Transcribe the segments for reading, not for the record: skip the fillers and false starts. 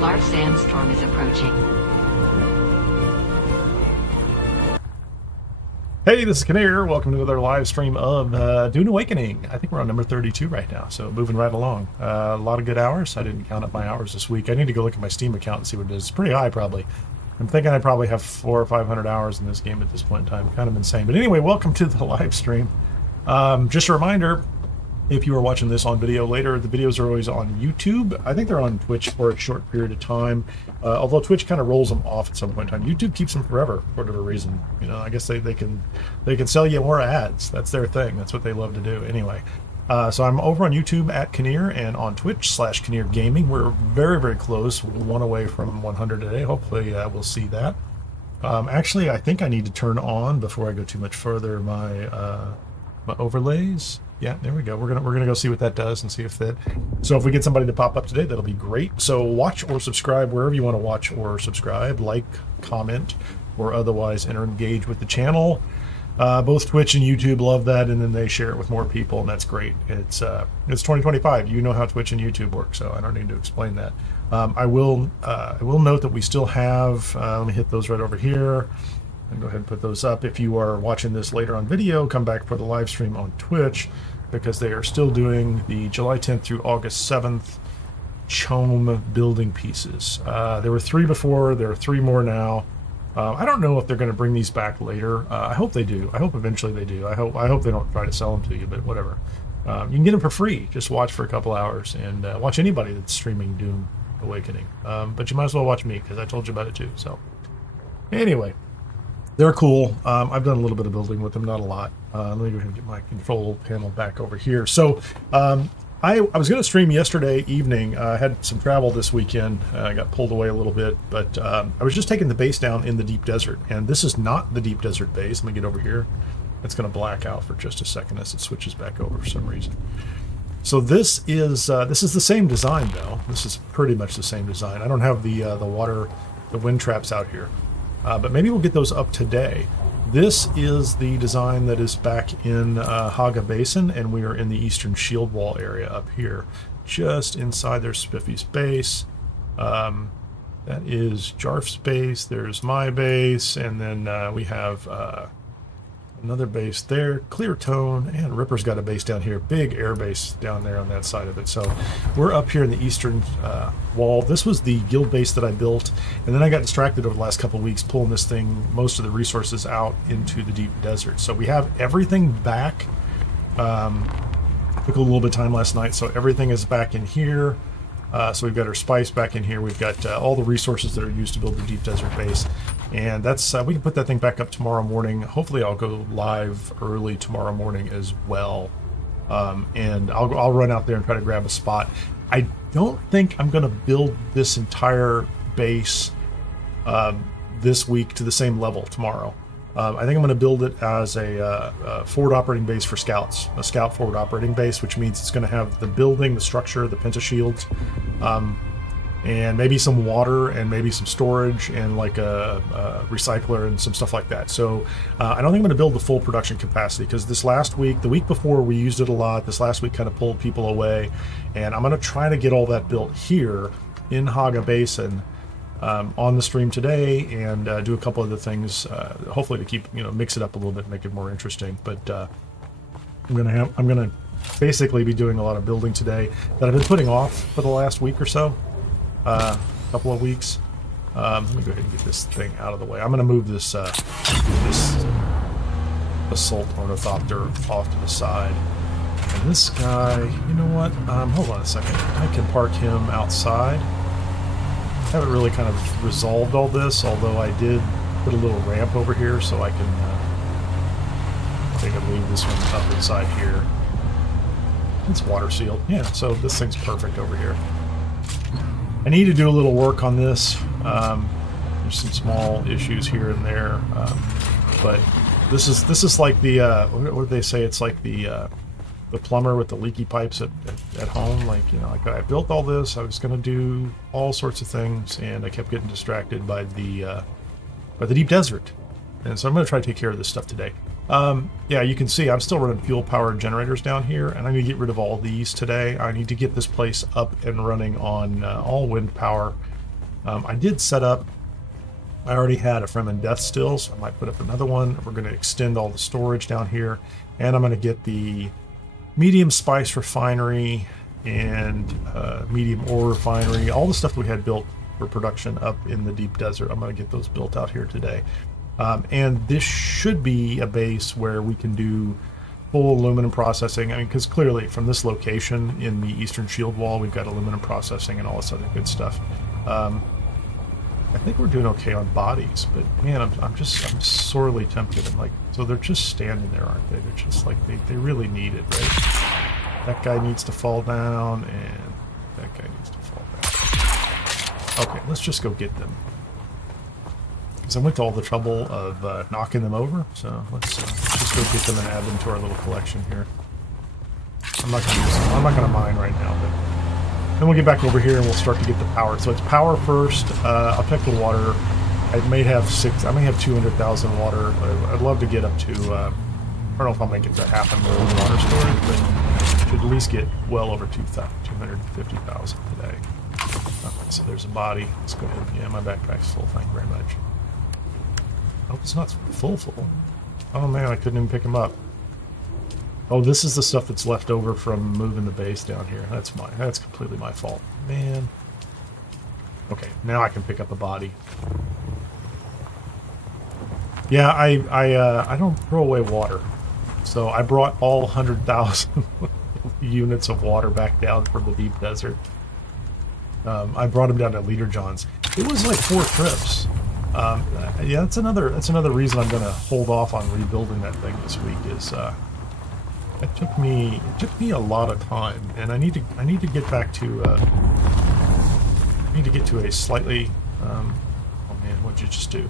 large sandstorm is approaching. Hey, this is Kineer. Welcome to another live stream of Dune Awakening. I think we're on number 32 right now, so moving right along. A lot of good hours. I didn't count up my hours this week. I need to go look at my Steam account and see what it is. It's pretty high, probably. I'm thinking I probably have 400 or 500 hours in this game at this point in time. Kind of insane. But anyway, welcome to the live stream. Just a reminder, if you are watching this on video later, the videos are always on YouTube. I think they're on Twitch for a short period of time, although Twitch kind of rolls them off at some point in time. YouTube keeps them forever for whatever reason. You know, I guess they can sell you more ads. That's their thing. That's what they love to do. Anyway, so I'm over on YouTube at Kineer and on Twitch /Kineer Gaming. We're very, very close, one away from 100 today. Hopefully we'll see that. Actually, I think I need to turn on, before I go too much further, my overlays. Yeah, there we go. We're gonna go see what that does and see if that. So if we get somebody to pop up today, that'll be great. So watch or subscribe wherever you want to watch or subscribe. Like, comment, or otherwise engage with the channel. Both Twitch and YouTube love that, and then they share it with more people, and that's great. It's 2025. You know how Twitch and YouTube work, so I don't need to explain that. I will note that we still have. Let me hit those right over here. And go ahead and put those up. If you are watching this later on video, come back for the live stream on Twitch, because they are still doing the July 10th through August 7th CHOAM building pieces. There were 3 before, there are 3 more now. I don't know if they're going to bring these back later. I hope they do. I hope eventually they do. I hope they don't try to sell them to you, but whatever. You can get them for free. Just watch for a couple hours and watch anybody that's streaming Dune Awakening. But you might as well watch me, because I told you about it too. So anyway. They're cool. I've done a little bit of building with them, not a lot. Let me go ahead and get my control panel back over here. So I was going to stream yesterday evening. I had some travel this weekend. I got pulled away a little bit, but I was just taking the base down in the deep desert. And this is not the deep desert base. Let me get over here. It's going to black out for just a second as it switches back over for some reason. So this is the same design, though. This is pretty much the same design. I don't have the wind traps out here. But maybe we'll get those up today. This is the design that is back in Hagga Basin, and we are in the eastern shield wall area up here, just inside their Spiffy's base. That is Jarf's base. There's my base, and then we have another base there, Clear Tone, and Ripper's got a base down here, big air base down there on that side of it. So we're up here in the eastern wall. This was the guild base that I built, and then I got distracted over the last couple of weeks pulling this thing, most of the resources out into the deep desert. So we have everything back. Took a little bit of time last night, so everything is back in here. So we've got our spice back in here. We've got all the resources that are used to build the deep desert base. And that's we can put that thing back up tomorrow morning. Hopefully I'll go live early tomorrow morning as well. And I'll run out there and try to grab a spot. I don't think I'm going to build this entire base this week to the same level tomorrow. I think I'm going to build it as a forward operating base for scouts, a scout forward operating base, which means it's going to have the building, the structure, the pentashields, and maybe some water and maybe some storage and like a recycler and some stuff like that. So I don't think I'm going to build the full production capacity, because this last week, the week before, we used it a lot. This last week kind of pulled people away, and I'm going to try to get all that built here in Hagga Basin on the stream today, and do a couple other things, hopefully to keep, mix it up a little bit, make it more interesting. But I'm gonna basically be doing a lot of building today that I've been putting off for the last week or so, couple of weeks. Let me go ahead and get this thing out of the way. I'm gonna move this this assault ornithopter off to the side. And this guy, you know what? Hold on a second. I can park him outside. I haven't really kind of resolved all this, although I did put a little ramp over here so I can leave this one up inside here. It's water sealed. Yeah, so this thing's perfect over here. I need to do a little work on this. There's some small issues here and there, but this is like the what do they say? It's like the plumber with the leaky pipes at home. Like, like I built all this, I was going to do all sorts of things, and I kept getting distracted by the deep desert. And so I'm going to try to take care of this stuff today. Yeah, you can see I'm still running fuel-powered generators down here, and I'm going to get rid of all these today. I need to get this place up and running on all wind power I did set up, I already had a Fremen death still, so I might put up another one. We're going to extend all the storage down here, and I'm going to get the medium spice refinery and medium ore refinery, all the stuff we had built for production up in the deep desert. I'm going to get those built out here today. And this should be a base where we can do full aluminum processing. I mean, because clearly from this location in the eastern shield wall, we've got aluminum processing and all this other good stuff. I think we're doing okay on bodies, but man, I'm sorely tempted. I'm like, so they're just standing there, aren't they? They're just like, they really need it, right? That guy needs to fall down, and that guy needs to fall down. Okay, let's just go get them. Because I went to all the trouble of knocking them over, so let's just go get them and add them to our little collection here. I'm not gonna mine right now, but then we'll get back over here and we'll start to get the power. So it's power first. I'll check the water. I may have 200,000 water. I'd love to get up to, I don't know if I'll make it to 500,000 water storage, but should at least get well over 250,000 today. Okay, so there's a body. Let's go ahead. Yeah, my backpack's full. Thank you very much. I hope it's not full. Oh man, I couldn't even pick him up. Oh, this is the stuff that's left over from moving the base down here. That's completely my fault. Man. Okay, now I can pick up a body. Yeah, I don't throw away water. So I brought all 100,000 units of water back down from the deep desert. I brought them down to Leader John's. It was like 4 trips. Yeah, that's another reason I'm going to hold off on rebuilding that thing this week. Is it took me a lot of time, and I need to get back to I need to get to a slightly oh man, what'd you just do?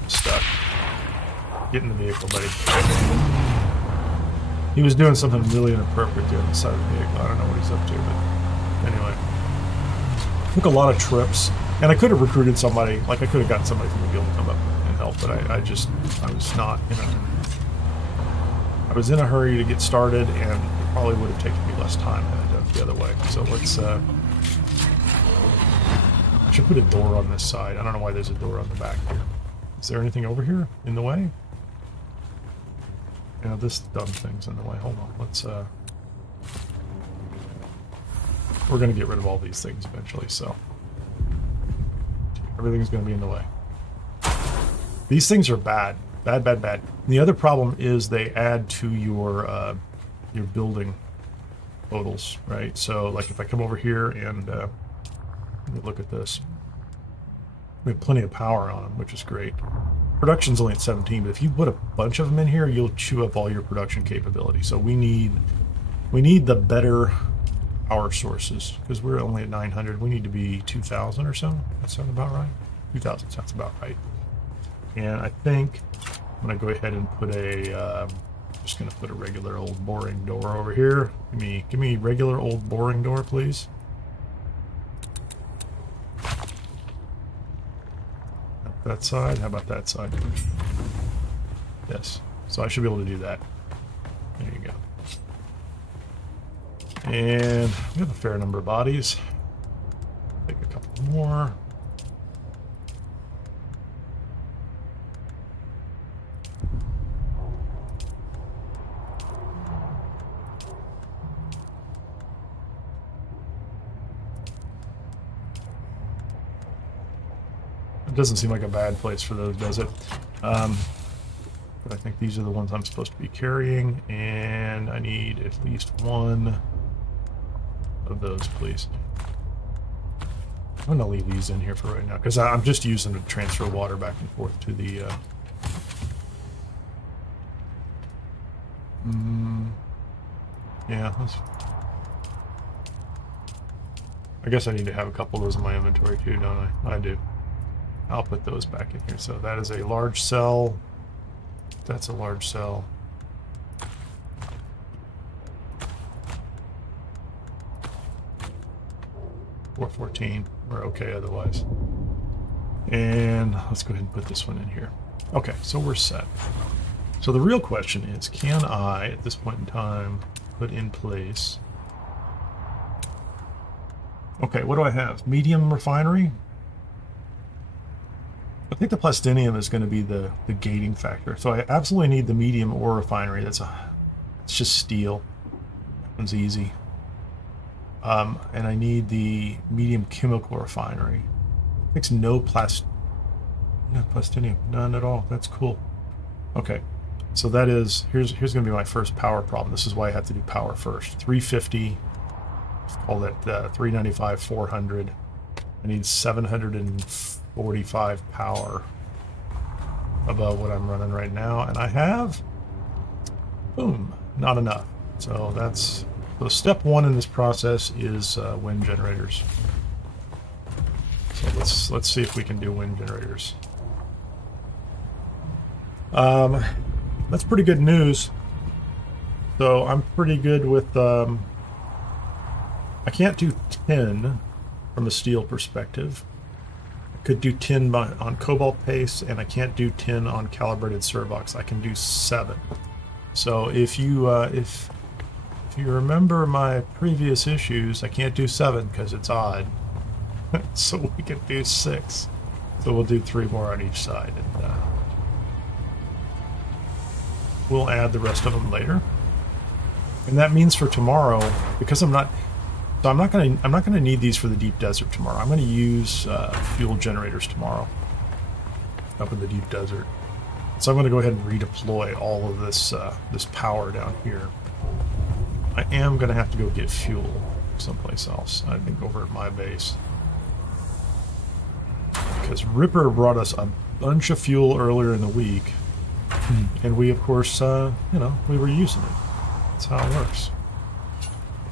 I'm stuck. Get in the vehicle, buddy. He was doing something really inappropriate there on the side of the vehicle. I don't know what he's up to, but anyway. Took a lot of trips, and I could have recruited somebody, like I could have gotten somebody from the guild to come up and help, but I was not in I was in a hurry to get started, and it probably would have taken me less time than I done the other way. So let's, I should put a door on this side. I don't know why there's a door on the back here. Is there anything over here in the way? Yeah, this dumb thing's in the way. Hold on, let's, we're going to get rid of all these things eventually, so everything's going to be in the way. These things are bad. Bad. And the other problem is they add to your building totals, right? So, like, if I come over here and let me look at this. We have plenty of power on them, which is great. Production's only at 17, but if you put a bunch of them in here, you'll chew up all your production capability. So we need the better power sources, because we're only at 900. We need to be 2,000 or so. That sound about right? 2,000 sounds about right. And I think I'm going to go ahead and put just going to put a regular old boring door over here. Give me regular old boring door, please. That side. How about that side? Yes. So I should be able to do that. There you go. And we have a fair number of bodies. Take a couple more. It doesn't seem like a bad place for those, does it? But I think these are the ones I'm supposed to be carrying, and I need at least one of those, please. I'm going to leave these in here for right now, because I'm just using to transfer water back and forth to the... yeah, I guess I need to have a couple of those in my inventory too, don't I? I do. I'll put those back in here. So that is a large cell. That's a large cell. $414. We're okay otherwise. And let's go ahead and put this one in here. Okay, so we're set. So the real question is, can I, at this point in time, put in place Okay, what do I have? Medium refinery? I think the plastinium is going to be the gating factor. So I absolutely need the medium ore refinery. It's just steel. That one's easy. And I need the medium chemical refinery. Makes no plastinium, none at all. That's cool. Okay, so that is here's going to be my first power problem. This is why I have to do power first. 350. Let's call it 395, 400. I need 745 power above what I'm running right now, and I have, boom, not enough. So that's step one in this process is wind generators. So let's see if we can do wind generators. That's pretty good news. So I'm pretty good with. I can't do 10 from a steel perspective. I could do 10 on cobalt paste, and I can't do 10 on calibrated Servox. I can do 7. So if you remember my previous issues, I can't do 7 because it's odd. So we can do 6. So we'll do 3 more on each side, and we'll add the rest of them later. And that means for tomorrow, because I'm not gonna need these for the deep desert tomorrow. I'm gonna use fuel generators tomorrow up in the deep desert. So I'm gonna go ahead and redeploy all of this this power down here. I am gonna have to go get fuel someplace else. I think over at my base, because Ripper brought us a bunch of fuel earlier in the week, and we of course we were using it. That's how it works.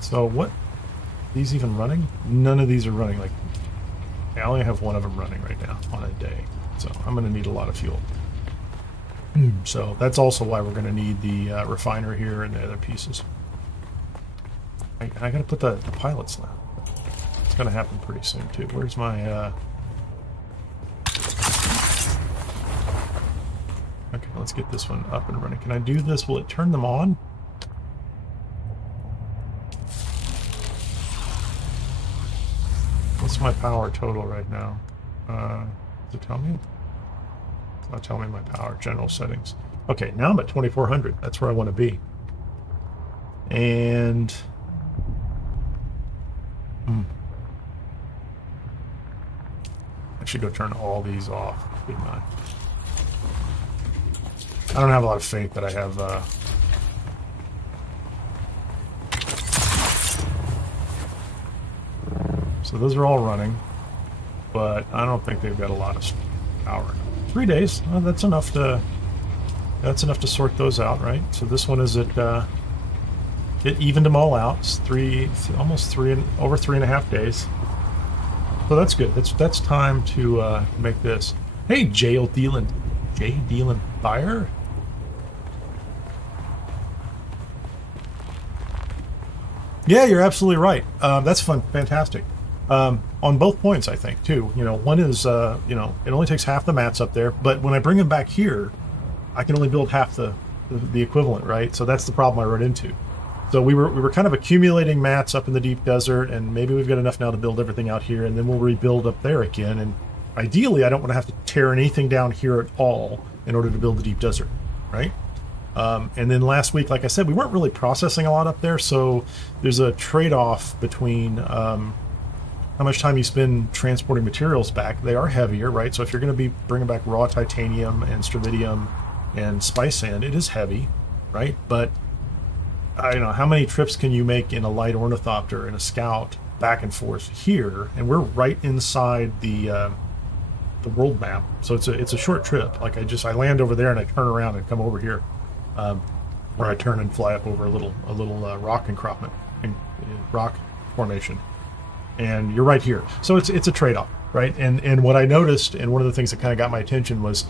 So what? These even running? None of these are running. Like, I only have one of them running right now on a day. So I'm going to need a lot of fuel. So that's also why we're going to need the refiner here and the other pieces. I got to put the pilots now. It's going to happen pretty soon too. Where's my... Okay, let's get this one up and running. Can I do this? Will it turn them on? What's my power total right now? Does it tell me? It's not telling me my power. General settings. Okay, now I'm at 2400. That's where I want to be. And... I should go turn all these off, shouldn't I? I don't have a lot of faith that I have... So those are all running, but I don't think they've got a lot of power. 3 days. Well, that's enough to sort those out, right? So this one is at it evened them all out. It's almost over 3.5 days. So that's good. That's time to make this. Hey, Jay Dealan Fire. Yeah, you're absolutely right. That's fun, fantastic. On both points, I think, too. One is, it only takes half the mats up there, but when I bring them back here, I can only build half the equivalent, right? So that's the problem I run into. So we were kind of accumulating mats up in the deep desert, and maybe we've got enough now to build everything out here, and then we'll rebuild up there again. And ideally, I don't want to have to tear anything down here at all in order to build the deep desert, right? And then last week, like I said, we weren't really processing a lot up there, so there's a trade-off between how much time you spend transporting materials back. They are heavier, right? So if you're going to be bringing back raw titanium and strontium and spice sand, it is heavy, right? But how many trips can you make in a light ornithopter and a scout back and forth here? And we're right inside the world map, so it's a short trip. Like I land over there and I turn around and come over here, where I turn and fly up over a little rock encroachment, rock formation. And you're right here. So it's a trade-off, right? And what I noticed, and one of the things that kind of got my attention was,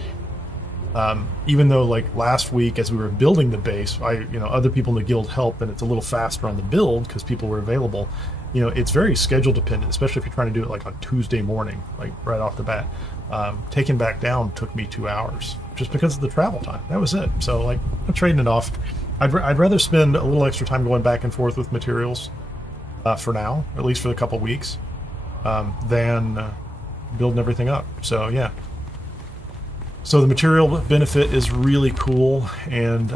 even though like last week as we were building the base, other people in the guild helped, and it's a little faster on the build because people were available. It's very schedule dependent, especially if you're trying to do it like on Tuesday morning, like right off the bat. Taking back down took me 2 hours just because of the travel time. That was it. So like I'm trading it off. I'd rather spend a little extra time going back and forth with materials. For now, at least for a couple weeks, than building everything up. So yeah. So the material benefit is really cool, and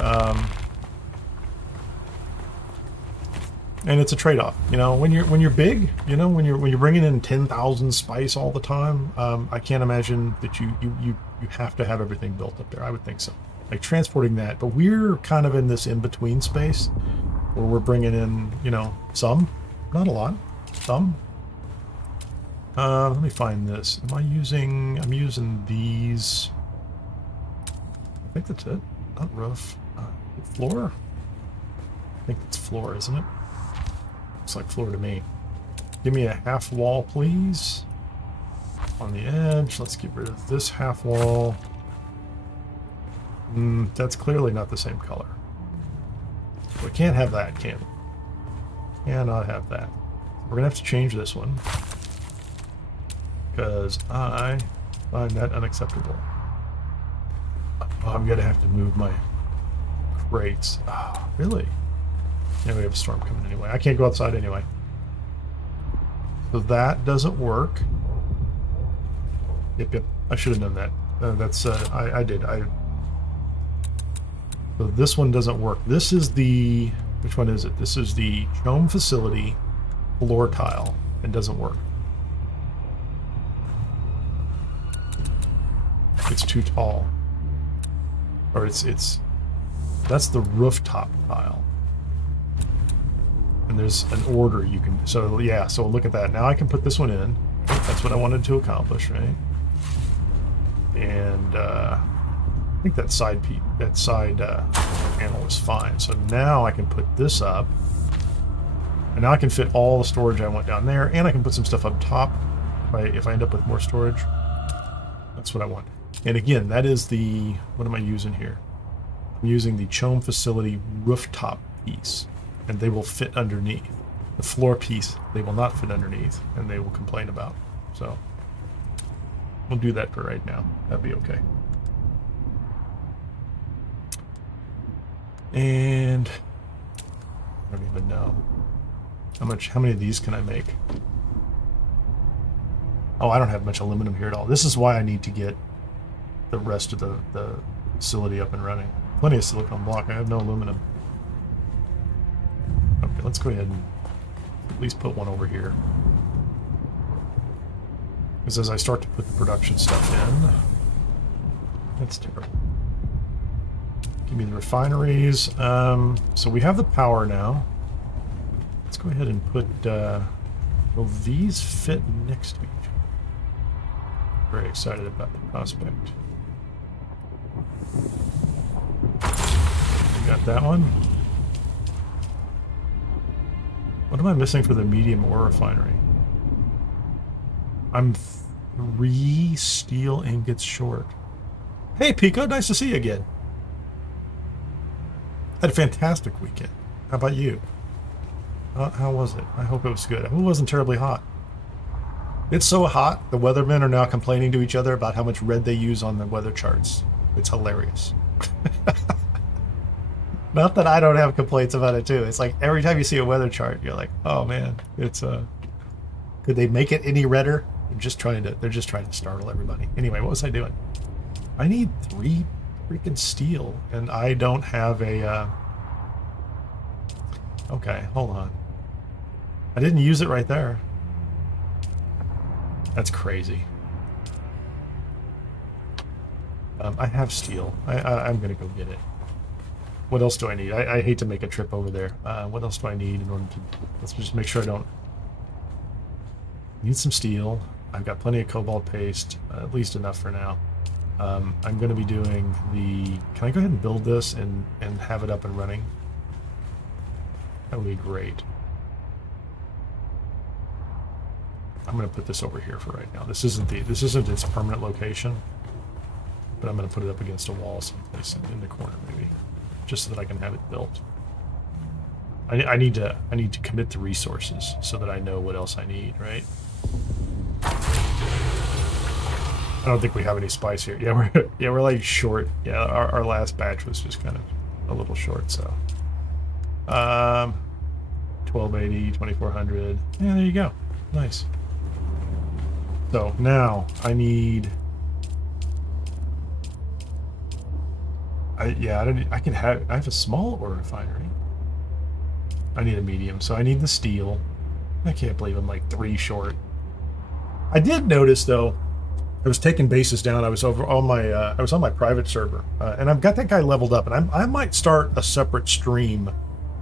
it's a trade-off. You know, when you're big, you know, when you're bringing in 10,000 spice all the time, I can't imagine that you have to have everything built up there. I would think so, like transporting that. But we're kind of in this in-between space where we're bringing in, you know, some, not a lot, some. Let me find this. I'm using these. I think that's it. Not roof. Floor? I think it's floor, isn't it? Looks like floor to me. Give me a half wall, please. On the edge. Let's get rid of this half wall. That's clearly not the same color. We can't have that, can we? Cannot have that. We're going to have to change this one, because I find that unacceptable. Oh, I'm going to have to move my crates. Oh, really? Yeah, we have a storm coming anyway. I can't go outside anyway. So that doesn't work. Yep. I should have done that. I did. So this one doesn't work. This is the... Which one is it? This is the CHOAM facility floor tile. It doesn't work. It's too tall. Or it's that's the rooftop tile. And there's an order you can, so yeah, so look at that. Now I can put this one in. That's what I wanted to accomplish, right? And I think that side panel is fine. So now I can put this up. And now I can fit all the storage I want down there, and I can put some stuff up top if I end up with more storage. That's what I want. And again, that is the, what am I using here? I'm using the CHOAM facility rooftop piece, and they will fit underneath. The floor piece, they will not fit underneath, and they will complain about. So we'll do that for right now. That'd be okay. And I don't even know how many of these can I make? Oh, I don't have much aluminum here at all. This is why I need to get the rest of the facility up and running. Plenty of silicone block. I have no aluminum. Okay, let's go ahead and at least put one over here. Because as I start to put the production stuff in, that's terrible. Give me the refineries. So we have the power now. Let's go ahead and put, will these fit next to each other? Very excited about the prospect. We got that one. What am I missing for the medium ore refinery? I'm 3 steel ingots short. Hey Pico, nice to see you again. Had a fantastic weekend. How about you? How was it? I hope it was good. I hope it wasn't terribly hot. It's so hot, the weathermen are now complaining to each other about how much red they use on the weather charts. It's hilarious. Not that I don't have complaints about it too. It's like every time you see a weather chart, you're like, oh man, it's could they make it any redder? They're just trying to startle everybody. Anyway, what was I doing? I need 3 freaking steel, and I don't have a okay, hold on. I didn't use it right there. That's crazy. I have steel. I'm gonna go get it. What else do I need? I hate to make a trip over there. What else do I need in order to... Let's just make sure I don't... Need some steel. I've got plenty of cobalt paste. At least enough for now. I'm going to be doing the... Can I go ahead and build this and have it up and running? That would be great. I'm going to put this over here for right now. This isn't its permanent location, but I'm going to put it up against a wall someplace in the corner maybe, just so that I can have it built. I need to commit the resources so that I know what else I need, right? I don't think we have any spice here. Yeah, we're like short. Yeah, our last batch was just kind of a little short, so 1280, 2400. Yeah, there you go. Nice. So now I need. I have a small ore refinery. I need a medium, so I need the steel. I can't believe I'm like 3 short. I did notice though, I was taking bases down. I was over on my I was on my private server, and I've got that guy leveled up, and I might start a separate stream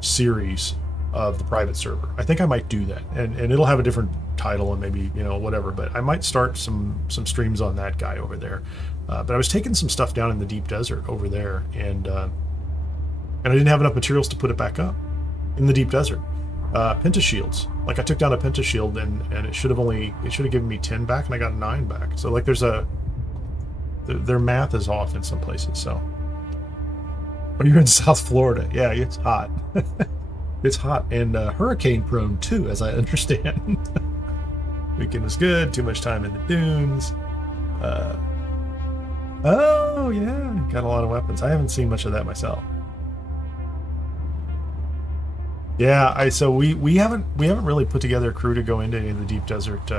series of the private server. I think I might do that, and it'll have a different title and maybe, you know, whatever, but I might start some streams on that guy over there. But I was taking some stuff down in the deep desert over there, and I didn't have enough materials to put it back up in the deep desert. Pentashields, like I took down a pentashield and it should have given me 10 back, and I got 9 back. So like their math is off in some places. So, oh, you're in South Florida? Yeah, it's hot. It's hot and hurricane prone too, as I understand. Weekend was good. Too much time in the dunes. Oh yeah, got a lot of weapons. I haven't seen much of that myself. Yeah, so we haven't really put together a crew to go into any of the deep desert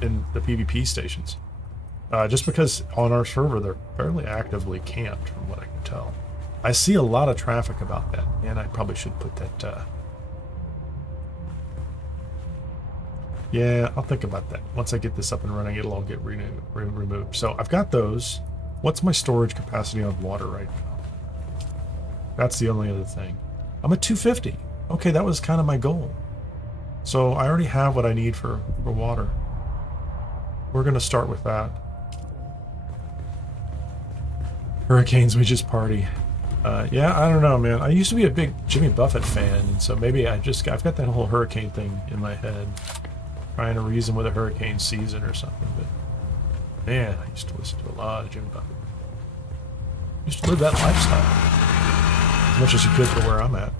in the PvP stations, just because on our server they're fairly actively camped, from what I can tell. I see a lot of traffic about that, and I probably should put that. Yeah, I'll think about that. Once I get this up and running, it'll all get removed. So I've got those. What's my storage capacity on water right now? That's the only other thing. I'm at 250. Okay, that was kind of my goal. So I already have what I need for water. We're going to start with that. Hurricanes, we just party. Yeah, I don't know, man. I used to be a big Jimmy Buffett fan, and so maybe I've got that whole hurricane thing in my head. Trying to reason with a hurricane season or something, but man, I used to listen to a lot of Jimmy Buffett. Used to live that lifestyle as much as you could for where I'm at.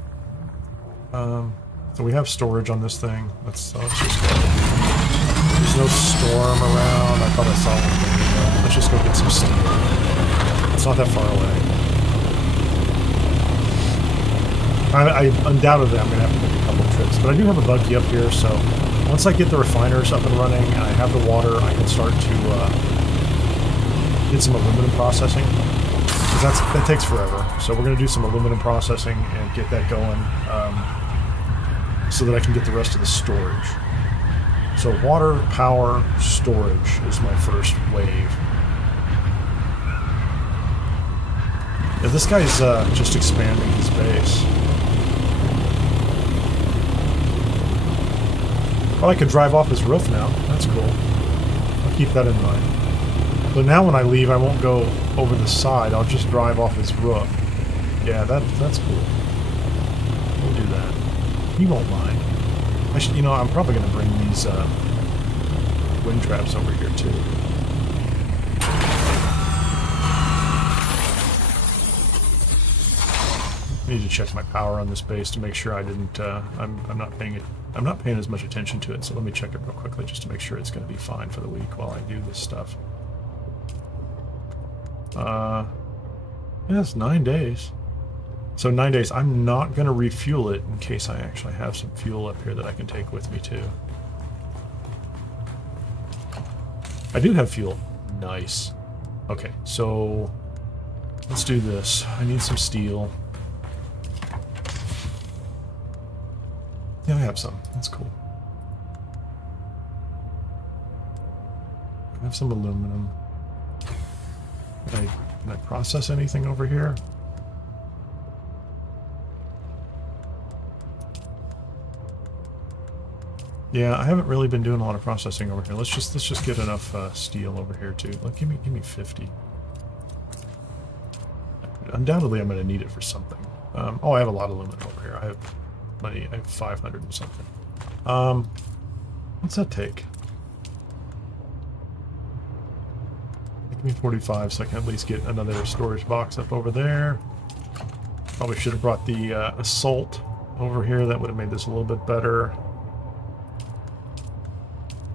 So we have storage on this thing. Let's just go. There's no storm around. I thought I saw one. Let's just go get some steel. It's not that far away. Undoubtedly I'm going to have to make a couple of trips, but I do have a buggy up here, so once I get the refiners up and running and I have the water, I can start to get some aluminum processing. Because that takes forever. So we're going to do some aluminum processing and get that going so that I can get the rest of the storage. So water, power, storage is my first wave. Yeah, this guy's just expanding his base. Oh, I could drive off his roof now. That's cool. I'll keep that in mind. But now when I leave, I won't go over the side. I'll just drive off his roof. Yeah, that's cool. We'll do that. He won't mind. I'm probably going to bring these wind traps over here too. I need to check my power on this base to make sure I didn't. I'm not paying as much attention to it. So let me check it real quickly just to make sure it's going to be fine for the week while I do this stuff. Yeah, it's 9 days. So 9 days. I'm not going to refuel it in case I actually have some fuel up here that I can take with me too. I do have fuel. Nice. Okay, so let's do this. I need some steel. Yeah, I have some. That's cool. I have some aluminum. Can I process anything over here? Yeah, I haven't really been doing a lot of processing over here. Let's just get enough steel over here too. Like, give me 50. Undoubtedly, I'm going to need it for something. Oh, I have a lot of aluminum over here. I have plenty. I have 500 and something. What's that take? Give me 45, so I can at least get another storage box up over there. Probably should have brought the assault over here. That would have made this a little bit better.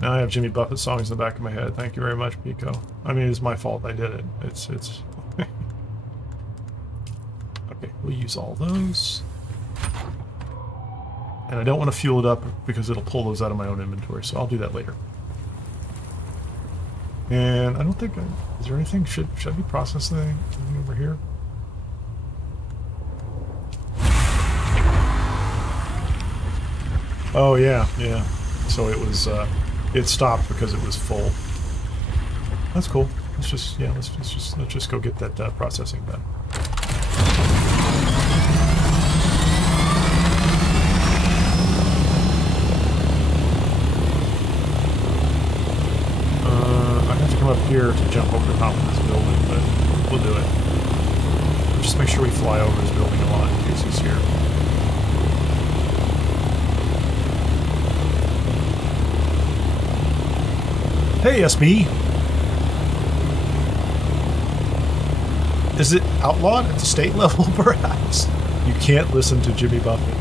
Now I have Jimmy Buffett songs in the back of my head. Thank you very much, Pico. I mean, it's my fault. I did it. It's. Okay, we'll use all those. And I don't want to fuel it up because it'll pull those out of my own inventory, so I'll do that later. And I don't think, is there anything, should I be processing anything over here? Oh yeah, yeah. So it was, it stopped because it was full. That's cool. Let's just, yeah, let's just go get that processing done. I have to come up here to jump over the top of this building, but we'll do it. Just make sure we fly over his building a lot in case he's here. Hey, SB! Is it outlawed at the state level, perhaps? You can't listen to Jimmy Buffett.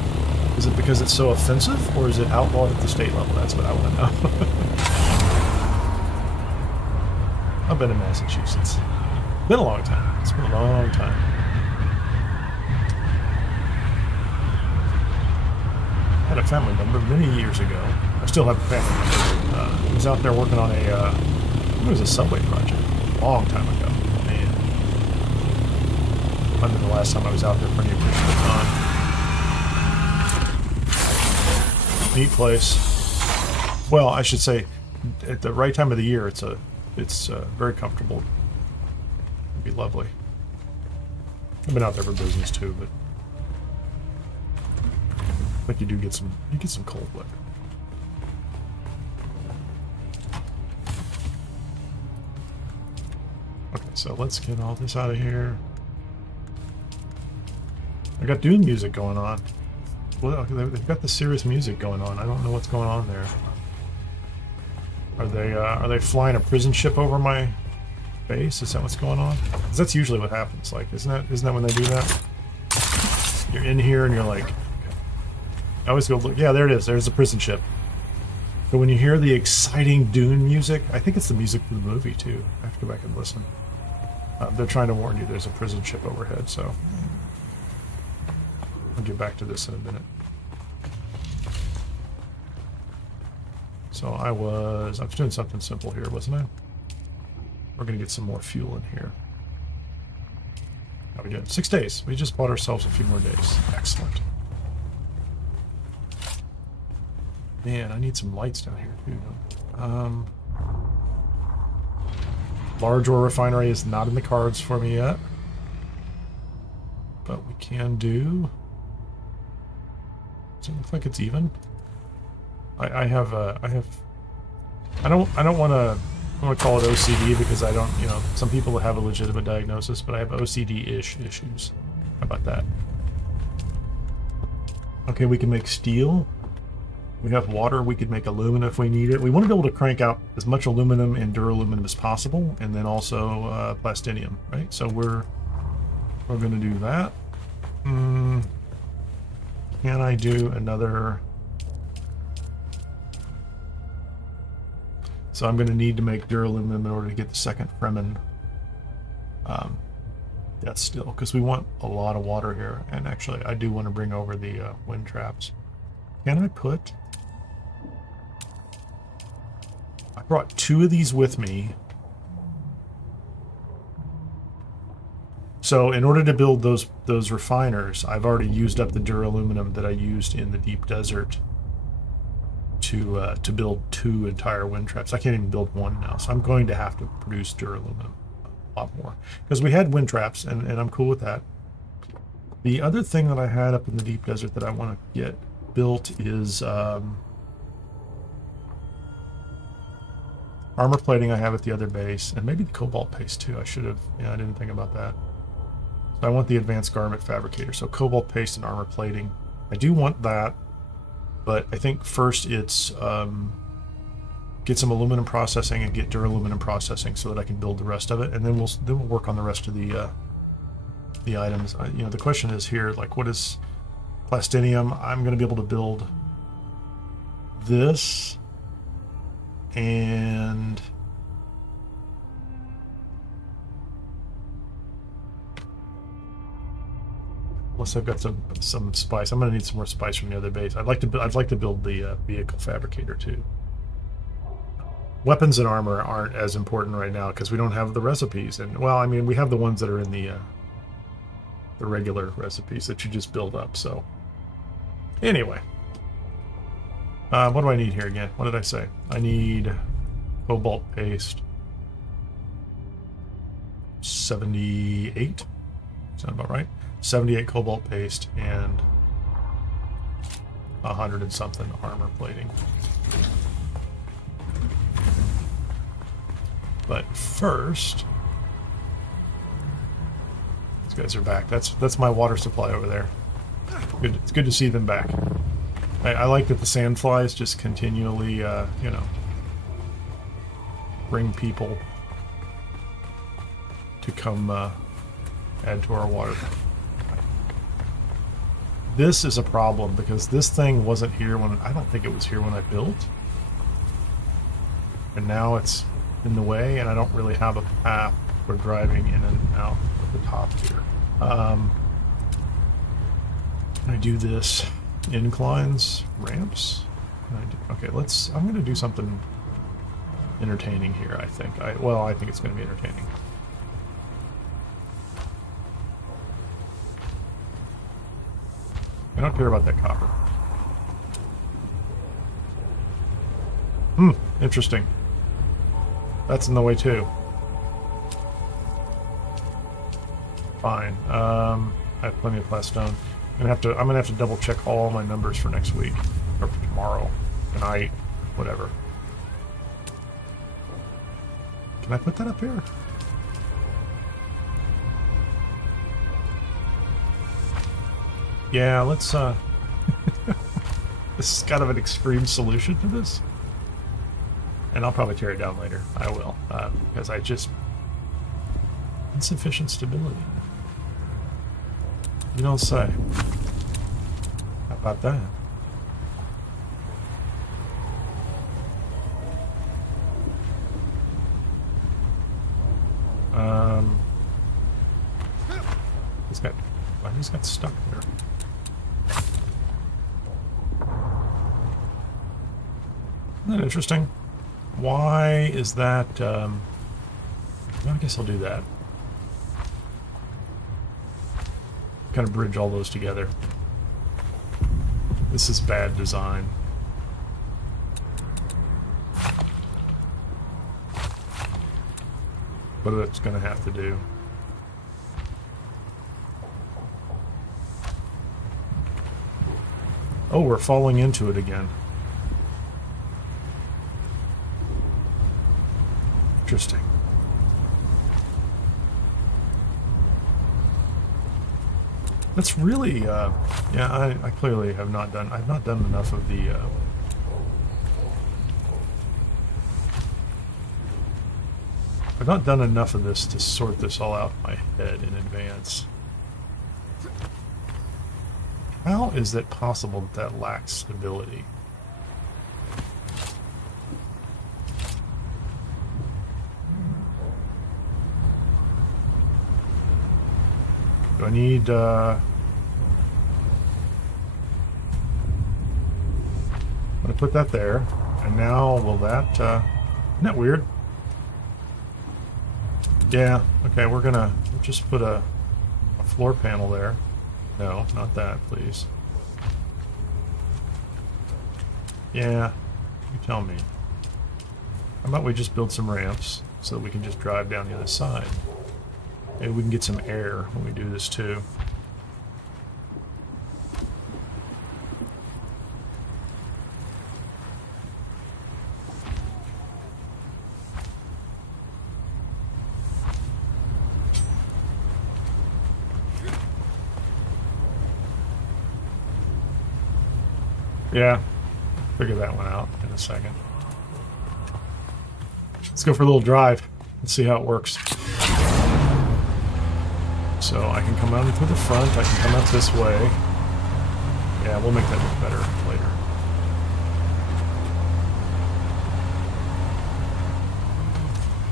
Is it because it's so offensive, or is it outlawed at the state level? That's what I want to know. I've been in Massachusetts. Been a long time. It's been a long time. I had a family member many years ago. I still have a family member. He was out there working on it was a subway project a long time ago. Man. I remember the last time I was out there for any appreciable time. Neat place. Well, I should say, at the right time of the year, it's very comfortable. It'd be lovely. I've been out there for business too, but like you get some cold weather. Okay, so let's get all this out of here. I got Dune music going on. Well, they've got the serious music going on. I don't know what's going on there. Are they flying a prison ship over my base? Is that what's going on? 'Cause that's usually what happens. Like, isn't that when they do that? You're in here and you're like, okay. I always go look. Yeah, there it is. There's the prison ship. But when you hear the exciting Dune music, I think it's the music from the movie too. I have to go back and listen. They're trying to warn you there's a prison ship overhead, so I'll get back to this in a minute. So I was doing something simple here, wasn't I? We're gonna get some more fuel in here. How we doing? 6 days. We just bought ourselves a few more days. Excellent. Man, I need some lights down here too. Large ore refinery is not in the cards for me yet, but we can do. Does it look like it's even? I don't want to call it OCD because I don't, some people have a legitimate diagnosis, but I have OCD-ish issues. How about that? Okay, we can make steel. We have water. We could make aluminum if we need it. We want to be able to crank out as much aluminum and duraluminum as possible, and then also plastinium, right? So we're going to do that. Can I do another? So I'm going to need to make duraluminum in order to get the second Fremen. That's still because we want a lot of water here, and actually I do want to bring over the wind traps. Can I put? I brought 2 of these with me. So in order to build those refiners, I've already used up the duraluminum that I used in the deep desert to build 2 entire wind traps. I can't even build 1 now, so I'm going to have to produce duraluminum a lot more because we had wind traps, and I'm cool with that. The other thing that I had up in the deep desert that I want to get built is armor plating I have at the other base, and maybe the cobalt paste too. I should have, I didn't think about that. So I want the advanced garment fabricator, so cobalt paste and armor plating. I do want that, but I think first it's get some aluminum processing and get duraluminum processing so that I can build the rest of it, and then we'll work on the rest of the items. The question is here, like, what is plastinium? I'm going to be able to build this, and unless I've got some spice, I'm going to need some more spice from the other base. I'd like to build the vehicle fabricator too. weapons and armor aren't as important right now because we don't have the recipes. And well, I mean, we have the ones that are in the regular recipes that you just build up. So anyway, what do I need here again? What did I say? I need cobalt paste. 78. Sound about right? 78 cobalt paste and 100 and something armor plating. But first, these guys are back. That's my water supply over there. Good. It's good to see them back. I like that the sandflies just continually, you know, bring people to come add to our water. This is a problem because this thing wasn't here when I don't think it was here when I built, and now it's in the way, and I don't really have a path for driving in and out of the top here. Can I do this? Inclines, ramps. Okay, I'm going to do something entertaining here. I think. I think it's going to be entertaining. I don't care about that copper. Interesting. That's in the way too. Fine. I have plenty of glass stone. I'm gonna have to double check all my numbers for next week or for tomorrow, tonight, whatever. Can I put that up here? Yeah, let's this is kind of an extreme solution to this. And I'll probably tear it down later. I will, because I just insufficient stability. You don't say. How about that? He's got stuck there. Isn't that interesting? Why is that? I guess I'll do that. Kind of bridge all those together. This is bad design. What it's going to have to do. Oh, we're falling into it again. Interesting. That's really, yeah, I clearly have not done, I've not done enough of the, I've not done enough of this to sort this all out in my head in advance. How is it possible that that lacks stability? Do I need, I'm going to put that there, and now will that, isn't that weird? Yeah, okay, we'll just put a floor panel there. No, not that, please. Yeah, you tell me. How about we just build some ramps so that we can just drive down the other side? Maybe we can get some air when we do this too. Yeah, figure that one out in a second. Let's go for a little drive. Let's see how it works. So I can come out through the front, I can come out this way. Yeah, we'll make that look better later.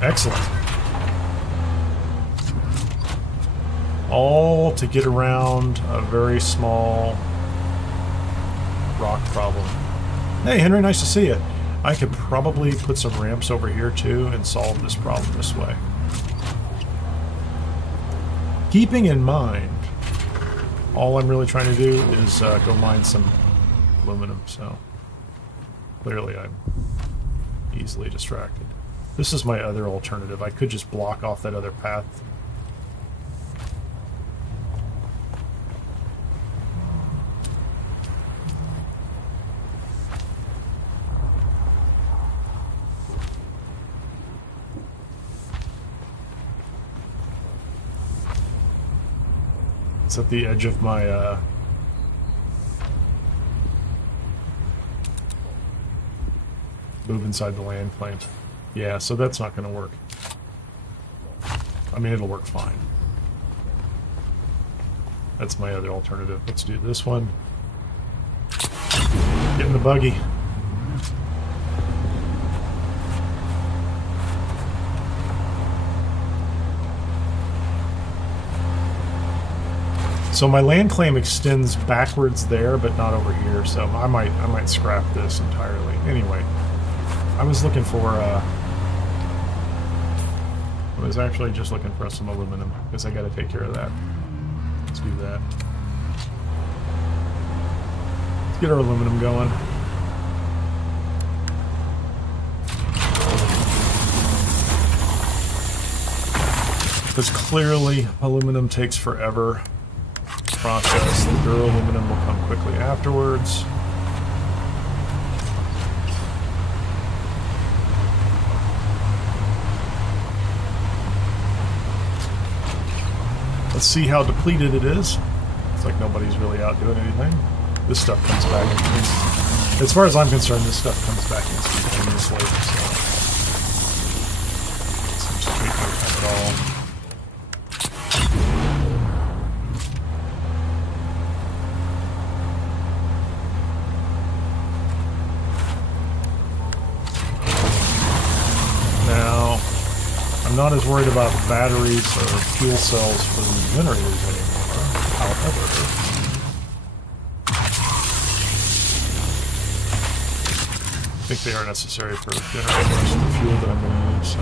Excellent. All to get around a very small rock problem. Hey Henry, nice to see you. I could probably put some ramps over here too and solve this problem this way. Keeping in mind, all I'm really trying to do is go mine some aluminum, so clearly I'm easily distracted. This is my other alternative. I could just block off that other path. It's at the edge of my move inside the land claim. Yeah, so that's not going to work. I mean, it'll work fine. That's my other alternative. Let's do this one. Get in the buggy. So my land claim extends backwards there, but not over here. So I might scrap this entirely. Anyway, I was looking for. I was actually just looking for some aluminum because I got to take care of that. Let's do that. Let's get our aluminum going. Because clearly aluminum takes forever. Process. The duraluminum will come quickly afterwards. Let's see how depleted it is. It's like nobody's really out doing anything. This stuff comes back. As far as I'm concerned, this stuff comes back instantaneously. So seems to take no time at all. I'm not as worried about batteries or fuel cells for the generators anymore. However, I think they are necessary for generating most of the fuel that I'm going to use. So.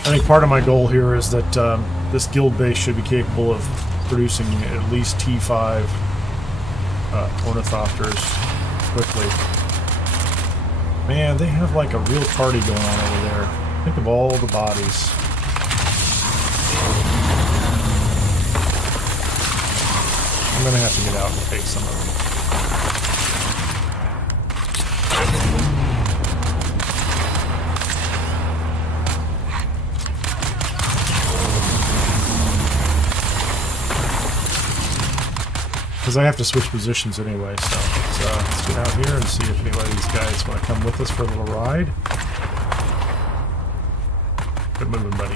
I think part of my goal here is that this guild base should be capable of producing at least T5 ornithopters quickly. Man, they have like a real party going on over there. Think of all the bodies. I'm gonna have to get out and take some of them. Because I have to switch positions anyway, so let's get out here and see if any of these guys want to come with us for a little ride. Good moving, buddy.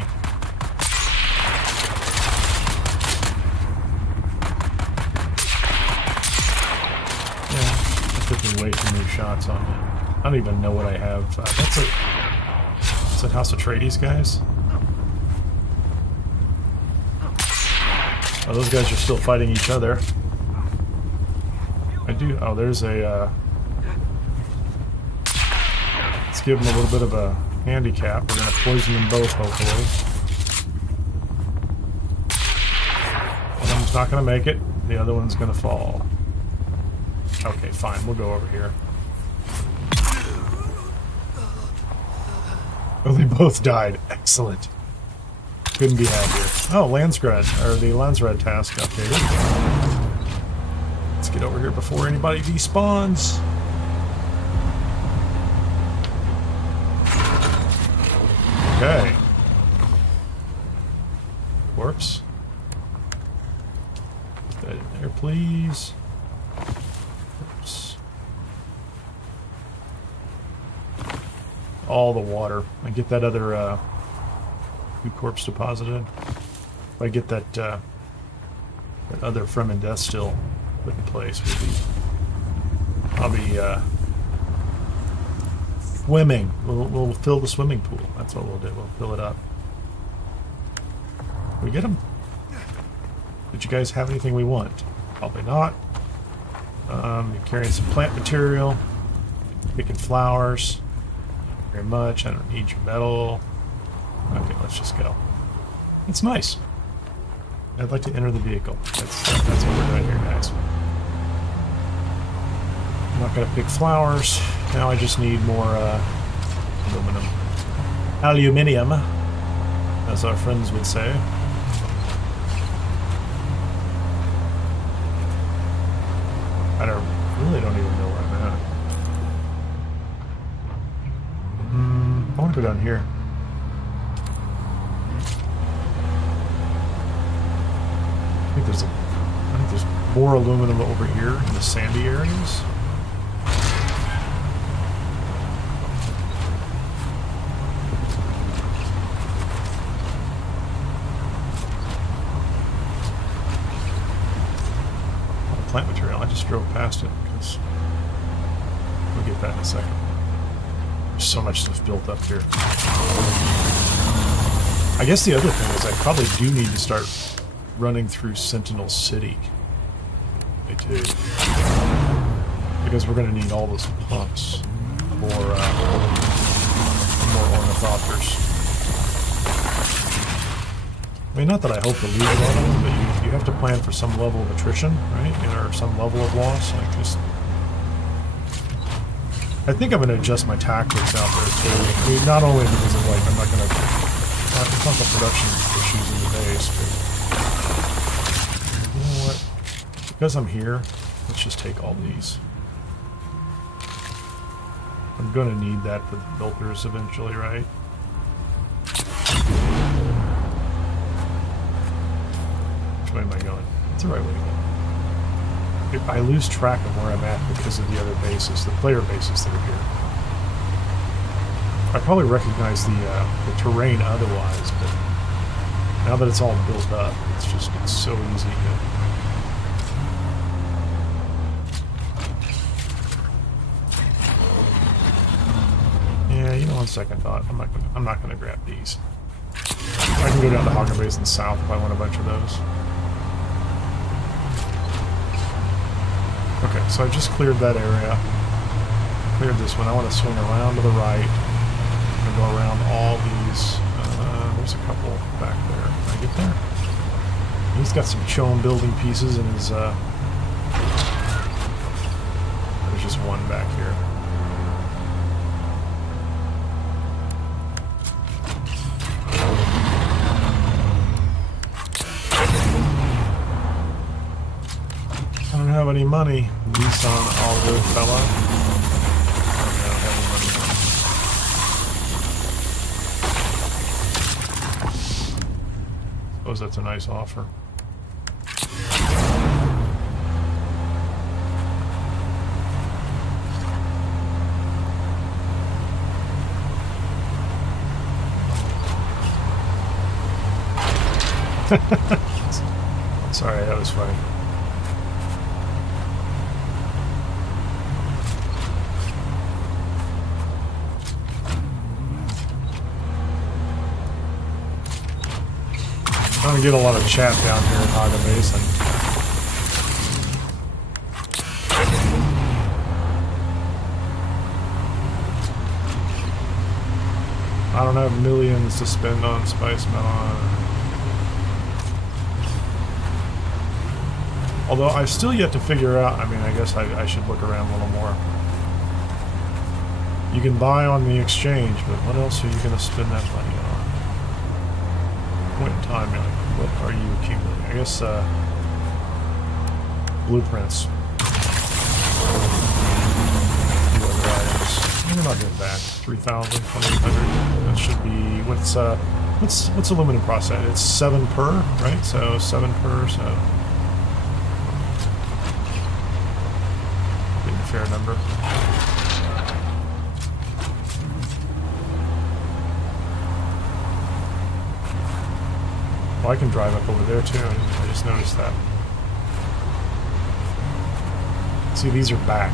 Yeah, that took me way too many shots on you. I don't even know what I have. That's that House of Atreides, guys? Oh, those guys are still fighting each other. I do. Oh, there's a. Let's give them a little bit of a handicap. We're going to poison them both, hopefully. One of them's not going to make it. The other one's going to fall. Okay, fine. We'll go over here. Oh, they both died. Excellent. Couldn't be happier. Oh, Landsgrad, or the Landsgrad task updated. Let's get over here before anybody despawns. Okay. Corpse. Put that in there, please. Oops. All the water. I get that other corpse deposited. If I get that that other Fremen death still put in place, I'll be Swimming. We'll fill the swimming pool. That's what we'll do. We'll fill it up. We get them? Did you guys have anything we want? Probably not. You're carrying some plant material. Picking flowers. Very much. I don't need your metal. Okay, let's just go. It's nice. I'd like to enter the vehicle. That's what we're doing here, guys. I'm not going to pick flowers. Now I just need more aluminum. Aluminium, as our friends would say. I really don't even know where I'm at. I want to go down here. I think there's more aluminum over here in the sandy areas. Plant material. I just drove past it because we'll get that in a second. There's so much stuff built up here. I guess the other thing is I probably do need to start running through Sentinel City. I do. Because we're going to need all those pumps for more ornithopters. I mean, not that I hope to lose a lot of them, but you have to plan for some level of attrition, right? Or some level of loss. Like just, I think I'm going to adjust my tactics out there too. I mean, not only because of like I'm not going to, it's not the production issues in the base, but you know what? Because I'm here, let's just take all these. I'm going to need that for the filters eventually, right? Which way am I going? It's the right way to go. I lose track of where I'm at because of the other bases, the player bases that are here. I probably recognize the terrain otherwise, but now that it's all built up, it's so easy to... Yeah, you know, on second thought, I'm not gonna grab these. I can go down to Hagga Basin South if I want a bunch of those. Okay, so I just cleared that area. Cleared this one. I want to swing around to the right. I'm going to go around all these. There's a couple back there. Can I get there? He's got some CHOAM building pieces in his... There's just one back here. I don't have any money. Nissan, all good fella. I don't have any money. Suppose that's a nice offer. Sorry, that was funny. I don't get a lot of chat down here in Hagga Basin. I don't have millions to spend on Spice Melon. Although I've still yet to figure out, I mean, I guess I should look around a little more. You can buy on the exchange, but what else are you going to spend that money on? Point in time, like, what are you accumulating? I guess blueprints. Few other items. We're not doing bad. 3,000, 2,800. That should be what's aluminum processed? It's 7 per, right? So 7 per. So getting a fair number. Oh, I can drive up over there too. I just noticed that. See, these are back.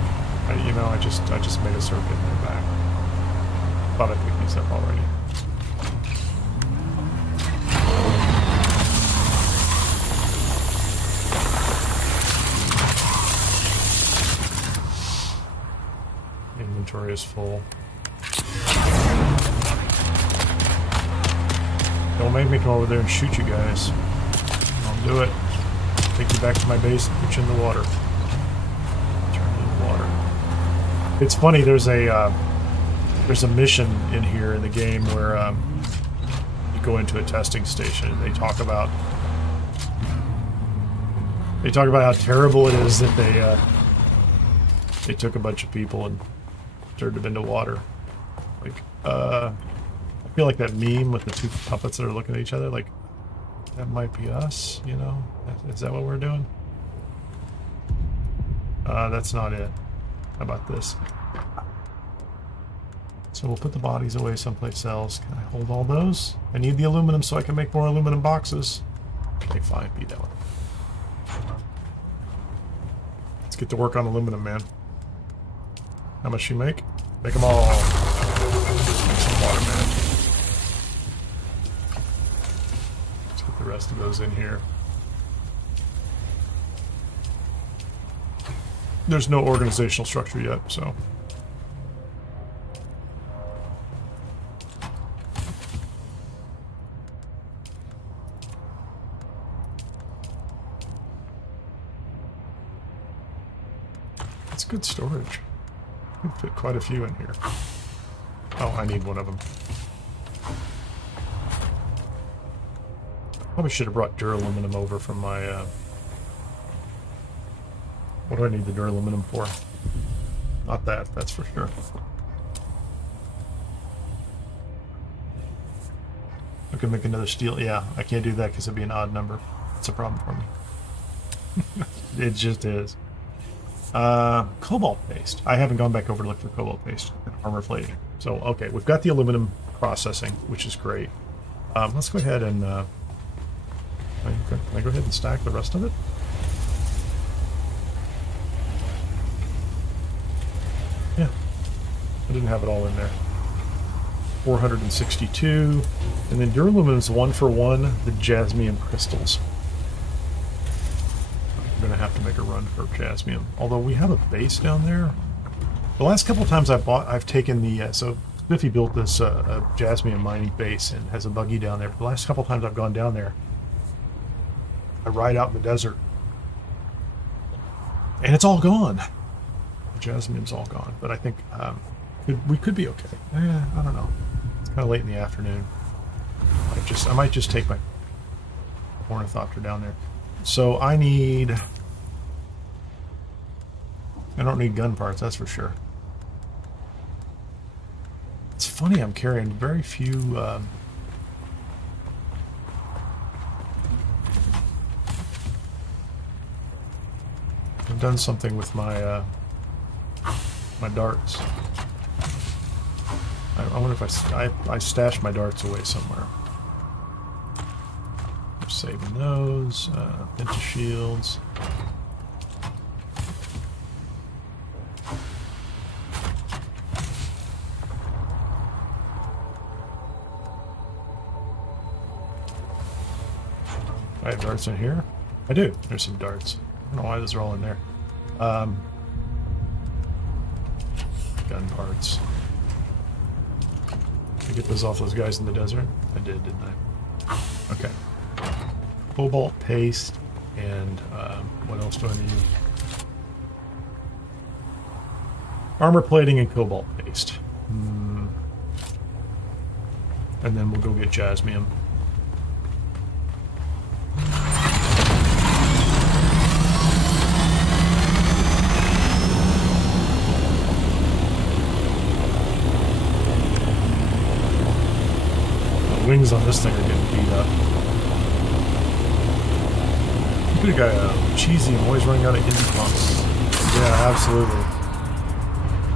I just made a circuit and they're back. Thought I picked these up already. Inventory is full. Don't make me come over there and shoot you guys. I'll do it. Take you back to my base and put you in the water. Turn you in the water. It's funny, there's a mission in here in the game where you go into a testing station and they talk about how terrible it is that they took a bunch of people and turned them into water. Like, I feel like that meme with the two puppets that are looking at each other, like, that might be us, you know? Is that what we're doing? That's not it. How about this? So we'll put the bodies away someplace else. Can I hold all those? I need the aluminum so I can make more aluminum boxes. Okay, fine. Be that one. Let's get to work on aluminum, man. How much you make? Make them all. Make some water, man. Let's get the rest of those in here. There's no organizational structure yet, so. It's good storage. Could fit quite a few in here. Oh, I need one of them. Probably should have brought duraluminum over from my, what do I need the duraluminum for? Not that, that's for sure. I could make another steel. Yeah, I can't do that because it'd be an odd number. It's a problem for me. It just is. Cobalt paste. I haven't gone back over to look for cobalt paste and armor plating. So, okay, we've got the aluminum processing, which is great. Let's go ahead and, can I go ahead and stack the rest of it? Yeah. I didn't have it all in there. 462. And then duraluminum's 1-for-1, the jasmium crystals. I'm going to have to make a run for jasmium. Although we have a base down there. The last couple of times I've taken the... so Spiffy built this jasmium mining base and has a buggy down there. The last couple of times I've gone down there, I ride out in the desert. And it's all gone. The jasmium's all gone. But I think we could be okay. I don't know. It's kind of late in the afternoon. I might just take my ornithopter down there. So I don't need gun parts, that's for sure. It's funny, I'm carrying very few I've done something with my my darts. I wonder if I stashed my darts away somewhere. I'm saving those. Into shields. I have darts in here? I do. There's some darts. I don't know why those are all in there. Gun parts. Did I get those off those guys in the desert? I did, didn't I? Okay. Cobalt paste and what else do I need? Armor plating and cobalt paste. And then we'll go get jasmium. Wings on this thing are getting beat up. You could have got cheesy and always running out of engine pumps. Yeah, absolutely.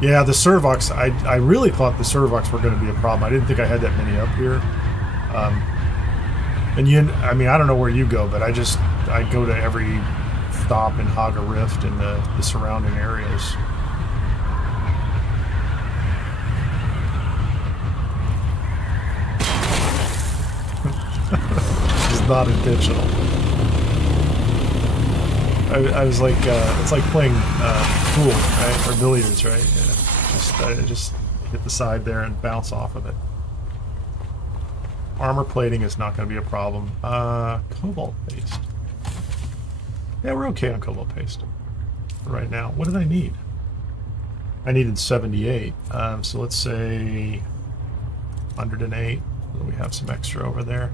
Yeah, the Servox, I really thought the Servox were going to be a problem. I didn't think I had that many up here. I mean, I don't know where you go, but I go to every stop in Hagga Rift and the surrounding areas. not intentional. I was like, it's like playing pool, right? Or billiards, right? Yeah. Just hit the side there and bounce off of it. Armor plating is not going to be a problem. Cobalt paste. Yeah, we're okay on cobalt paste right now. What did I need? I needed 78. So let's say 108. So we have some extra over there.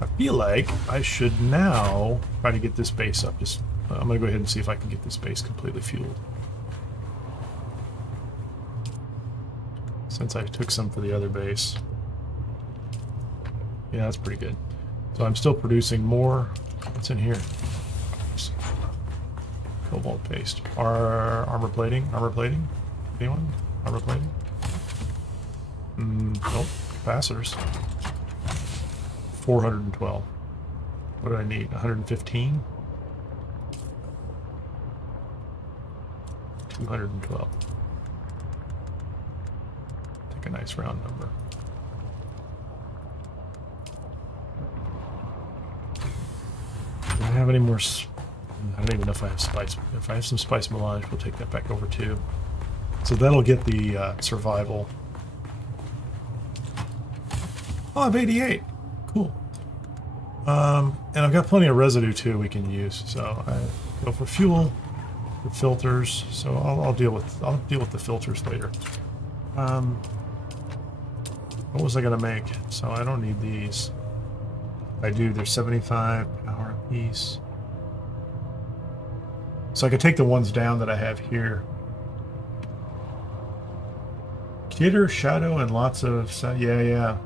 I feel like I should now try to get this base up. I'm going to go ahead and see if I can get this base completely fueled. Since I took some for the other base. Yeah, that's pretty good. So I'm still producing more. What's in here? Cobalt paste. Armor plating? Armor plating? Anyone? Armor plating? Nope. Capacitors. 412. What do I need? 115? 212. Take a nice round number. Do I have any more? I don't even know if I have spice. If I have some spice melange, we'll take that back over too. So that'll get the survival. Oh, I have 88. Cool. And I've got plenty of residue too we can use. So I go for fuel, for filters. So I'll deal with the filters later. What was I gonna make? So I don't need these. I do. They're 75 power apiece. So I could take the ones down that I have here. Kineer, Shadow, and lots of yeah.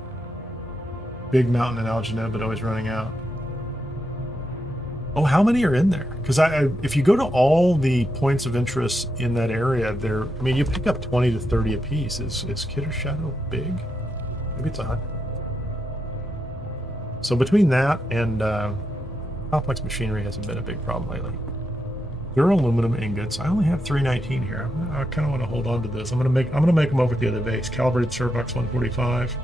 Big Mountain and Algenib, but always running out. Oh, how many are in there? Because if you go to all the points of interest in that area, I mean, you pick up 20 to 30 a piece. Is Kineer Shadow big? Maybe it's 100. So between that and complex machinery hasn't been a big problem lately. Duraluminum ingots. I only have 319 here. I kind of want to hold on to this. I'm gonna make them over at the other base. Calibrated Servox 145.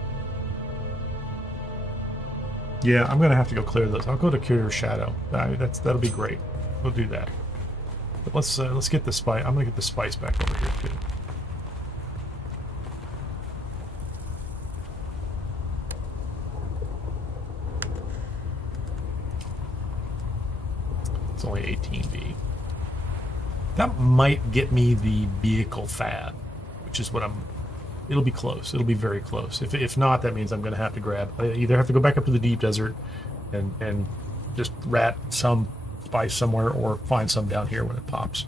Yeah, I'm gonna have to go clear those. I'll go to Kineer Shadow. That'll be great. We'll do that. But let's get the spice. I'm gonna get the spice back over here too. It's only 18B. That might get me the vehicle fab, which is what it'll be close. It'll be very close. If not, that means I'm going to have to grab. I either have to go back up to the deep desert and just rat some spice somewhere, or find some down here when it pops.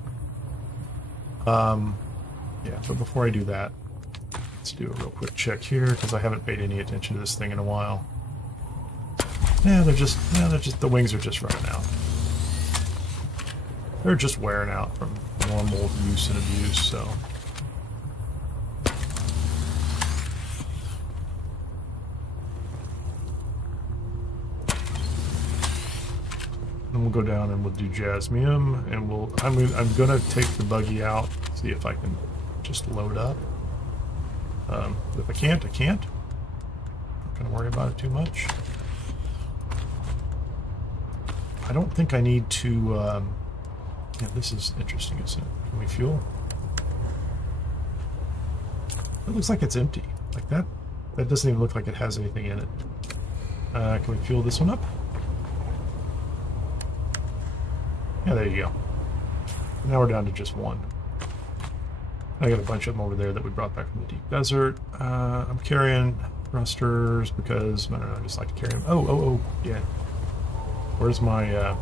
Yeah. But before I do that, let's do a real quick check here, because I haven't paid any attention to this thing in a while. Yeah, the wings are just running out. They're just wearing out from normal use and abuse. So. Then we'll go down and we'll do jasmium, and I'm gonna take the buggy out, see if I can just load up. If I can't, I can't. Not gonna worry about it too much. I don't think I need to. Yeah, this is interesting, isn't it? Can we fuel? It looks like it's empty. Like that. That doesn't even look like it has anything in it. Can we fuel this one up? Yeah, there you go. Now we're down to just one. I got a bunch of them over there that we brought back from the deep desert. I'm carrying thrusters because, I don't know, I just like to carry them. Oh, yeah. Where's my,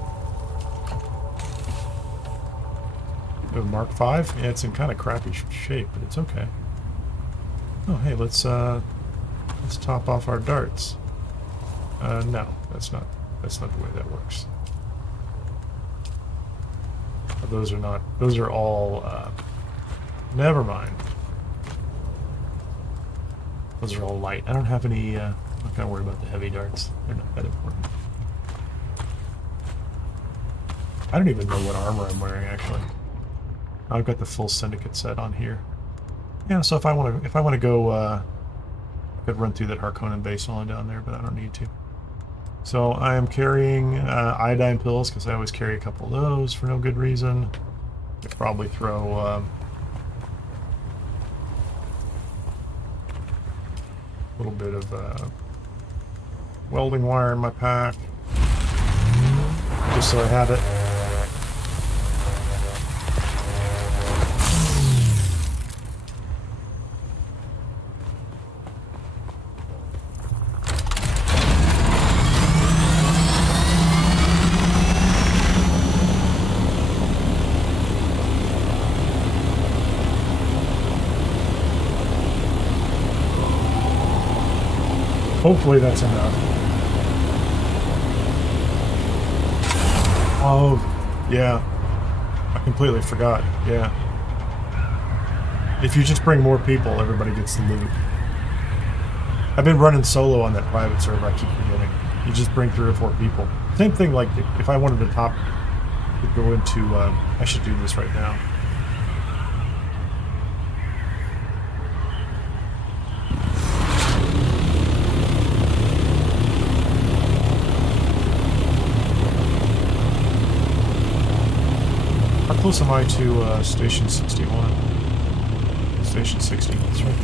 Mark 5? Yeah, it's in kind of crappy shape, but it's okay. Oh, hey, let's top off our darts. No, that's not the way that works. Those are all, never mind. Those are all light. I don't have any, I'm not gonna worry about the heavy darts. They're not that important. I don't even know what armor I'm wearing, actually. I've got the full Syndicate set on here. Yeah, so if I want to go, I could run through that Harkonnen base while I'm down there, but I don't need to. So I am carrying iodine pills because I always carry a couple of those for no good reason. Could probably throw a little bit of welding wire in my pack, just so I have it. Hopefully that's enough. Oh, yeah. I completely forgot. Yeah. If you just bring more people, everybody gets the loot. I've been running solo on that private server, I keep forgetting. You just bring 3 or 4 people. Same thing, like, if I wanted to could go into, I should do this right now. How close am I to Station 61? Station 60, that's right.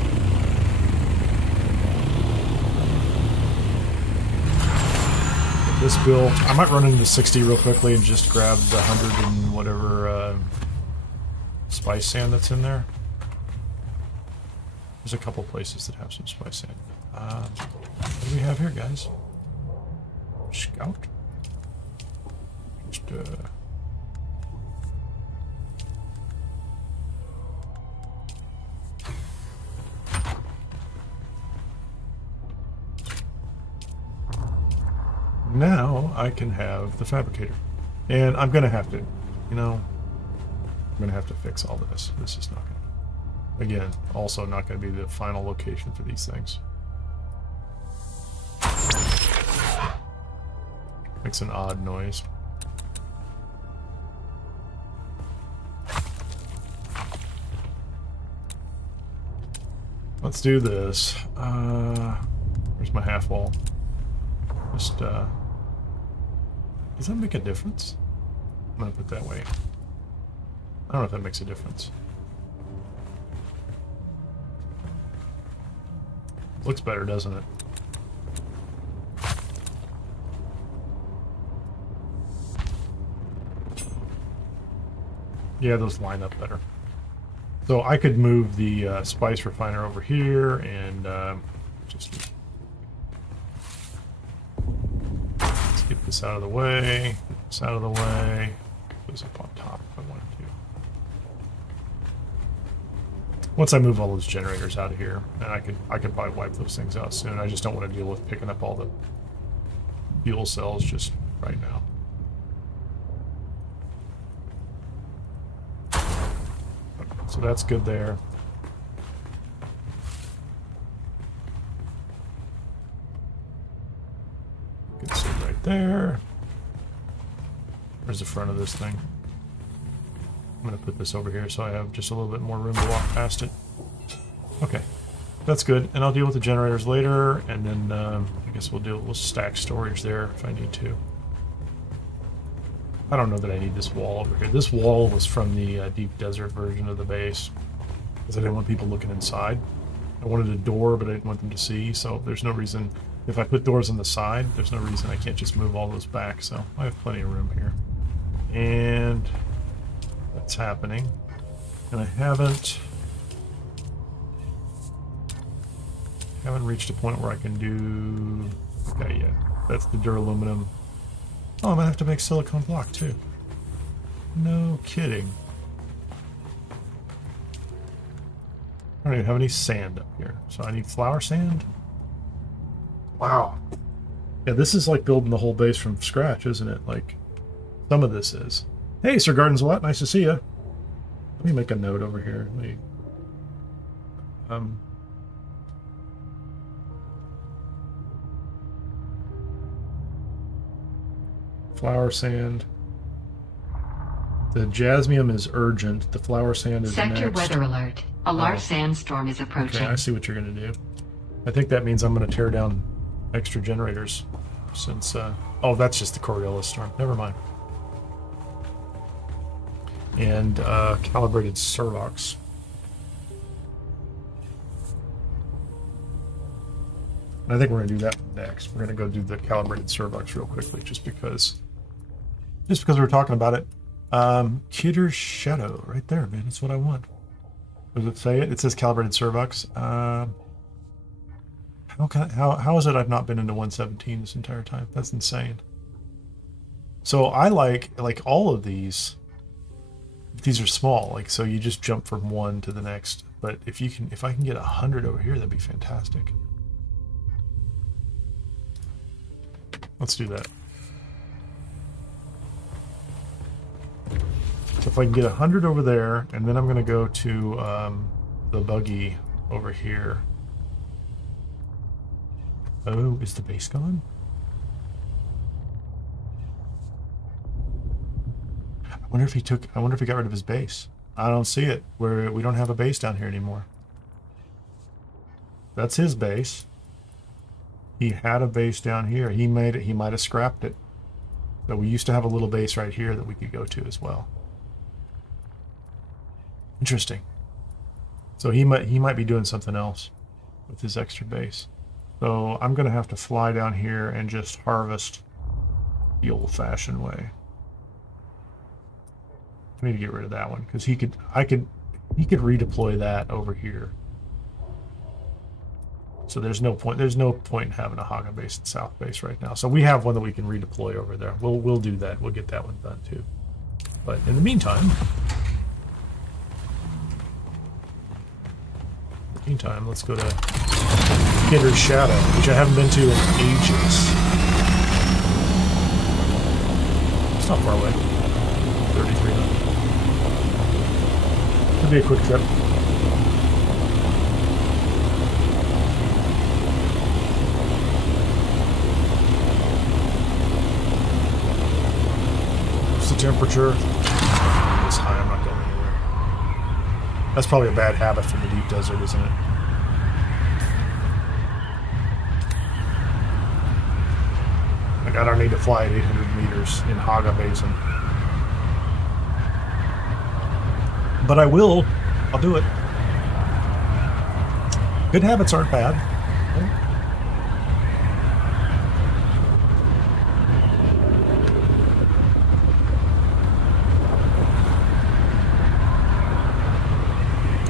This build, I might run into 60 real quickly and just grab the 100 and whatever spice sand that's in there. There's a couple places that have some spice sand. What do we have here, guys? Scout? Just, now I can have the fabricator. And I'm going to have to, you know, I'm going to have to fix all this. This is not going to, again, also not going to be the final location for these things. Makes an odd noise. Let's do this. Where's my half wall? Just, does that make a difference? I'm gonna put it that way. I don't know if that makes a difference. Looks better, doesn't it? Yeah, those line up better. So I could move the spice refiner over here and just get this out of the way, get this out of the way, put this up on top if I wanted to. Once I move all those generators out of here, and I could probably wipe those things out soon. I just don't want to deal with picking up all the fuel cells just right now. So that's good there. Good sit right there. Where's the front of this thing? I'm going to put this over here so I have just a little bit more room to walk past it. Okay, that's good. And I'll deal with the generators later, and then I guess we'll stack storage there if I need to. I don't know that I need this wall over here. This wall was from the deep desert version of the base, because I didn't want people looking inside. I wanted a door, but I didn't want them to see, so there's no reason. If I put doors on the side, there's no reason I can't just move all those back, so I have plenty of room here. And that's happening. And I haven't reached a point where I can do... Okay, yeah, that's the duraluminum. Oh, I'm gonna have to make silicone block too. No kidding. I don't even have any sand up here, so I need flour sand. Wow. Yeah, this is like building the whole base from scratch, isn't it? Like, some of this is. Hey, Sir Garden's Lot, nice to see you. Let me make a note over here. Let me, flour sand. The jasmium is urgent. The flower sand is Sector next. weather alert. A large sandstorm is approaching. Okay, I see what you're going to do. I think that means I'm going to tear down extra generators since... oh, that's just the Coriolis storm. Never mind. And calibrated Servox. I think we're going to do that next. We're going to go do the calibrated Servox real quickly, just because we're talking about it. Kitter's Shadow, right there, man. That's what I want. Does it say it? It says calibrated Servox. How is it I've not been into 117 this entire time? That's insane. So I like all of these. These are small, like, so you just jump from one to the next. But if I can get 100 over here, that'd be fantastic. Let's do that. So if I can get 100 over there, and then I'm going to go to the buggy over here. Oh, is the base gone? I wonder if he got rid of his base. I don't see it. We don't have a base down here anymore. That's his base. He had a base down here. He might have scrapped it. But we used to have a little base right here that we could go to as well. Interesting. So he might be doing something else with his extra base. So I'm going to have to fly down here and just harvest the old-fashioned way. I need to get rid of that one because he could redeploy that over here. So there's no point in having a Hagga Basin South base right now. So we have one that we can redeploy over there. We'll do that. We'll get that one done too. But in the meantime, let's go to Kitter's Shadow, which I haven't been to in ages. It's not far away. 3,300. It'll be a quick trip. What's the temperature? It's high. I'm not going anywhere. That's probably a bad habit from the deep desert, isn't it? Like, I don't need to fly at 800 meters in Hagga Basin. But I will. I'll do it. Good habits aren't bad.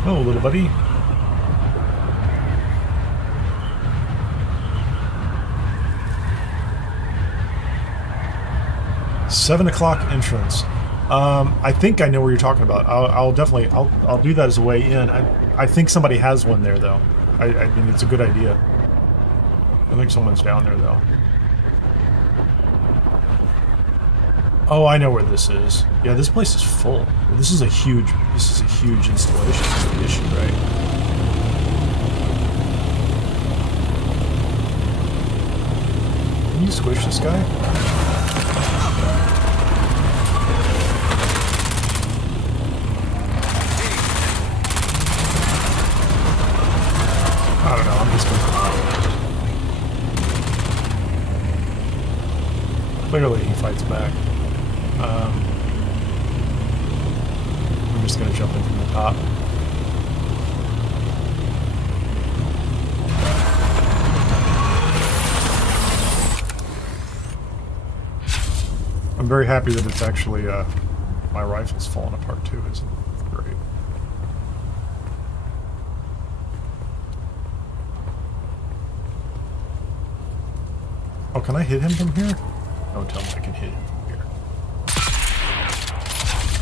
Oh, little buddy. Seven o'clock entrance. I think I know where you're talking about. I'll definitely do that as a way in. I think somebody has one there though. I mean, it's a good idea. I think someone's down there though. Oh, I know where this is. Yeah, this place is full. This is a huge installation. That's the issue, right? Can you squish this guy? I don't know, I'm just going to... Clearly he fights back. I'm just going to jump in from the top. I'm very happy that it's actually, my rifle's falling apart too, isn't it? Great. Oh, can I hit him from here? Don't tell me I can hit him from here.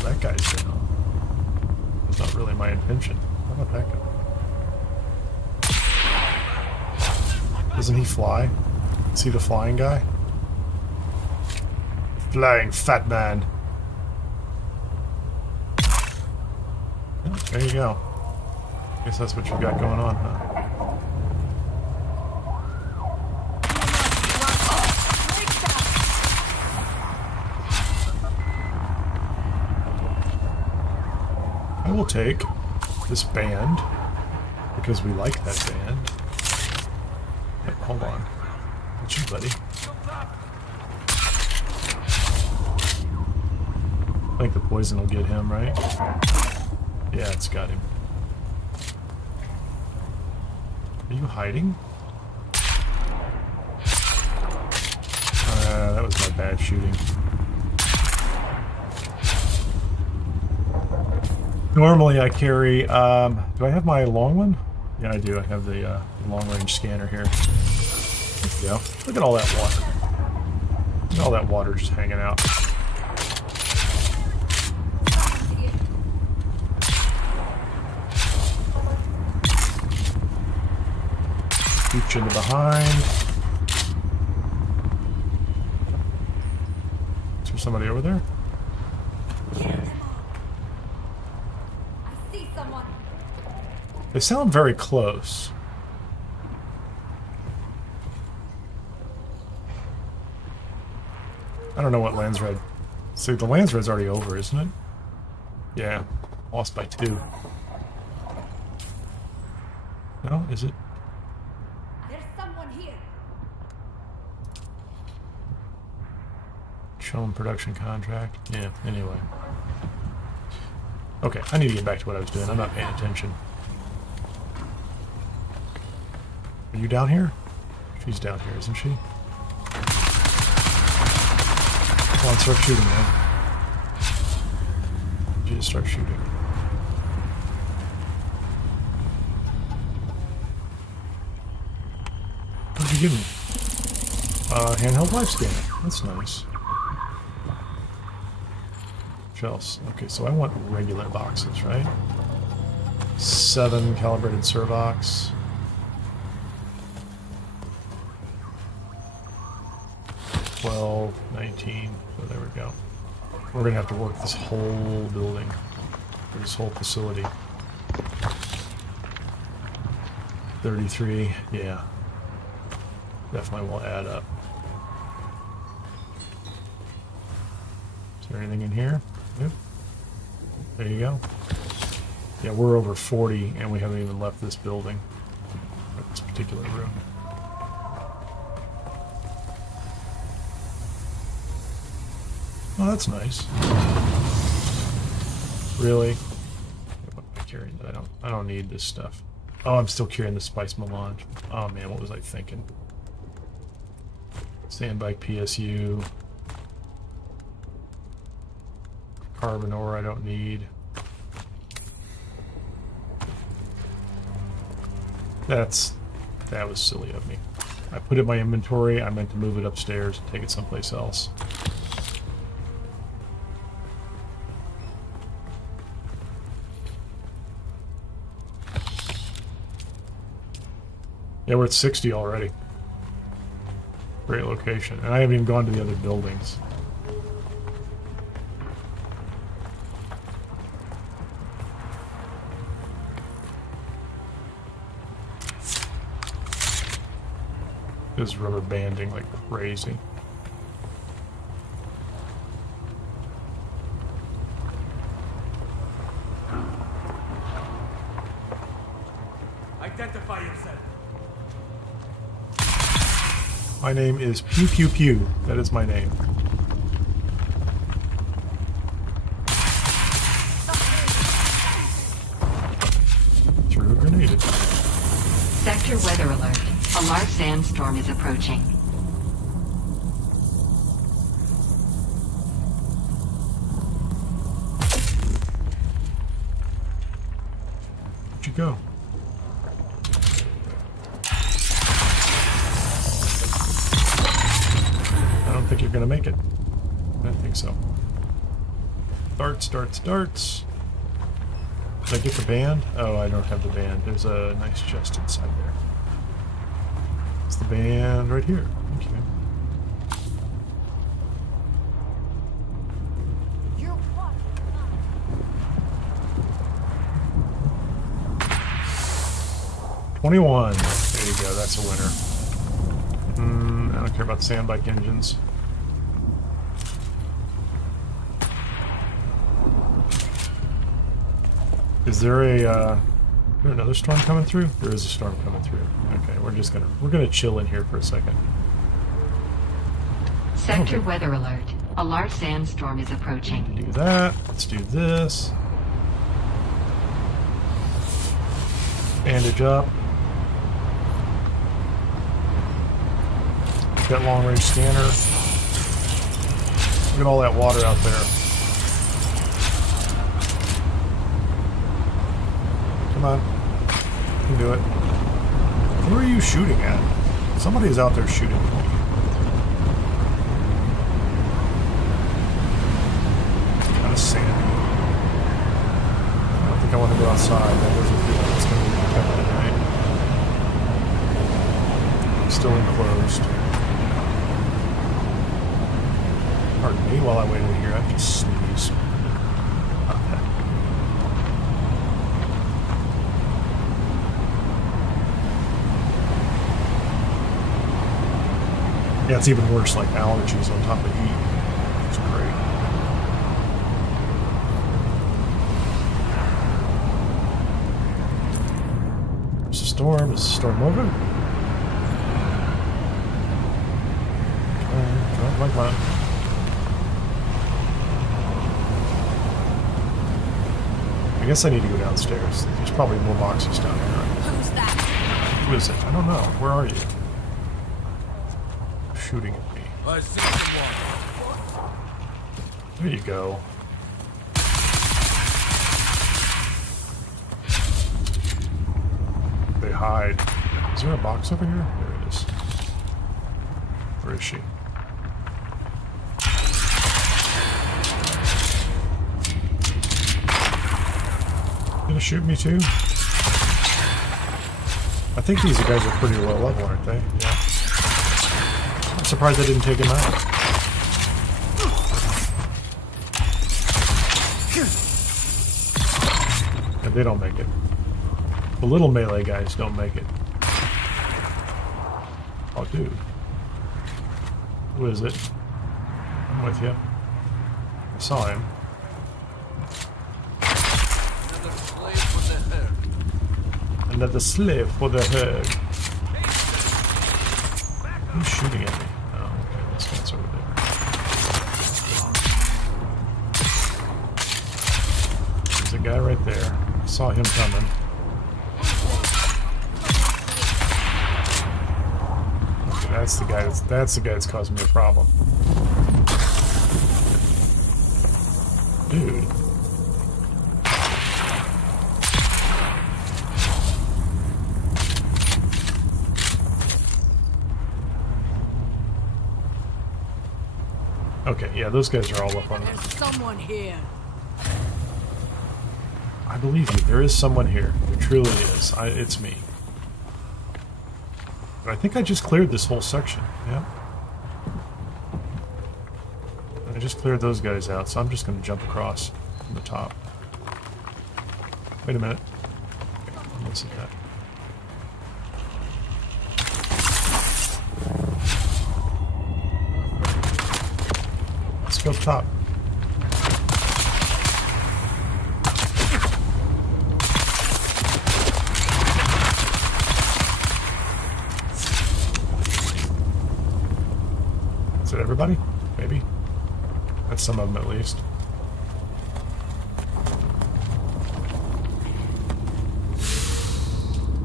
That guy's down. That's not really my intention. How about that guy? Doesn't he fly? See the flying guy? Flying fat man. Yeah, there you go. Guess that's what you've got going on, huh? take this band because we like that band. Yep, hold on. What's you, buddy? I think the poison will get him, right? Yeah, it's got him. Are you hiding? That was my bad shooting. Normally I carry, do I have my long one? Yeah, I do. I have the long-range scanner here. There we go. Look at all that water. Look at all that water just hanging out. Reach into behind. Is there somebody over there? I see someone. They sound very close. I don't know what lands red. See, the lands red's already over, isn't it? Yeah, lost by 2. No, is it? There's someone here. CHOAM production contract. Yeah, anyway. Okay, I need to get back to what I was doing. I'm not paying attention. Are you down here? She's down here, isn't she? Come on, start shooting, man. You just start shooting. What did you give me? Handheld life scanner. That's nice. Shells. Okay, so I want regular boxes, right? 7 calibrated Servox. 12, 19. So there we go. We're gonna have to work this whole building, or this whole facility. 33. Yeah. Definitely will add up. Is there anything in here? Yep. There you go. Yeah, we're over 40 and we haven't even left this building. Or this particular room. Oh, that's nice. Really? What am I carrying that I don't need this stuff. Oh, I'm still carrying the spice melange. Oh man, what was I thinking? Sandbike PSU. Carbon ore I don't need. That was silly of me. I put it in my inventory, I meant to move it upstairs and take it someplace else. Yeah, we're at 60 already. Great location. And I haven't even gone to the other buildings. This rubber banding like crazy. Identify yourself. My name is Pew Pew Pew. That is my name. Threw a grenade at me. Sector weather alert. A large sandstorm is approaching. Where'd you go? I don't think you're gonna make it. I don't think so. Darts, darts, darts. Did I get the band? Oh, I don't have the band. There's a nice chest inside there. It's the band right here. Okay. You're what? 21. There you go. That's a winner. I don't care about sandbike engines. Is there another storm coming through? There is a storm coming through. Okay, we're gonna chill in here for a second. Sector weather alert. A large sandstorm is approaching. Do that. Let's do this. Bandage up. That long range scanner. Look at all that water out there. Come on. You can do it. Who are you shooting at? Somebody's out there shooting at me. It's kind of sandy. I don't think I want to go outside. That doesn't feel like it's going to be protected tonight. Still enclosed. Pardon me while I wait in here. I have to sneeze. Okay. Yeah, it's even worse, like allergies on top of heat. It's great. There's a storm. Is the storm over? Come on. I guess I need to go downstairs. There's probably more boxes down here. Who's that? Who is it? I don't know. Where are you? Shooting at me. I see someone. There you go. They hide. Is there a box over here? There it is. Where is she? Gonna shoot me too? I think these guys are pretty low level, aren't they? Yeah. I'm surprised I didn't take him out. And they don't make it. The little melee guys don't make it. Oh, dude. Who is it? I'm with you. I saw him. Another slave for the herd. Who's shooting at me? Oh, okay, this guy's over there. There's a guy right there. I saw him coming. Okay, that's the guy that's causing me a problem. Dude. Okay, yeah, those guys are all up on me. There's someone here. I believe you. There is someone here. There truly is. It's me. But I think I just cleared this whole section. Yeah. I just cleared those guys out, so I'm just going to jump across from the top. Wait a minute. Okay, let's hit that. Let's go up top. Is it everybody? Maybe. That's some of them at least.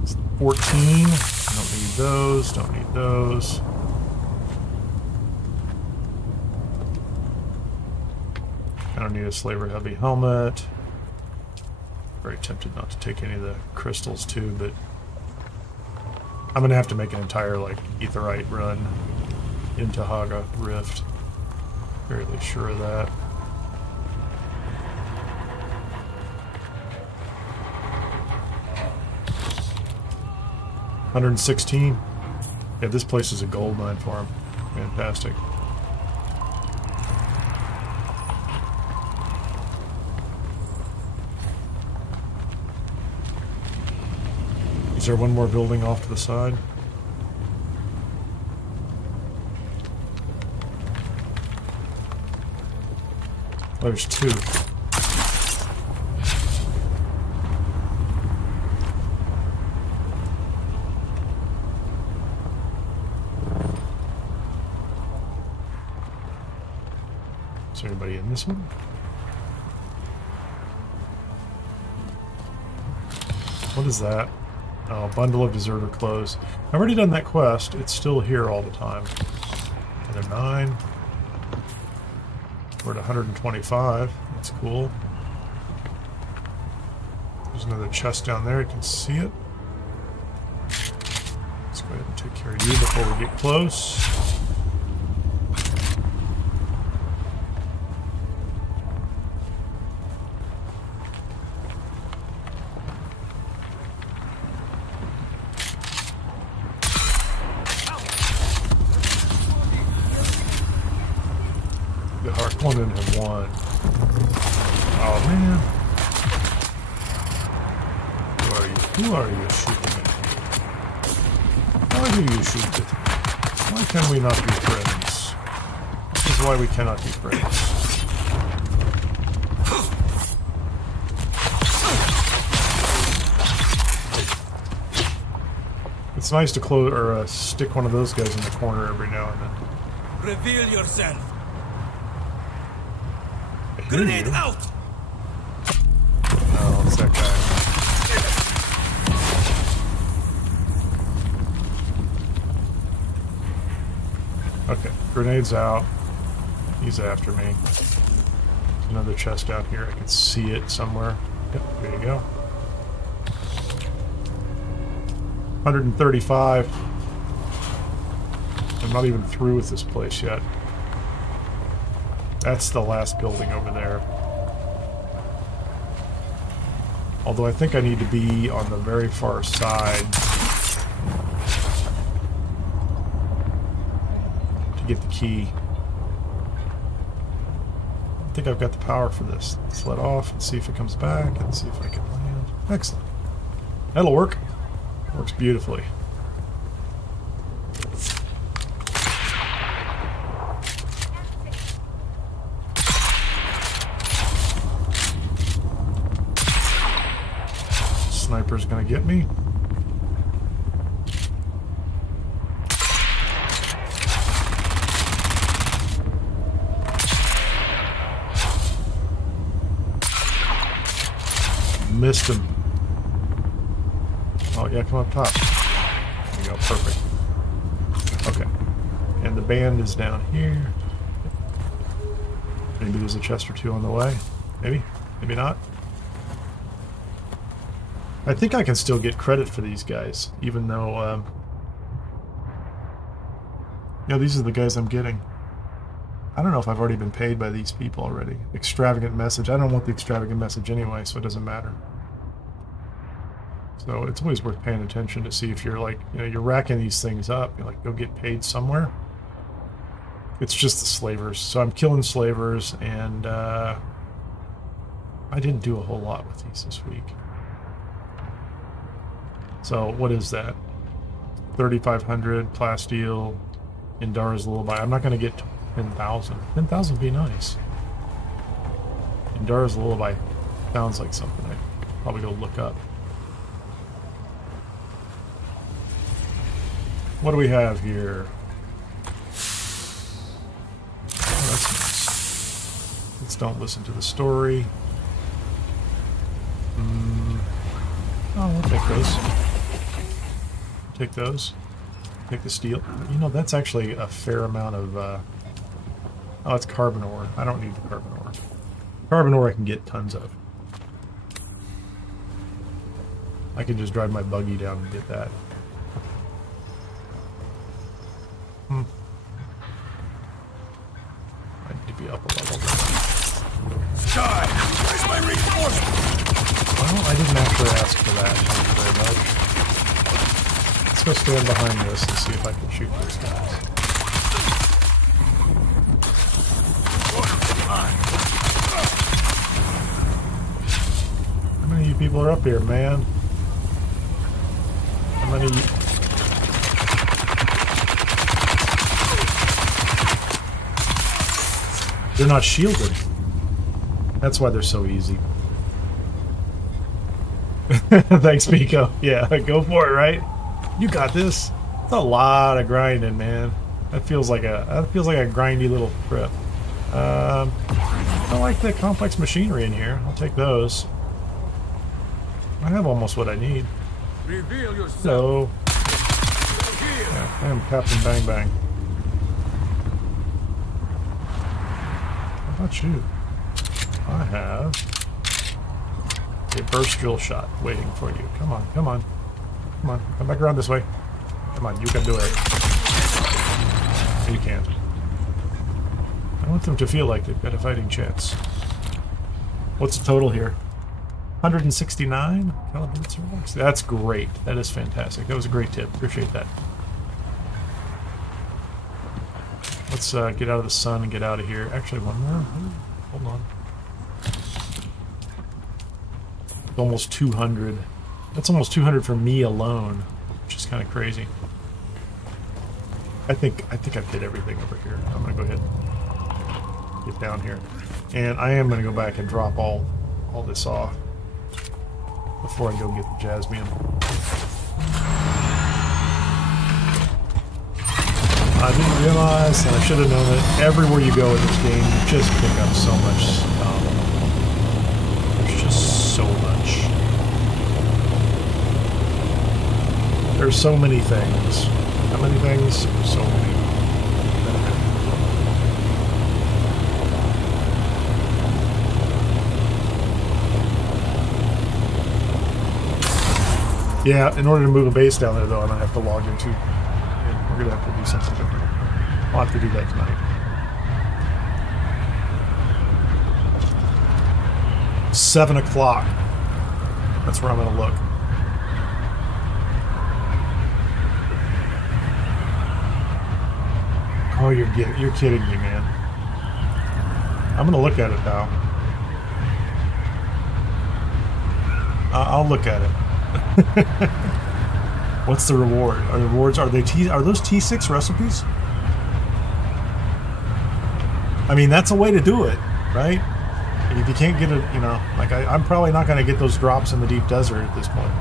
It's 14. Don't need those. Don't need those. I don't need a slaver heavy helmet. Very tempted not to take any of the crystals too, but I'm gonna have to make an entire like aetherite run into Hagga Rift. Fairly sure of that. $116. Yeah, this place is a gold mine for him. Fantastic. Is there one more building off to the side? Oh, there's two. Is there anybody in this one? What is that? Oh, bundle of deserter clothes. I've already done that quest. It's still here all the time. Another 9. We're at 125. That's cool. There's another chest down there. You can see it. Let's go ahead and take care of you before we get close. The Harkonnen have won. Oh man. Who are you shooting at? Why do you shoot at me? Why can we not be friends? This is why we cannot be friends. It's nice to close or stick one of those guys in the corner every now and then. Reveal yourself. I hear Grenade you. out. Oh, it's that guy. Okay, grenades out. He's after me. There's another chest out here. I can see it somewhere. Yep, there you go. 135. I'm not even through with this place yet. That's the last building over there. Although I think I need to be on the very far side to get the key. I think I've got the power for this. Let's let off and see if it comes back and see if I can land. Excellent. That'll work. Works beautifully. Sniper's gonna get me. Missed him. Oh yeah, come up top. There you go, perfect. Okay. And the band is down here. Maybe there's a chest or two on the way. Maybe, maybe not. I think I can still get credit for these guys, even though, you know, these are the guys I'm getting. I don't know if I've already been paid by these people already. Extravagant message. I don't want the extravagant message anyway, so it doesn't matter. So it's always worth paying attention to see if you're like, you know, you're racking these things up. You're like, go get paid somewhere. It's just the slavers. So I'm killing slavers, and I didn't do a whole lot with these this week. So what is that? 3,500 plasteel, Indara's Lullaby. I'm not going to get 10,000. 10,000 would be nice. Indara's Lullaby sounds like something I'd probably go look up. What do we have here? Oh, that's nice. Let's don't listen to the story. Oh, we'll take those. Take those. Take the steel. You know, that's actually a fair amount of... oh, it's carbon ore. I don't need the carbon ore. Carbon ore I can get tons of. I can just drive my buggy down and get that. I need to be up a level. Sky, where's my reinforcement? Well, I didn't actually ask for that. Thank you very much. Let's go stand behind this and see if I can shoot those guys. How many of you people are up here, man? How many of you... They're not shielded. That's why they're so easy. Thanks, Pico. Yeah, go for it, right? You got this. It's a lot of grinding, man. That feels like a grindy little trip. I like the complex machinery in here. I'll take those. I have almost what I need. Reveal yourself. So, Here. yeah, I am Captain Bang Bang. How about you? I have a burst drill shot waiting for you. Come on, come on. Come on, come back around this way. Come on, you can do it. You can't. I want them to feel like they've got a fighting chance. What's the total here? 169 calibrated servos? That's great. That is fantastic. That was a great tip. Appreciate that. Let's get out of the sun and get out of here. Actually, one more. Hold on. It's almost 200. That's almost 200 for me alone, which is kind of crazy. I think I've hit everything over here. I'm gonna go ahead and get down here, and I am gonna go back and drop all this off before I go get the jasmine. I didn't realize, and I should have known that everywhere you go in this game, you just pick up so much stuff. There's just so much. There's so many things. How many things? So many. Yeah, in order to move a base down there, though, I'm going to have to log into... Yeah, we're going to have to do something different. I'll have to do that tonight. 7 o'clock. That's where I'm going to look. Oh, you're kidding me, man. I'm going to look at it now. I'll look at it. What's the reward? Are the rewards, are those T6 recipes? I mean, that's a way to do it, right? And if you can't get it, you know, like I'm probably not going to get those drops in the deep desert at this point.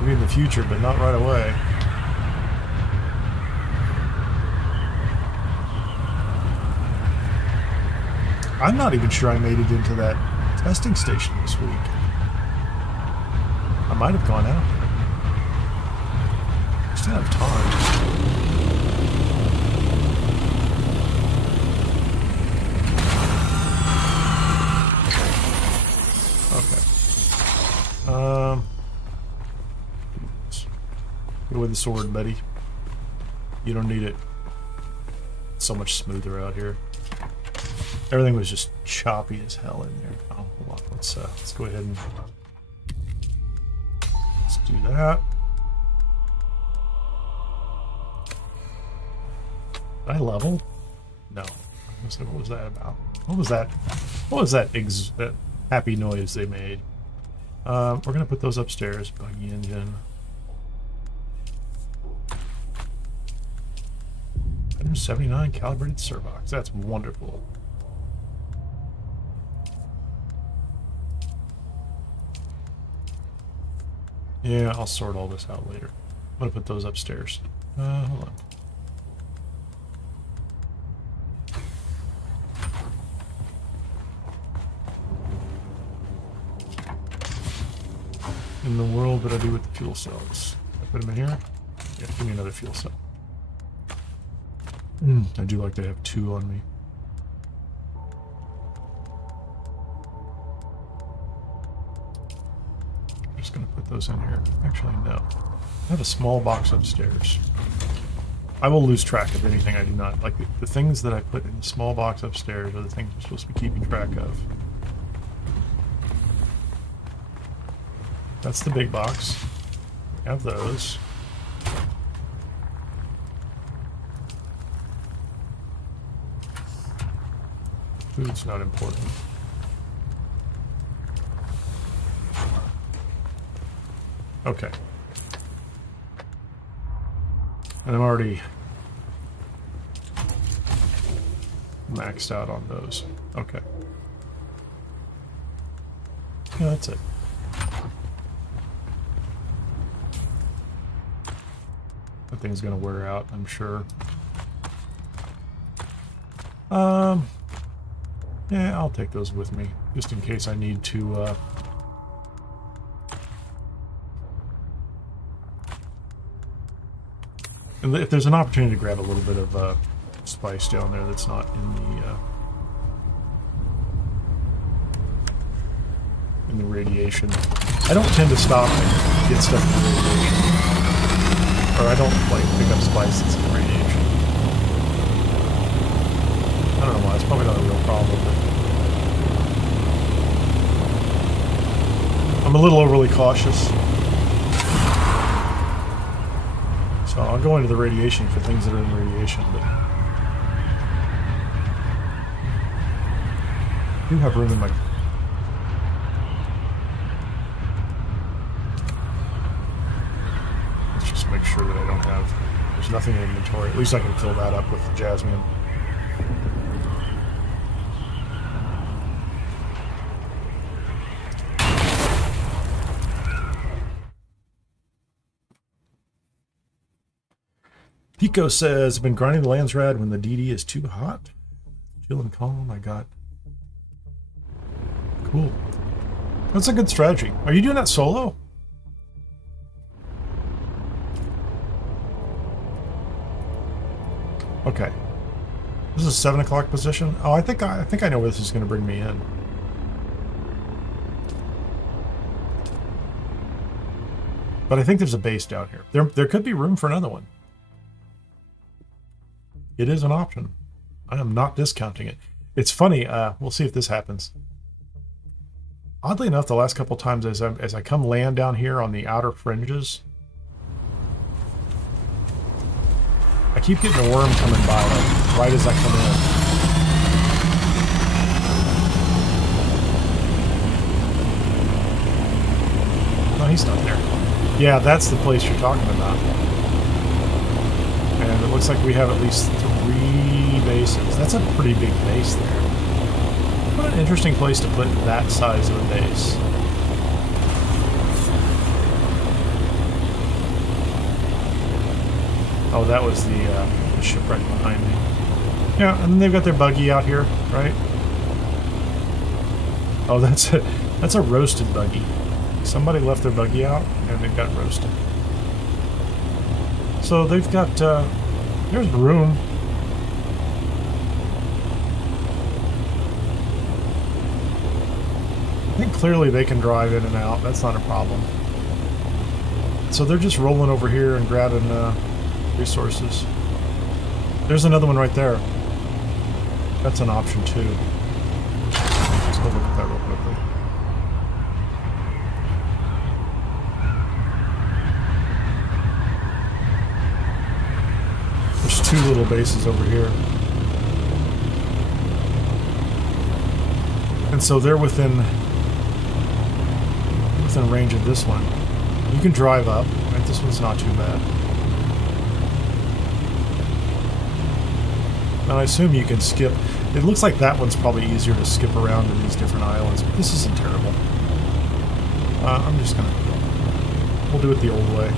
Maybe in the future, but not right away. I'm not even sure I made it into that testing station this week. I might have gone out. I still have time. Okay. Go with the sword, buddy. You don't need it. It's so much smoother out here. Everything was just choppy as hell in there. Oh, hold on. Let's go ahead and let's do that. Did I level? No. What was that about? What was that? What was that happy noise they made? We're gonna put those upstairs. Buggy engine. 179 calibrated servox. That's wonderful. Yeah, I'll sort all this out later. I'm gonna put those upstairs. Hold on. In the world, what do I do with the fuel cells? I put them in here? Yeah, give me another fuel cell. I do like to have 2 on me. I'm just going to put those in here. Actually, no. I have a small box upstairs. I will lose track of anything I do not. Like, the things that I put in the small box upstairs are the things I'm supposed to be keeping track of. That's the big box. We have those. Food's not important. Okay. And I'm already maxed out on those. Okay. Yeah, that's it. That thing's gonna wear out, I'm sure. Yeah, I'll take those with me, just in case I need to, and if there's an opportunity to grab a little bit of, spice down there that's not in the radiation. I don't tend to stop and get stuff in the radiation. Or I don't, like, pick up spice that's in the radiation. I don't know why, it's probably not a real problem, but I'm a little overly cautious. So I'll go into the radiation for things that are in radiation, but I do have room in my... Let's just make sure that I don't have... There's nothing in inventory. At least I can fill that up with the jasmine. Pico says, I've been grinding the lands rad when the DD is too hot. Chill and calm, I got... Cool. That's a good strategy. Are you doing that solo? Okay. This is a 7 o'clock position. Oh, I think I know where this is going to bring me in. But I think there's a base down here. There could be room for another one. It is an option. I am not discounting it. It's funny. We'll see if this happens. Oddly enough, the last couple times as I come land down here on the outer fringes, I keep getting a worm coming by like, right as I come in. No, he's not there. Yeah, that's the place you're talking about. And it looks like we have at least 3 bases. That's a pretty big base there. What an interesting place to put that size of a base. Oh, that was the ship right behind me. Yeah, and then they've got their buggy out here, right? Oh, that's a roasted buggy. Somebody left their buggy out, and it got roasted. So they've got, there's room. I think clearly they can drive in and out. That's not a problem. So they're just rolling over here and grabbing resources. There's another one right there. That's an option too. Let's go look at that real quickly. There's 2 little bases over here. And so they're within range of this one. You can drive up, right? This one's not too bad. And I assume you can skip. It looks like that one's probably easier to skip around in these different islands, but this isn't terrible. I'm just gonna... We'll do it the old way.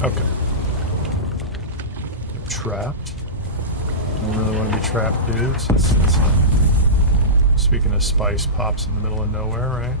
Okay. You're trapped. Don't really want to be trapped, dudes. It's speaking of spice, pops in the middle of nowhere, right?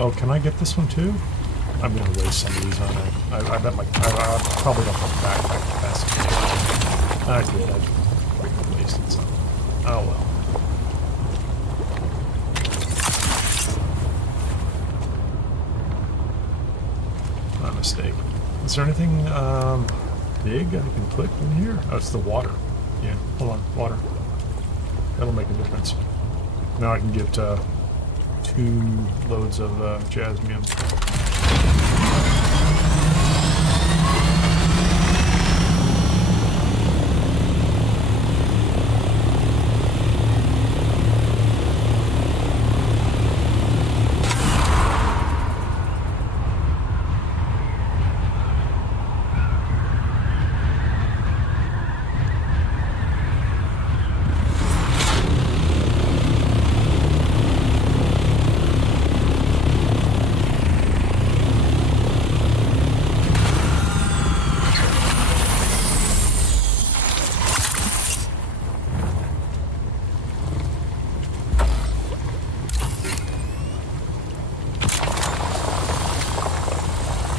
Oh, can I get this one too? I'm going to waste some of these on it. I bet I probably don't have backpack capacity. I did. I freaking wasted some. Oh well. mistake. Is there anything big I can put in here? Oh, it's the water. Yeah, hold on, water. That'll make a difference. Now I can get 2 loads of jasmine.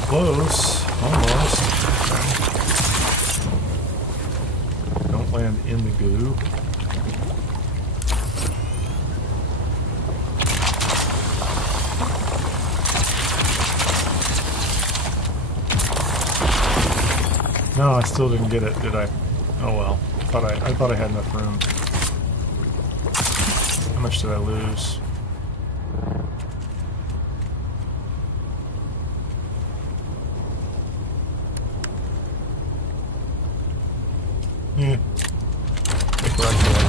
Close. Almost. Don't land in the goo. No, I still didn't get it, did I? Oh well. I thought I had enough room. How much did I lose? Yeah. Take what I can get.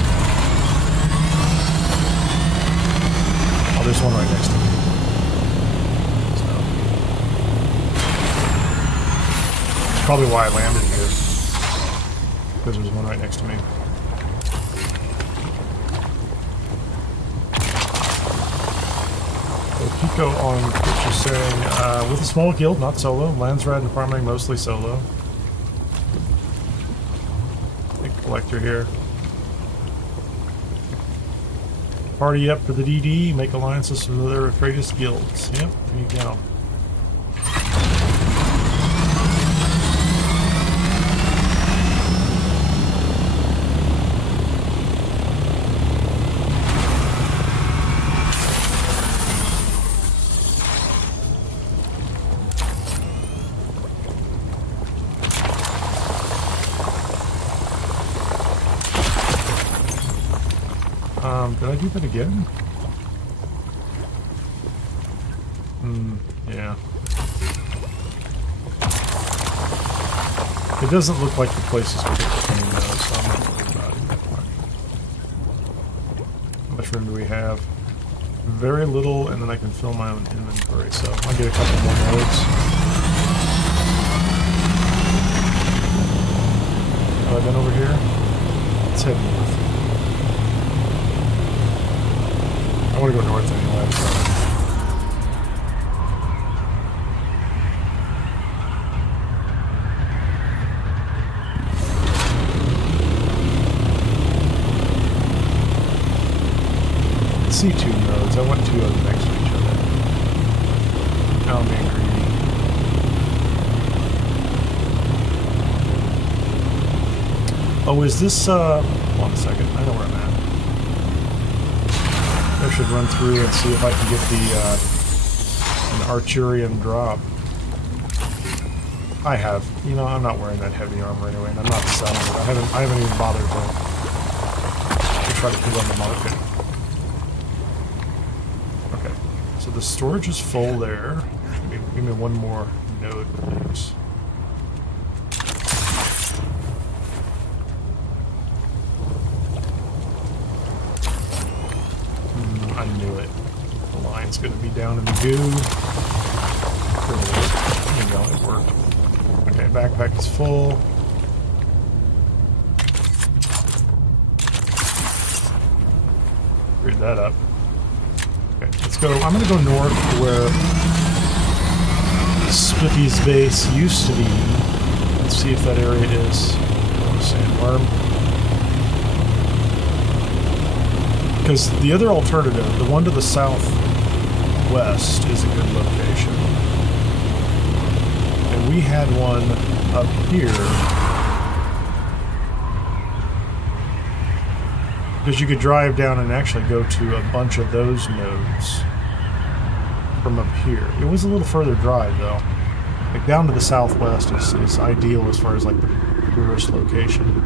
Oh, there's one right next to me. So. That's probably why I landed here. Because there's one right next to me. So Pico on Twitch is saying, with a small guild, not solo. Lands rad and farming mostly solo. Collector here. Party up for the DD, make alliances with other Atreides guilds. Yep, there you go. Did I do that again? Yeah. It doesn't look like the place is particularly clean though, so I'm not worried about it that much. How much room do we have? Very little, and then I can fill my own inventory, so I'll get a couple more nodes. Have I been over here? Let's head north. I want to go north anyway, so. I see 2 nodes. I want 2 of them next to each other. Now I'm being greedy. Oh, is this, hold on a second. I know where I'm at. I should run through and see if I can get the an Arturian drop. I have. You know, I'm not wearing that heavy armor anyway, and I'm not selling it. I haven't even bothered to try to put it on the market. Okay, so the storage is full there. Give me one more node, please. I knew it. The line's going to be down in the goo. There you go, it worked. Okay, backpack is full. Read that up. Okay, let's go. I'm going to go north to where Spiffy's base used to be. Let's see if that area is sandworm. Because the other alternative, the one to the southwest, is a good location. And we had one up here. Because you could drive down and actually go to a bunch of those nodes from up here. It was a little further drive, though. Like down to the southwest is ideal as far as like the tourist location.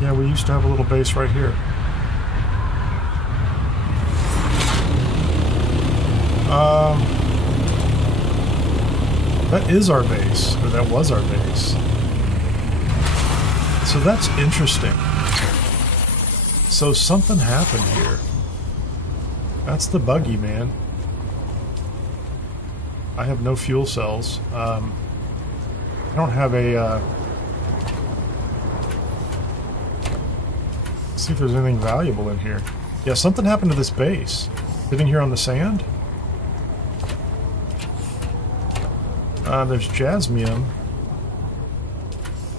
Yeah, we used to have a little base right here. That is our base, or that was our base. So that's interesting. So something happened here. That's the buggy, man. I have no fuel cells. I don't have a... Let's see if there's anything valuable in here. Yeah, something happened to this base. Sitting here on the sand. There's jasmium.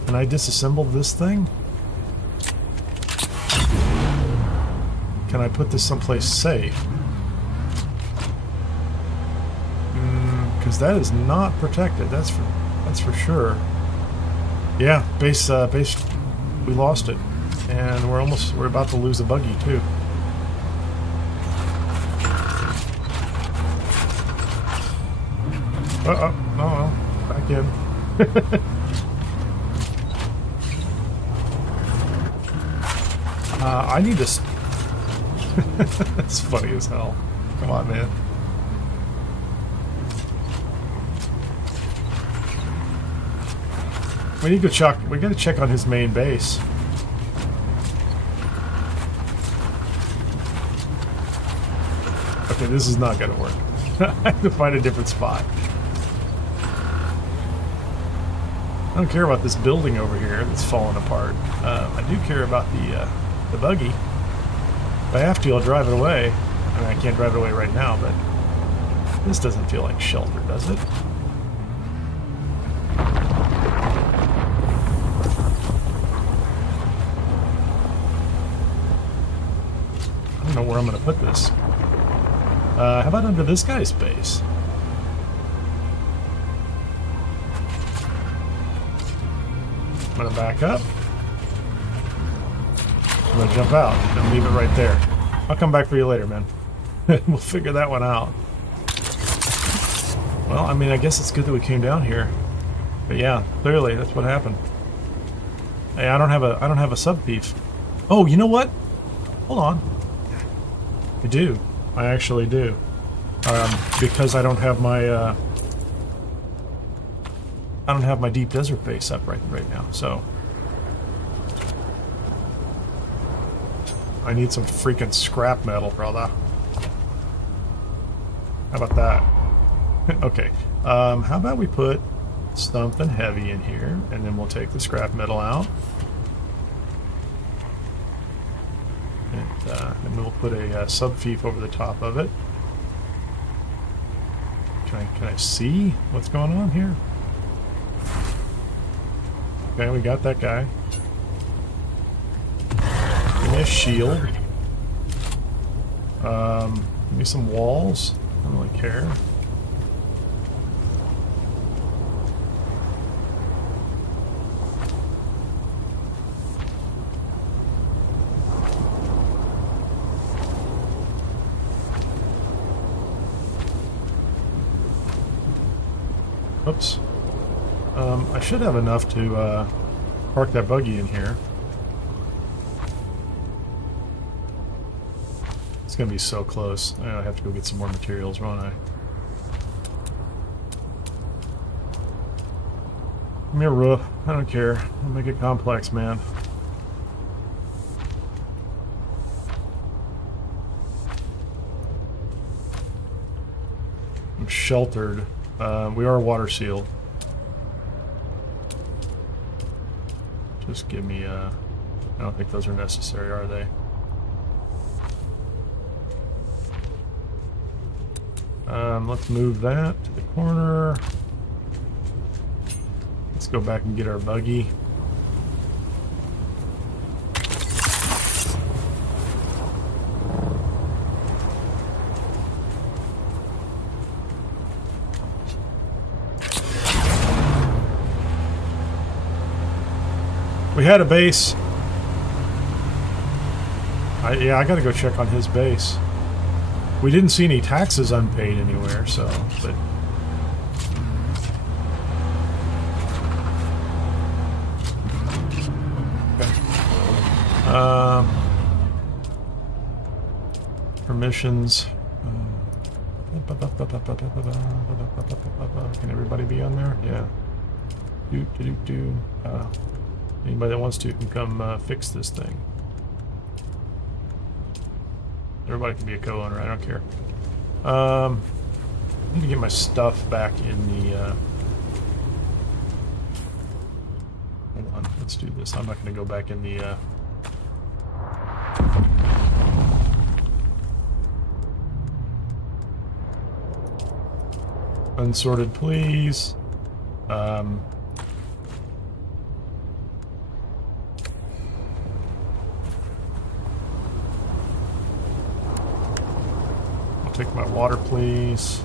Can I disassemble this thing? Can I put this someplace safe? Because that is not protected. That's for sure. Yeah, base. We lost it, and we're about to lose a buggy too. No, back in. I need to... That's funny as hell. Come on, man. We need to check. We got to check on his main base. Okay, this is not going to work. I have to find a different spot. I don't care about this building over here that's falling apart. I do care about the buggy. If I have to, I'll drive it away. I mean, I can't drive it away right now, but this doesn't feel like shelter, does it? I don't know where I'm going to put this. How about under this guy's base? I'm going to back up. I'm going to jump out and leave it right there. I'll come back for you later, man. We'll figure that one out. Well, I mean, I guess it's good that we came down here. But yeah, clearly that's what happened. Hey, I don't have a sub thief. Oh, you know what? Hold on. I do. I actually do. Because I don't have my deep desert base up right now, so I need some freaking scrap metal, brother. How about that? Okay. How about we put something heavy in here, and then we'll take the scrap metal out, and we'll put a sub-thief over the top of it. Can I see what's going on here? Okay, we got that guy. Give me a shield. Give me some walls. I don't really care. Oops. I should have enough to park that buggy in here. It's gonna be so close. I have to go get some more materials, won't I? Give me a roof. I don't care. I'll make it complex, man. I'm sheltered. We are water sealed. Just give me I don't think those are necessary, are they? Let's move that to the corner. Let's go back and get our buggy. We had a base. Yeah, I gotta go check on his base. We didn't see any taxes unpaid anywhere, so, but... Okay. Permissions. Can everybody be on there? Yeah. Anybody that wants to can come fix this thing. Everybody can be a co-owner, I don't care. I need to get my stuff back in the... Hold on, let's do this. I'm not going to go back in the... Unsorted, please. I'll take my water, please.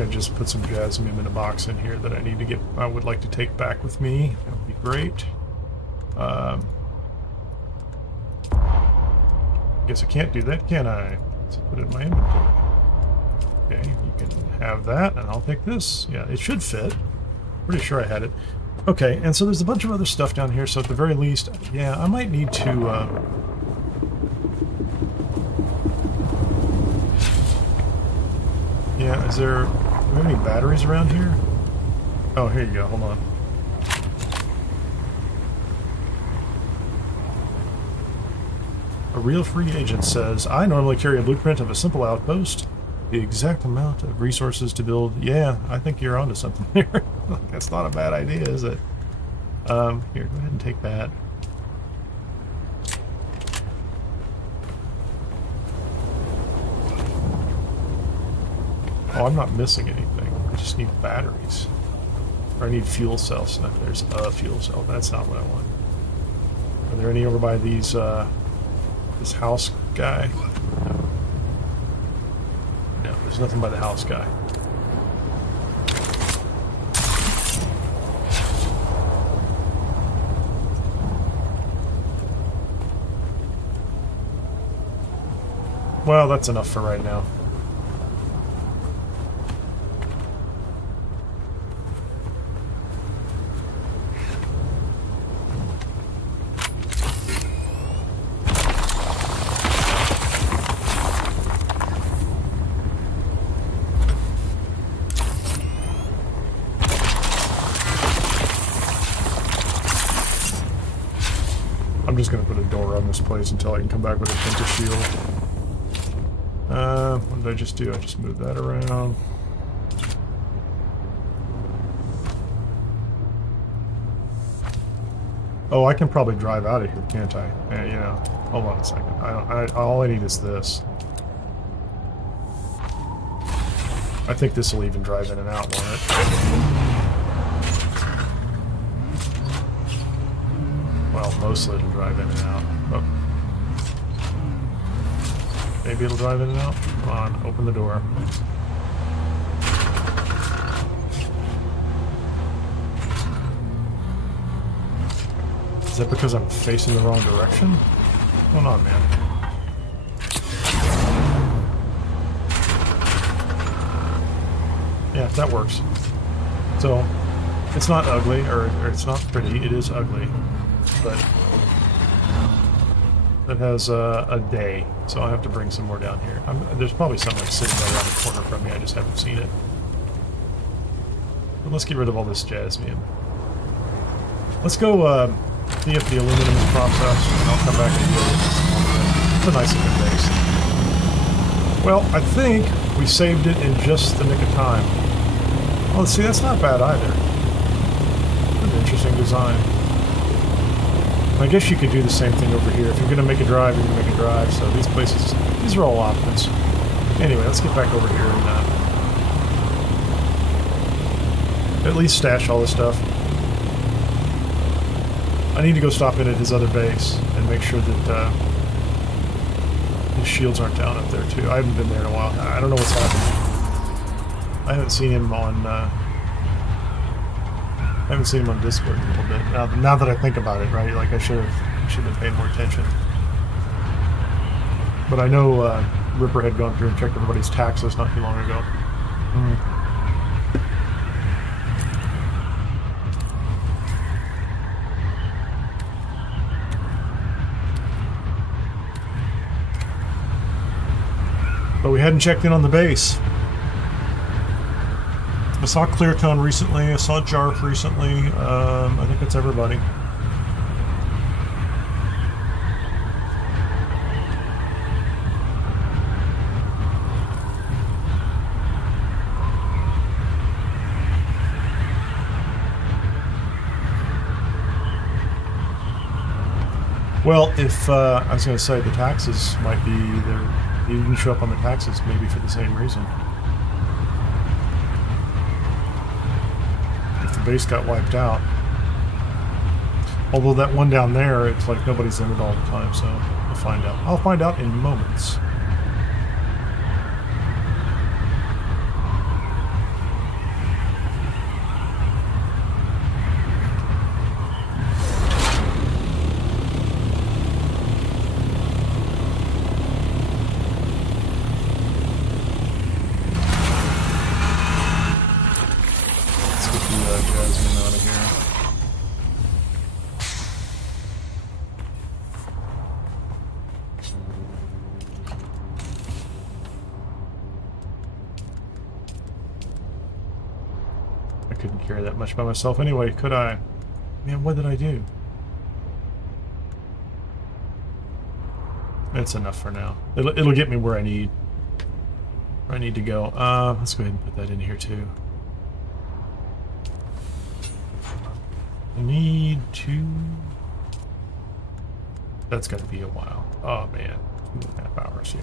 I just put some jasmine in a box in here that I would like to take back with me. That would be great. Guess I can't do that, can I? Let's put it in my inventory. Okay, you can have that, and I'll take this. Yeah, it should fit. Pretty sure I had it. Okay, and so there's a bunch of other stuff down here, so at the very least, yeah, I might need to... Yeah, do we have any batteries around here? Oh, here you go, hold on. A real free agent says, I normally carry a blueprint of a simple outpost. The exact amount of resources to build. Yeah, I think you're onto something here. That's not a bad idea, is it? Here, go ahead and take that. Oh, I'm not missing anything. I just need batteries. Or I need fuel cells. No, there's a fuel cell. That's not what I want. Are there any over by these, this house guy? No, there's nothing by the house guy. Well, that's enough for right now. I'm just going to put a door on this place until I can come back with a Penta shield. What did I just do? I just moved that around. Oh, I can probably drive out of here, can't I? You know, hold on a second. All I need is this. I think this will even drive in and out, won't it? Well, mostly it'll drive in and out. Oh. Maybe it'll drive in and out. Come on, open the door. Is that because I'm facing the wrong direction? What's going on, man? Yeah, that works. So, it's not ugly, or it's not pretty, it is ugly. But that has a day, so I'll have to bring some more down here. There's probably something like sitting right around the corner from me, I just haven't seen it. But let's get rid of all this jasmine. Let's go see if the aluminum is processed, and I'll come back and deal with this. It's a nice looking base. Well, I think we saved it in just the nick of time. Oh, see, that's not bad either. An interesting design. I guess you could do the same thing over here. If you're going to make a drive, you're going to make a drive. So these places, these are all options. Anyway, let's get back over here and at least stash all this stuff. I need to go stop in at his other base and make sure that His shields aren't down up there too. I haven't been there in a while. I don't know what's happening. I haven't seen him on. I haven't seen him on Discord in a little bit. Now that I think about it, right? Like I should have been paying more attention. But I know Ripper had gone through and checked everybody's taxes not too long ago. But we hadn't checked in on the base. I saw Cleartone recently. I saw Jarf recently. I think it's everybody. Well, if I was going to say the taxes might be there. You didn't show up on the taxes, maybe for the same reason. If the base got wiped out. Although that one down there, it's like nobody's in it all the time, so we'll find out. I'll find out in moments. By myself anyway, could I? Man, what did I do? It's enough for now. It'll get me where I need to go. Let's go ahead and put that in here too. I need to. That's got to be a while. Oh man, 2.5 hours.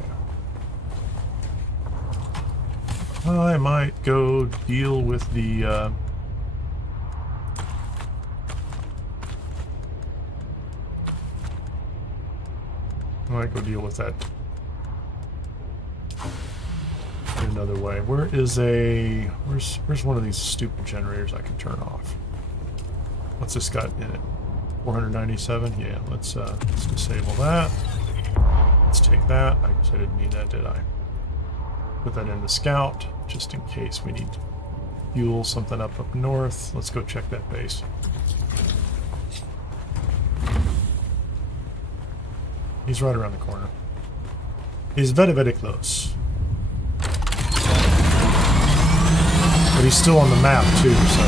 Yeah. I might go deal with the. I might go deal with that in another way. Where's one of these stupid generators I can turn off? What's this got in it? 497? Yeah, let's disable that. Let's take that. I guess I didn't need that, did I? Put that in the scout, just in case we need to fuel something up north. Let's go check that base. He's right around the corner. He's very, very close. But he's still on the map too, so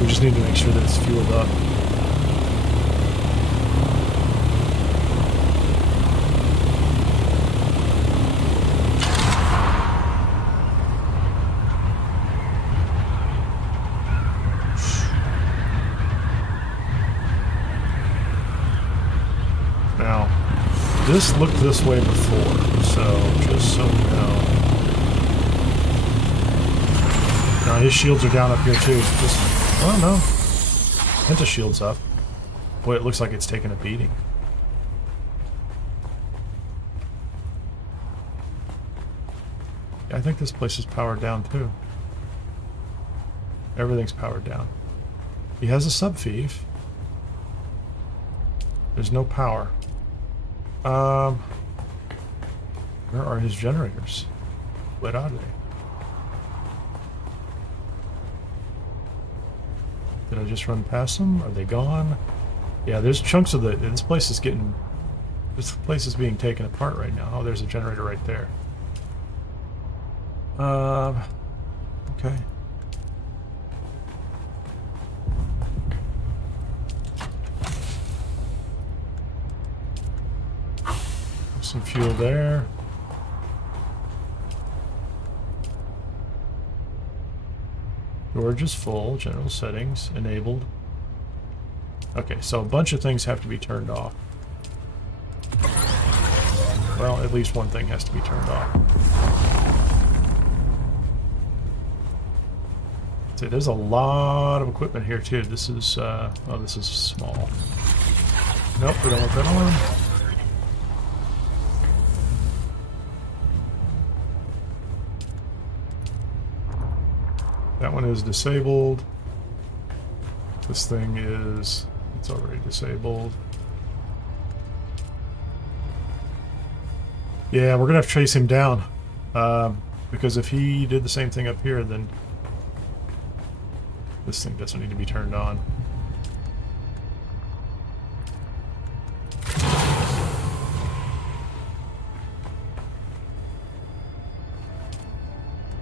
we just need to make sure that it's fueled up. This looked this way before, so just so you know. Now his shields are down up here too. Just, oh no. Penta shield's up. Boy, it looks like it's taking a beating. I think this place is powered down too. Everything's powered down. He has a subfieve. There's no power. Where are his generators? What are they? Did I just run past them? Are they gone? Yeah, there's chunks of this place is being taken apart right now. Oh, there's a generator right there. Okay. Some fuel there. Storage is full. General settings enabled. Okay, so a bunch of things have to be turned off. Well, at least one thing has to be turned off. See, there's a lot of equipment here too. This is oh, this is small. Nope, we don't want that on. That one is disabled. This thing is, it's already disabled. Yeah, we're gonna have to chase him down. Because if he did the same thing up here, then this thing doesn't need to be turned on.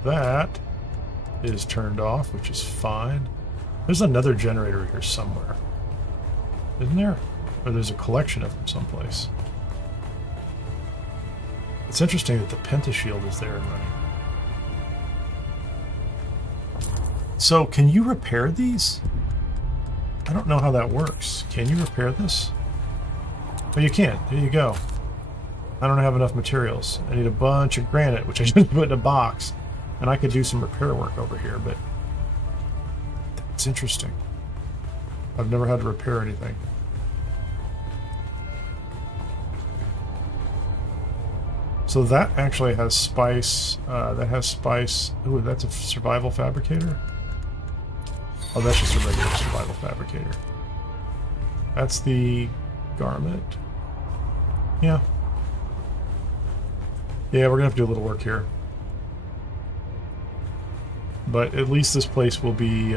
That is turned off, which is fine. There's another generator here somewhere. Isn't there? Or there's a collection of them someplace. It's interesting that the pentashield is there and running. So, can you repair these? I don't know how that works. Can you repair this? Oh, you can. There you go. I don't have enough materials. I need a bunch of granite, which I just put in a box. And I could do some repair work over here, but it's interesting. I've never had to repair anything. So that actually has spice. That has spice. Ooh, that's a survival fabricator. Oh, that's just a regular survival fabricator. That's the garment. Yeah. Yeah, we're gonna have to do a little work here. But at least this place will be...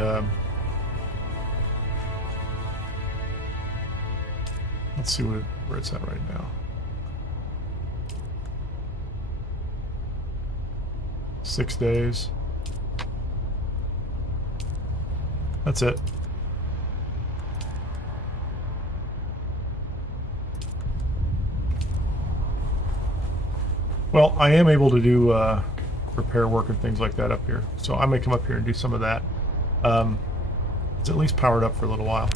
let's see where it's at right now. 6 days. That's it. Well, I am able to do repair work and things like that up here. So I may come up here and do some of that. It's at least powered up for a little while.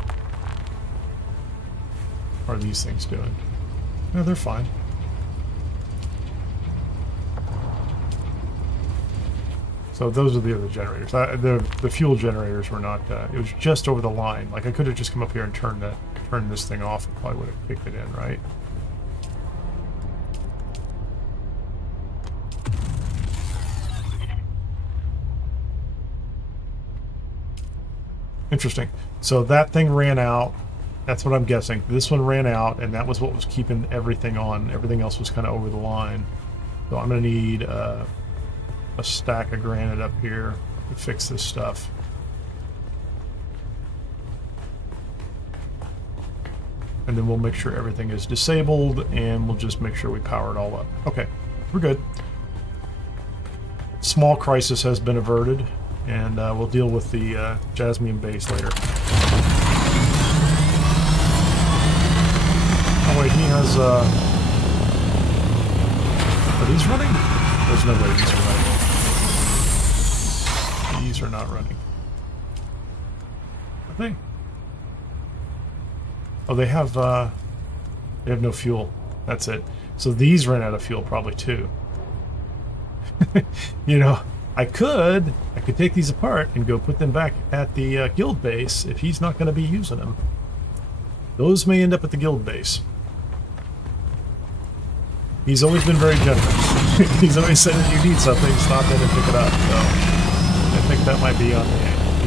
How are these things doing? No, they're fine. So those are the other generators. The fuel generators were not. It was just over the line. Like I could have just come up here and turned this thing off. It probably would have kicked it in, right? Interesting. So that thing ran out. That's what I'm guessing. This one ran out, and that was what was keeping everything on. Everything else was kind of over the line. So I'm going to need a stack of granite up here to fix this stuff. And then we'll make sure everything is disabled, and we'll just make sure we power it all up. Okay, we're good. Small crisis has been averted, and we'll deal with the Jasmine base later. Oh wait, he has... are these running? There's no way these are running. These are not running. Are they? Oh, they have no fuel. That's it. So these ran out of fuel probably too. You know, I could take these apart and go put them back at the guild base if he's not going to be using them. Those may end up at the guild base. He's always been very generous. He's always said if you need something, stop in and pick it up. So I think that might be on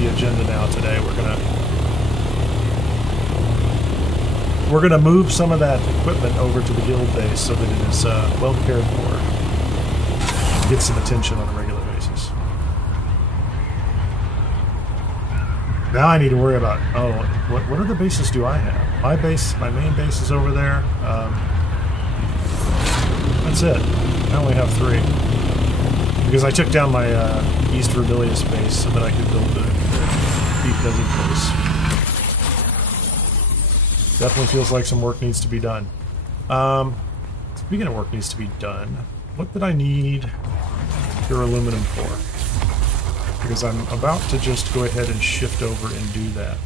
the agenda now today. We're gonna move some of that equipment over to the guild base so that it is well cared for and get some attention on a regular basis. Now I need to worry about, what other bases do I have? My main base is over there. That's it. I only have 3. Because I took down my East Rebellious base so that I could build the Deep Desert base. Definitely feels like some work needs to be done. Speaking of work needs to be done, what did I need pure aluminum for? Because I'm about to just go ahead and shift over and do that.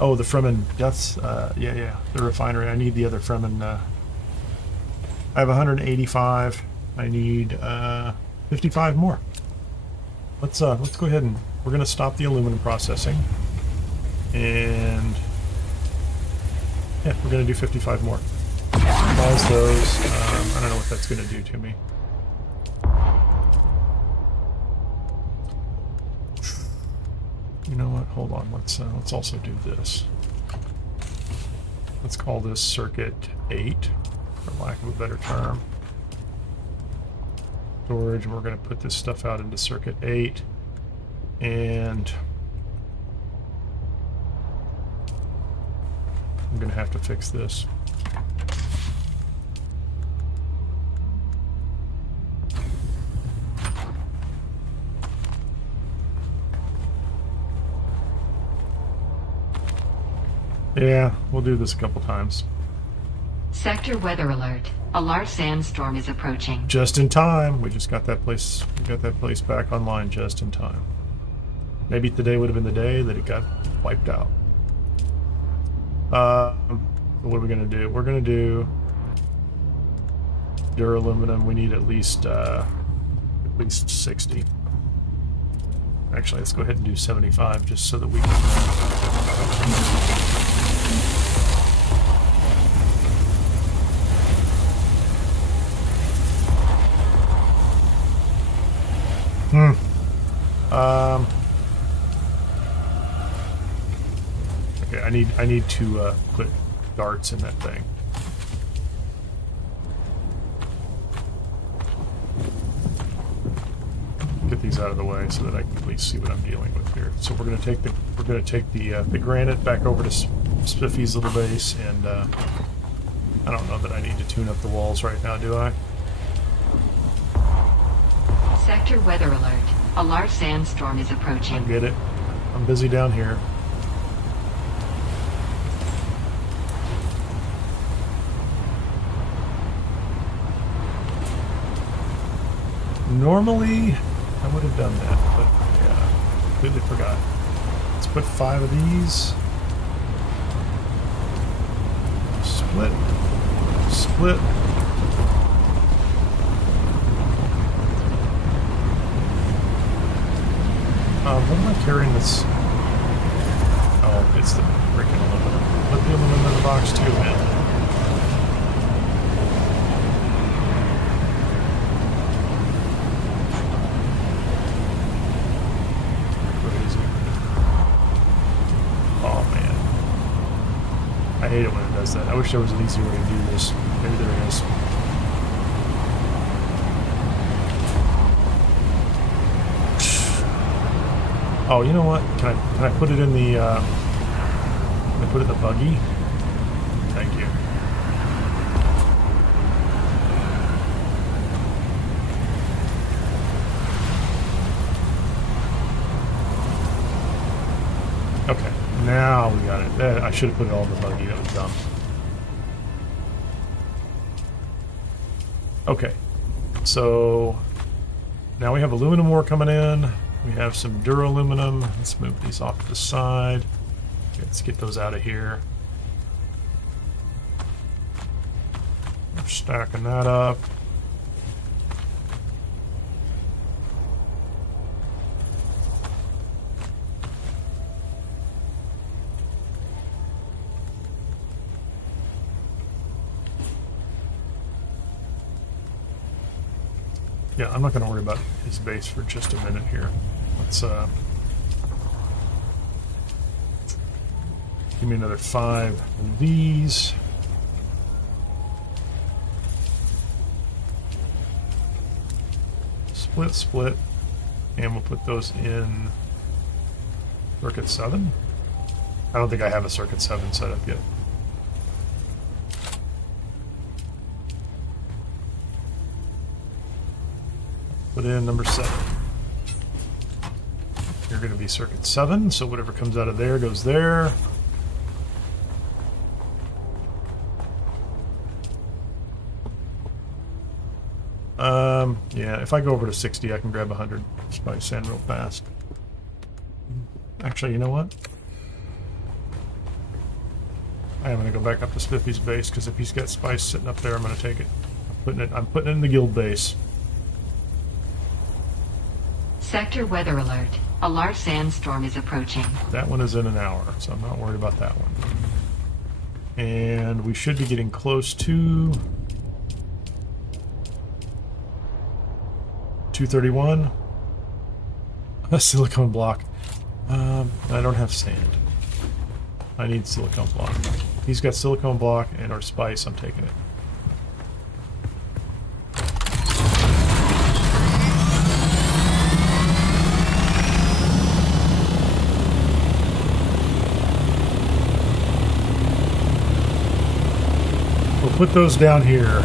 Oh, the Fremen, that's, yeah, the refinery. I need the other Fremen, I have 185. I need 55 more. Let's go ahead and we're gonna stop the aluminum processing, and yeah, we're gonna do 55 more. Pause those. I don't know what that's gonna do to me. You know what? Hold on. Let's also do this. Let's call this Circuit 8, for lack of a better term. Storage, and we're going to put this stuff out into Circuit 8. And I'm going to have to fix this. Yeah, we'll do this a couple times. Sector weather alert. A large sandstorm is approaching. Just in time. We just got that place. We got that place back online just in time. Maybe today would have been the day that it got wiped out. What are we gonna do? We're gonna do duraluminum. We need at least 60. Actually, let's go ahead and do 75, just so that we can. Okay, I need to put darts in that thing. Get these out of the way so that I can at least see what I'm dealing with here. So we're going to take the granite back over to Spiffy's little base, and I don't know that I need to tune up the walls right now, do I? Sector weather alert. A large sandstorm is approaching. I get it. I'm busy down here. Normally, I would have done that, but yeah, completely forgot. Let's put 5 of these. Split. Split. What am I carrying this? Oh, it's the freaking aluminum. Put the aluminum in the box too, man. Crazy. Oh, man. I hate it when it does that. I wish there was an easy way to do this. Maybe there is. Oh, you know what? Can I put it in the? Can I put it in the buggy? Thank you. Okay, now we got it. I should have put it all in the buggy. That was dumb. Okay, so now we have aluminum ore coming in. We have some duraluminum. Let's move these off to the side. Let's get those out of here. We're stacking that up. Yeah, I'm not going to worry about his base for just a minute here. Let's give me another 5 of these. Split, split, and we'll put those in circuit 7. I don't think I have a circuit 7 set up yet. Put in number 7. You're going to be circuit 7, so whatever comes out of there goes there. Yeah, if I go over to 60, I can grab 100 spice sand real fast. Actually, you know what? I am going to go back up to Spiffy's base, because if he's got spice sitting up there, I'm going to take it. I'm putting it in the guild base. Sector weather alert. A large sandstorm is approaching. That one is in an hour, so I'm not worried about that one. And we should be getting close to 231. A silicone block. I don't have sand. I need silicone block. He's got silicone block and or spice. I'm taking it. We'll put those down here.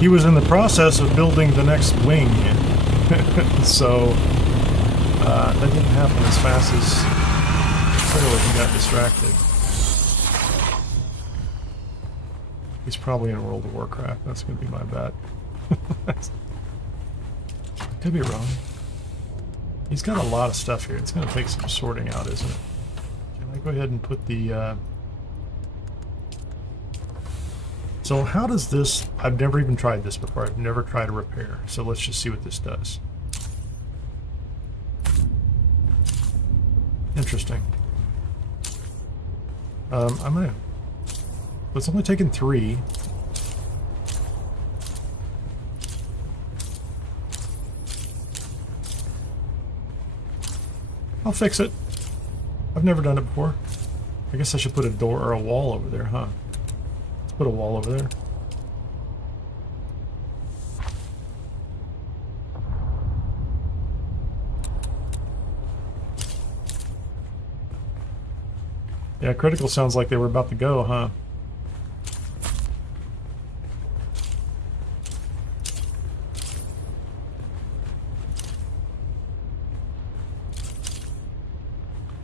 He was in the process of building the next wing, so that didn't happen as fast as clearly he got distracted. He's probably in World of Warcraft. That's going to be my bet. Could be wrong. He's got a lot of stuff here. It's going to take some sorting out, isn't it? Can I go ahead and put the... So how does this... I've never even tried this before. I've never tried a repair. So let's just see what this does. Interesting. I'm going to... It's only taken 3. I'll fix it. I've never done it before. I guess I should put a door or a wall over there, huh? Let's put a wall over there. Yeah, critical sounds like they were about to go, huh?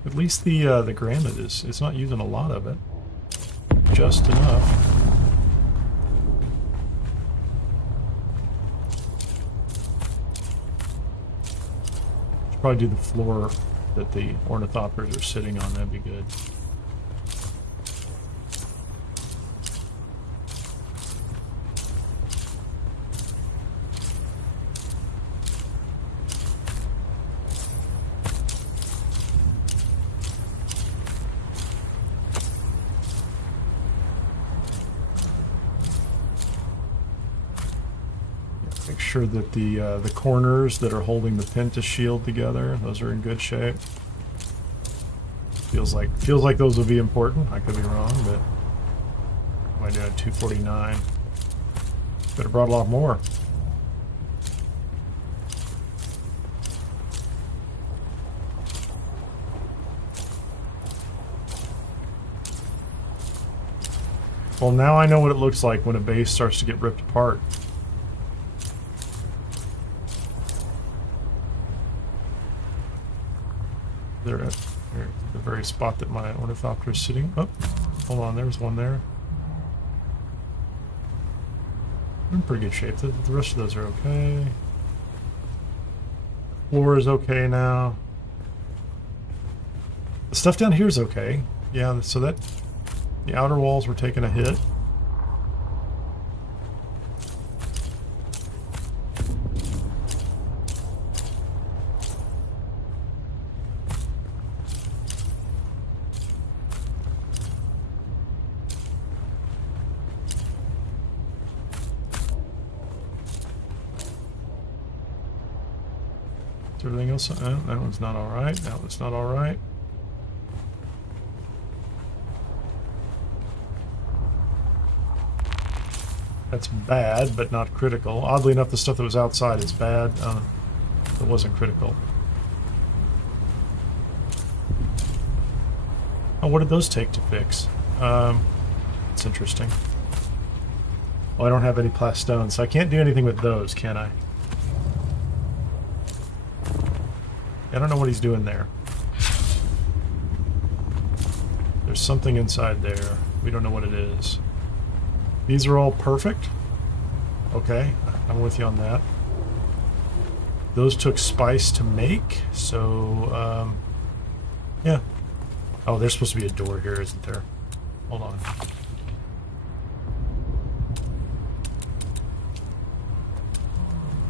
At least the granite is, it's not using a lot of it. Just enough. Should probably do the floor that the ornithopters are sitting on, that'd be good. Sure that the corners that are holding the Penta shield together, those are in good shape. Feels like those would be important. I could be wrong, but I might do at 249. Could have brought a lot more. Well, now I know what it looks like when a base starts to get ripped apart. They're at the very spot that my ornithopter is sitting. Oh, hold on, there's one there. They're in pretty good shape. The rest of those are okay. Floor is okay now. The stuff down here is okay. Yeah, so that the outer walls were taking a hit. Everything else, that one's not all right. That one's not all right. That's bad, but not critical. Oddly enough, the stuff that was outside is bad. It wasn't critical. Oh, what did those take to fix? It's interesting. Well, I don't have any plastone, so I can't do anything with those, can I? I don't know what he's doing there. There's something inside there. We don't know what it is. These are all perfect. Okay, I'm with you on that. Those took spice to make, so yeah. Oh, there's supposed to be a door here, isn't there? Hold on.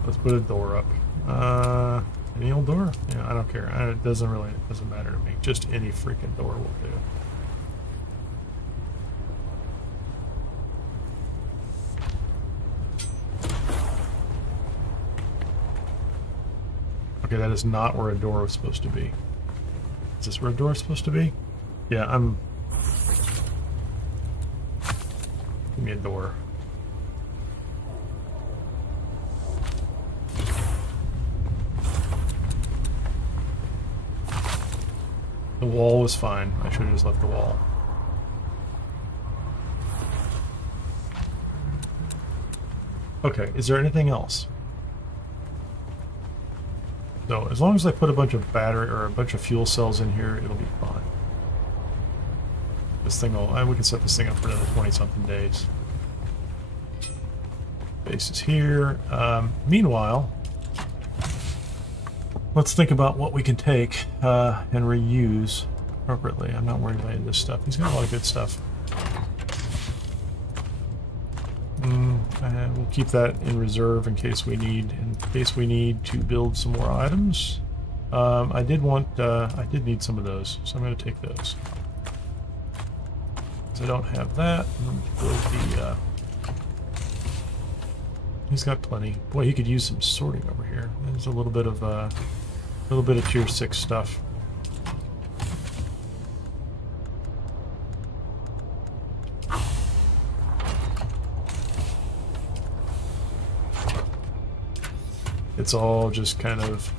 Let's put a door up. Any old door? Yeah, I don't care. It doesn't matter to me. Just any freaking door will do. Okay, that is not where a door was supposed to be. Is this where a door is supposed to be? Yeah, give me a door. The wall was fine. I should have just left the wall. Okay, is there anything else? So, as long as I put a bunch of battery or a bunch of fuel cells in here, it'll be fine. This thing will, we can set this thing up for another 20-something days. Base is here. Meanwhile, let's think about what we can take and reuse appropriately. I'm not worried about any of this stuff. He's got a lot of good stuff. And we'll keep that in reserve in case we need to build some more items. I did need some of those, so I'm going to take those. Because I don't have that. I'm going to build the. He's got plenty. Boy, he could use some sorting over here. There's a little bit of tier 6 stuff. It's all just kind of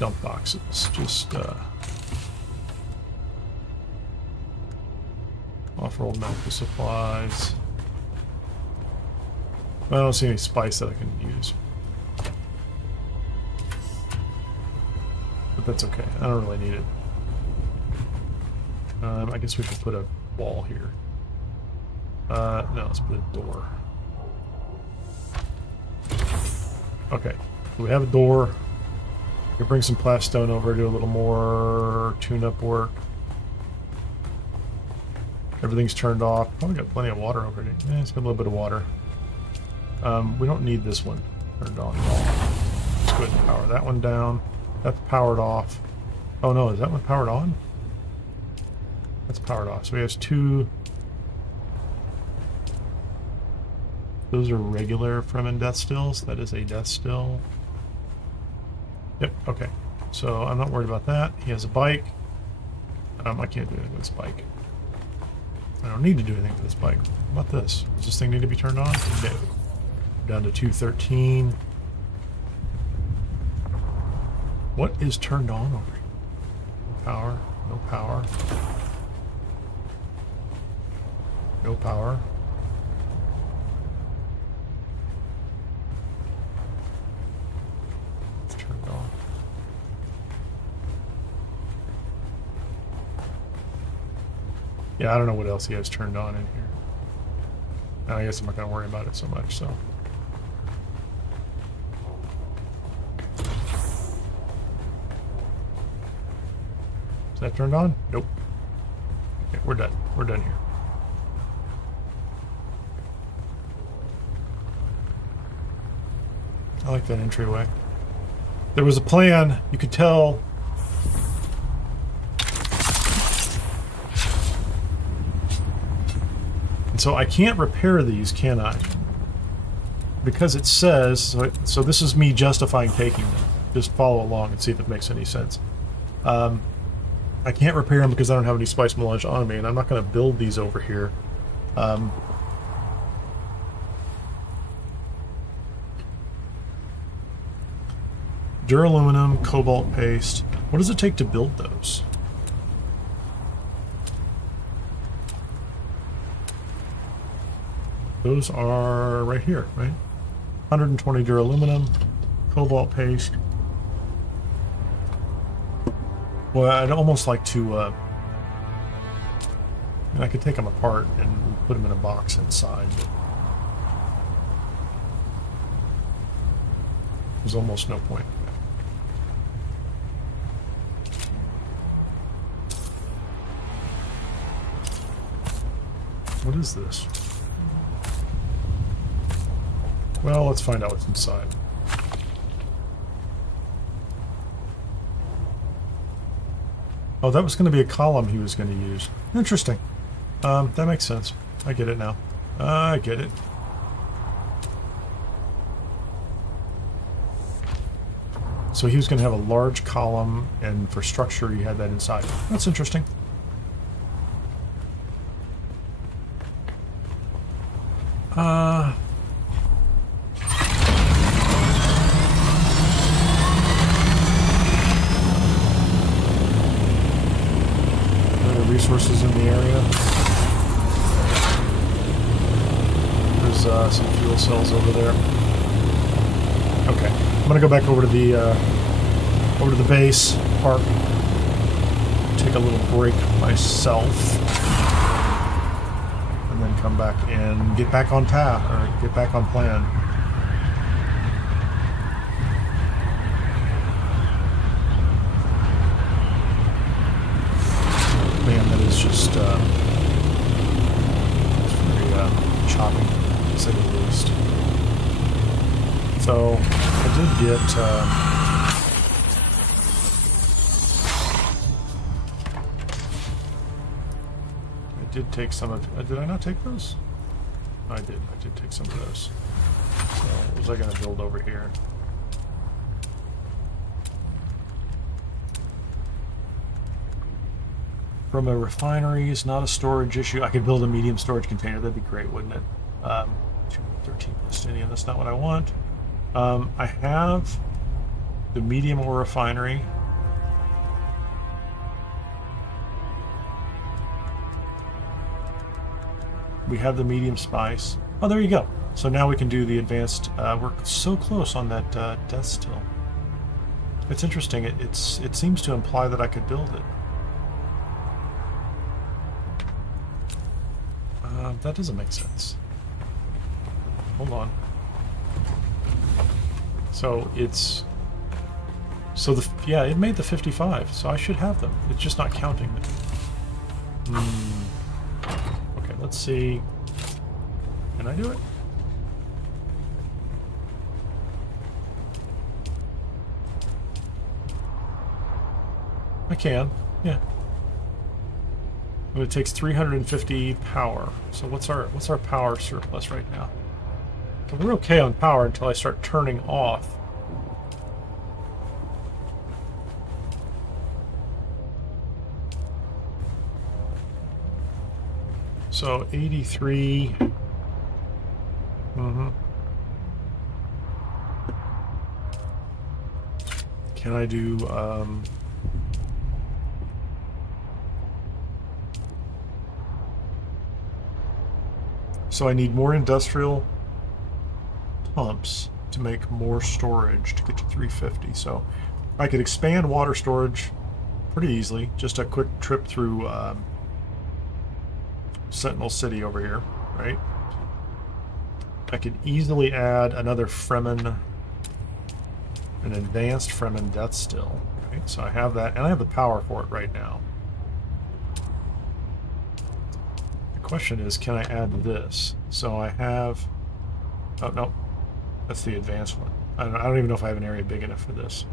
dump boxes. Just off-road medical supplies. I don't see any spice that I can use. But that's okay. I don't really need it. I guess we could put a wall here. No, let's put a door. Okay, so we have a door. We bring some plastone over, do a little more tune-up work. Everything's turned off. Probably got plenty of water over here. Yeah, it's got a little bit of water. We don't need this one turned on at all. Let's go ahead and power that one down. That's powered off. Oh no, is that one powered on? That's powered off. So we have two. Those are regular Fremen death stills. That is a death still. Yep, okay. So I'm not worried about that. He has a bike. I can't do anything with this bike. I don't need to do anything with this bike. What about this? Does this thing need to be turned on? No. Down to 213. What is turned on over here? No power. No power. No power. It's turned on. Yeah, I don't know what else he has turned on in here. I guess I'm not going to worry about it so much, so. Is that turned on? Nope. Okay, we're done. We're done here. I like that entryway. There was a plan, you could tell. And so I can't repair these, can I? Because it says, so this is me justifying taking them. Just follow along and see if it makes any sense. I can't repair them because I don't have any spice melange on me, and I'm not going to build these over here. Duraluminum, cobalt paste. What does it take to build those? Those are right here, right? 120 duraluminum, cobalt paste. Well, I'd almost like to, I could take them apart and put them in a box inside, but there's almost no point. What is this? Well, let's find out what's inside. Oh, that was going to be a column he was going to use. Interesting. That makes sense. I get it now. I get it. So he was going to have a large column, and for structure, he had that inside. That's interesting. Other resources in the area. There's some fuel cells over there. Okay, I'm gonna go back over to the base park. Take a little break myself, and then come back and get back on path or get back on plan. Man, that is just it's very choppy, to say the least. So I did get. Did take some of. Did I not take those? I did. I did take some of those. So what was I going to build over here? From a refinery is not a storage issue. I could build a medium storage container. That'd be great, wouldn't it? 213 Palestinian. That's not what I want. I have the medium ore refinery. We have the medium spice. Oh, there you go. So now we can do the advanced. We're so close on that death still. It's interesting. It seems to imply that I could build it. That doesn't make sense. Hold on. So it's. So yeah, it made the 55. So I should have them. It's just not counting them. Okay, let's see. Can I do it? I can, yeah. But it takes 350 power. So what's our power surplus right now? So we're okay on power until I start turning off. So 83. Can I do so I need more industrial pumps to make more storage to get to 350. So I could expand water storage pretty easily. Just a quick trip through Sentinel City over here, right? I could easily add another Fremen, an advanced Fremen death still, right? So I have that, and I have the power for it right now. The question is, can I add this? So I have, oh no, that's the advanced one. I don't even know if I have an area big enough for this.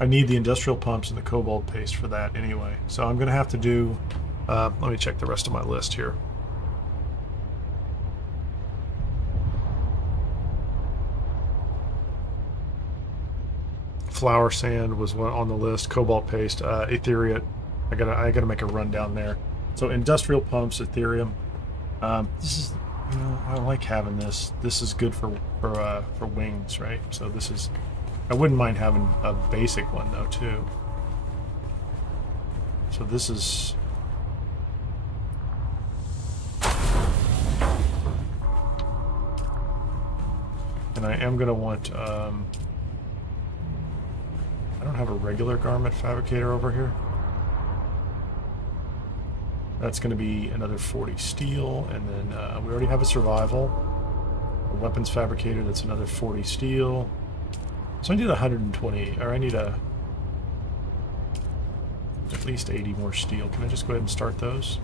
I need the industrial pumps and the cobalt paste for that anyway. So I'm going to have to do, let me check the rest of my list here. Flour sand was one on the list. Cobalt paste, Ethereum. I gotta make a run down there. So industrial pumps, Ethereum. This is, you know, I like having this. This is good for wings, right? So this is. I wouldn't mind having a basic one though too. So this is. And I am gonna want. I don't have a regular garment fabricator over here. That's going to be another 40 steel, and then we already have a survival. A weapons fabricator, that's another 40 steel. So I need 120, or I need at least 80 more steel. Can I just go ahead and start those?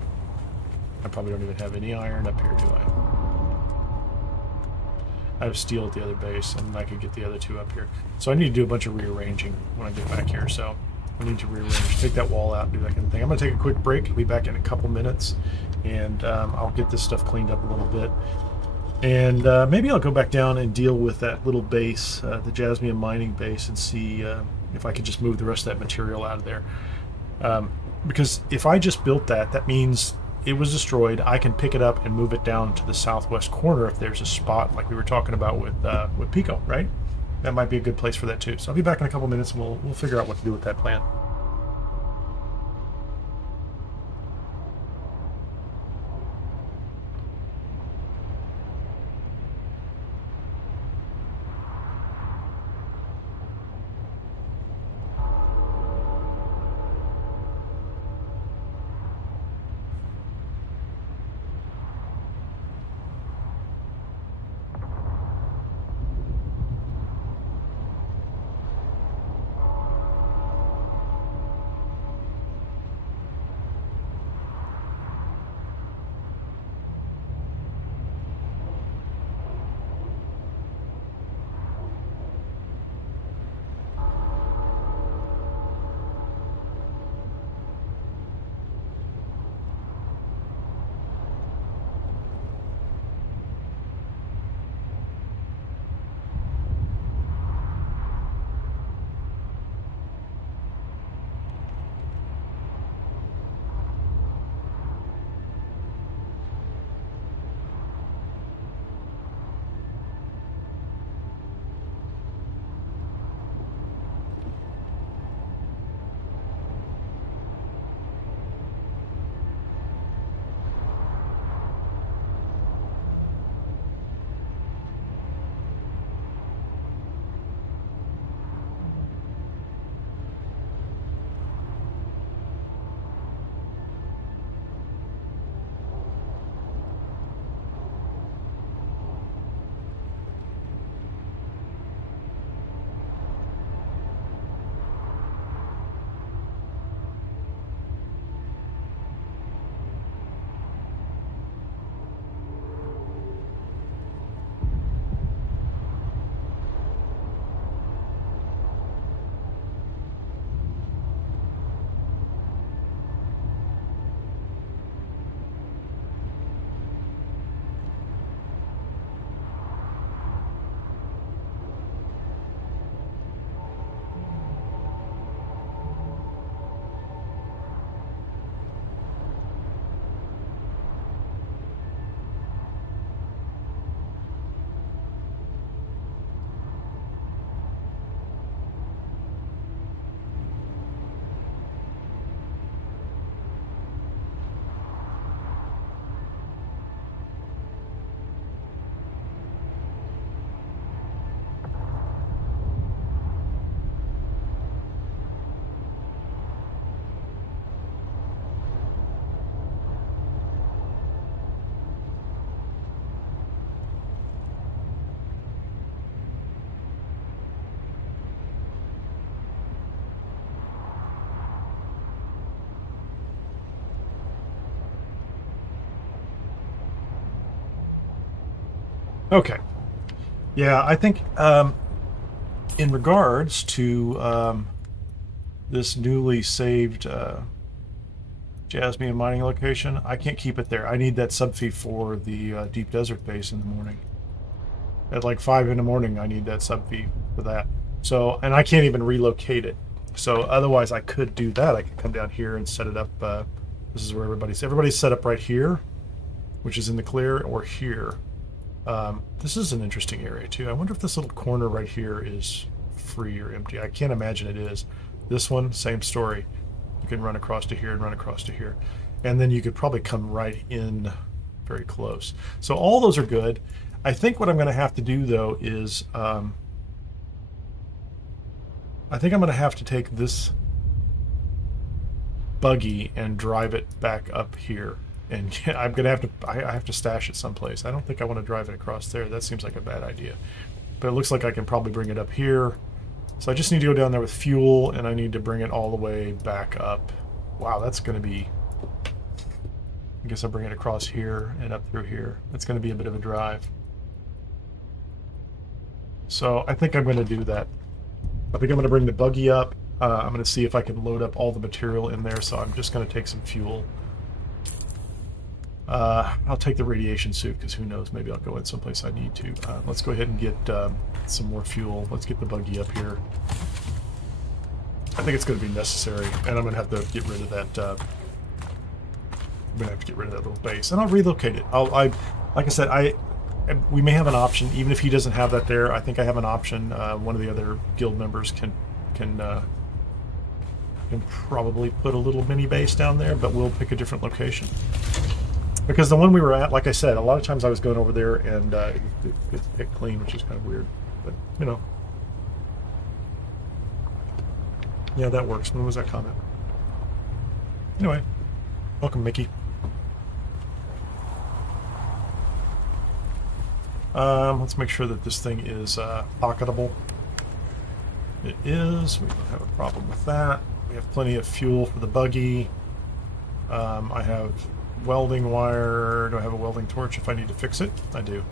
I probably don't even have any iron up here, do I? I have steel at the other base, and I could get the other two up here. So I need to do a bunch of rearranging when I get back here. So I need to rearrange, take that wall out, and do that kind of thing. I'm going to take a quick break. I'll be back in a couple minutes, and I'll get this stuff cleaned up a little bit. And maybe I'll go back down and deal with that little base, the Jasmine mining base, and see if I could just move the rest of that material out of there. Because if I just built that, that means it was destroyed. I can pick it up and move it down to the southwest corner if there's a spot like we were talking about with Pico, right? That might be a good place for that too. So I'll be back in a couple minutes, and we'll figure out what to do with that plan. Okay. Yeah, I think in regards to this newly saved Jasmine mining location, I can't keep it there. I need that subfeed for the deep desert base in the morning. At like 5 in the morning, I need that subfeed for that. So, and I can't even relocate it. So otherwise I could do that. I could come down here and set it up. This is where everybody's set up right here, which is in the clear, or here. This is an interesting area too. I wonder if this little corner right here is free or empty. I can't imagine it is. This one, same story. You can run across to here and run across to here. And then you could probably come right in very close. So all those are good. I think what I'm going to have to do though is, I think I'm going to have to take this buggy and drive it back up here. And I'm going to have to, I have to stash it someplace. I don't think I want to drive it across there. That seems like a bad idea. But it looks like I can probably bring it up here. So I just need to go down there with fuel, and I need to bring it all the way back up. Wow, that's going to be... I guess I'll bring it across here and up through here. That's going to be a bit of a drive. So I think I'm going to do that. I think I'm going to bring the buggy up. I'm going to see if I can load up all the material in there, so I'm just going to take some fuel. I'll take the radiation suit, because who knows, maybe I'll go in someplace I need to. Let's go ahead and get some more fuel. Let's get the buggy up here. I think it's going to be necessary, and I'm going to have to get rid of that. I'm going to have to get rid of that little base, and I'll relocate it. Like I said, we may have an option, even if he doesn't have that there. I think I have an option. One of the other guild members can probably put a little mini base down there, but we'll pick a different location. Because the one we were at, like I said, a lot of times I was going over there and it's picked clean, which is kind of weird. But, you know. Yeah, that works. When was that comment? Anyway, welcome, Mickey. Let's make sure that this thing is pocketable. It is. We don't have a problem with that. We have plenty of fuel for the buggy. I have welding wire. Do I have a welding torch if I need to fix it? I do.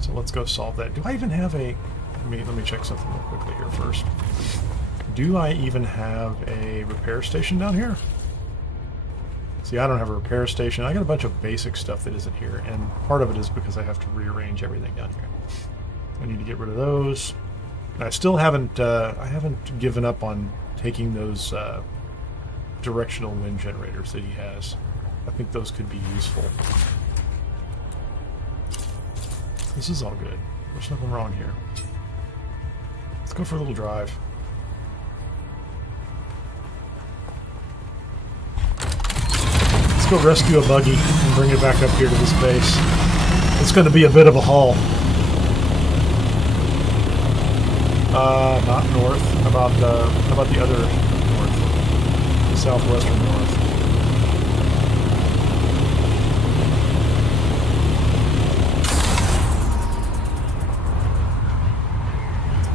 So let's go solve that. Do I even have a... Let me check something real quickly here first. Do I even have a repair station down here? See, I don't have a repair station. I got a bunch of basic stuff that isn't here, and part of it is because I have to rearrange everything down here. I need to get rid of those. And I still haven't given up on taking those directional wind generators that he has. I think those could be useful. This is all good. There's nothing wrong here. Let's go for a little drive. Let's go rescue a buggy and bring it back up here to this base. It's going to be a bit of a haul. Not north. How about the other north? The southwestern north.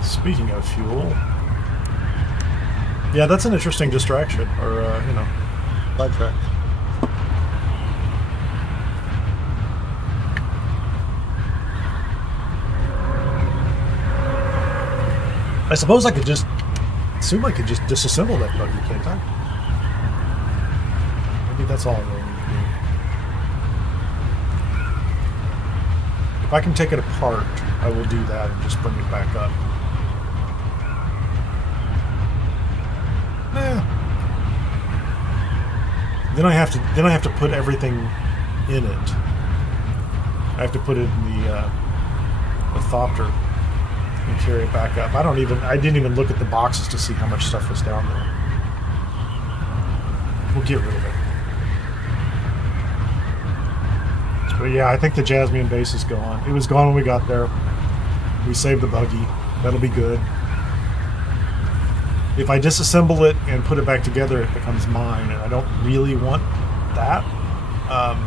Speaking of fuel, yeah, that's an interesting distraction, or you know, sidetrack. I suppose I could just assume I could just disassemble that buggy, can't I? Maybe that's all I really need to do. If I can take it apart, I will do that and just bring it back up. Then I have to put everything in it. I have to put it in the thopter and carry it back up. I didn't even look at the boxes to see how much stuff was down there. We'll get rid of it. But yeah, I think the Jasmine base is gone. It was gone when we got there. We saved the buggy. That'll be good. If I disassemble it and put it back together, it becomes mine, and I don't really want that. I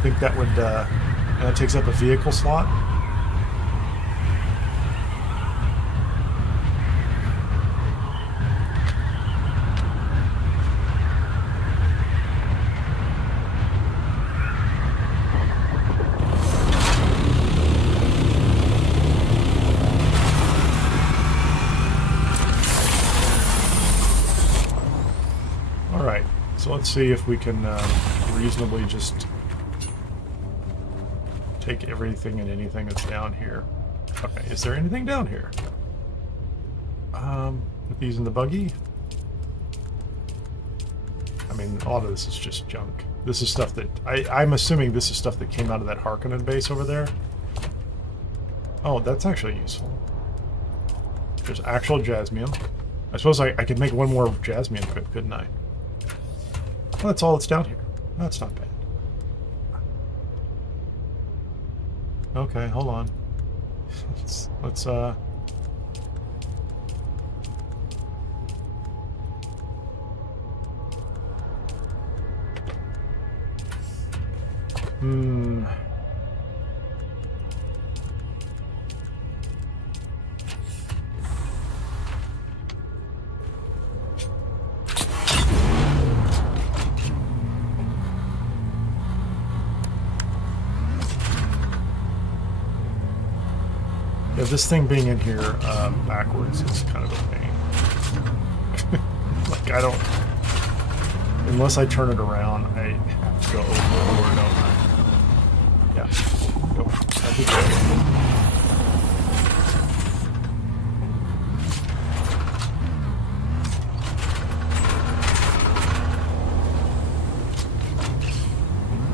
think that would that takes up a vehicle slot. So let's see if we can reasonably just take everything and anything that's down here. Okay, is there anything down here? Put these in the buggy. I mean, all of this is just junk. This is stuff that... I'm assuming this is stuff that came out of that Harkonnen base over there. Oh, that's actually useful. There's actual jasmium. I suppose I could make one more jasmium equip, couldn't I? Well, that's all that's down here. That's not bad. Okay, hold on. Let's this thing being in here backwards is kind of a pain. Like, I don't... Unless I turn it around, I have to go over and over. Yeah. Go. That'd be good.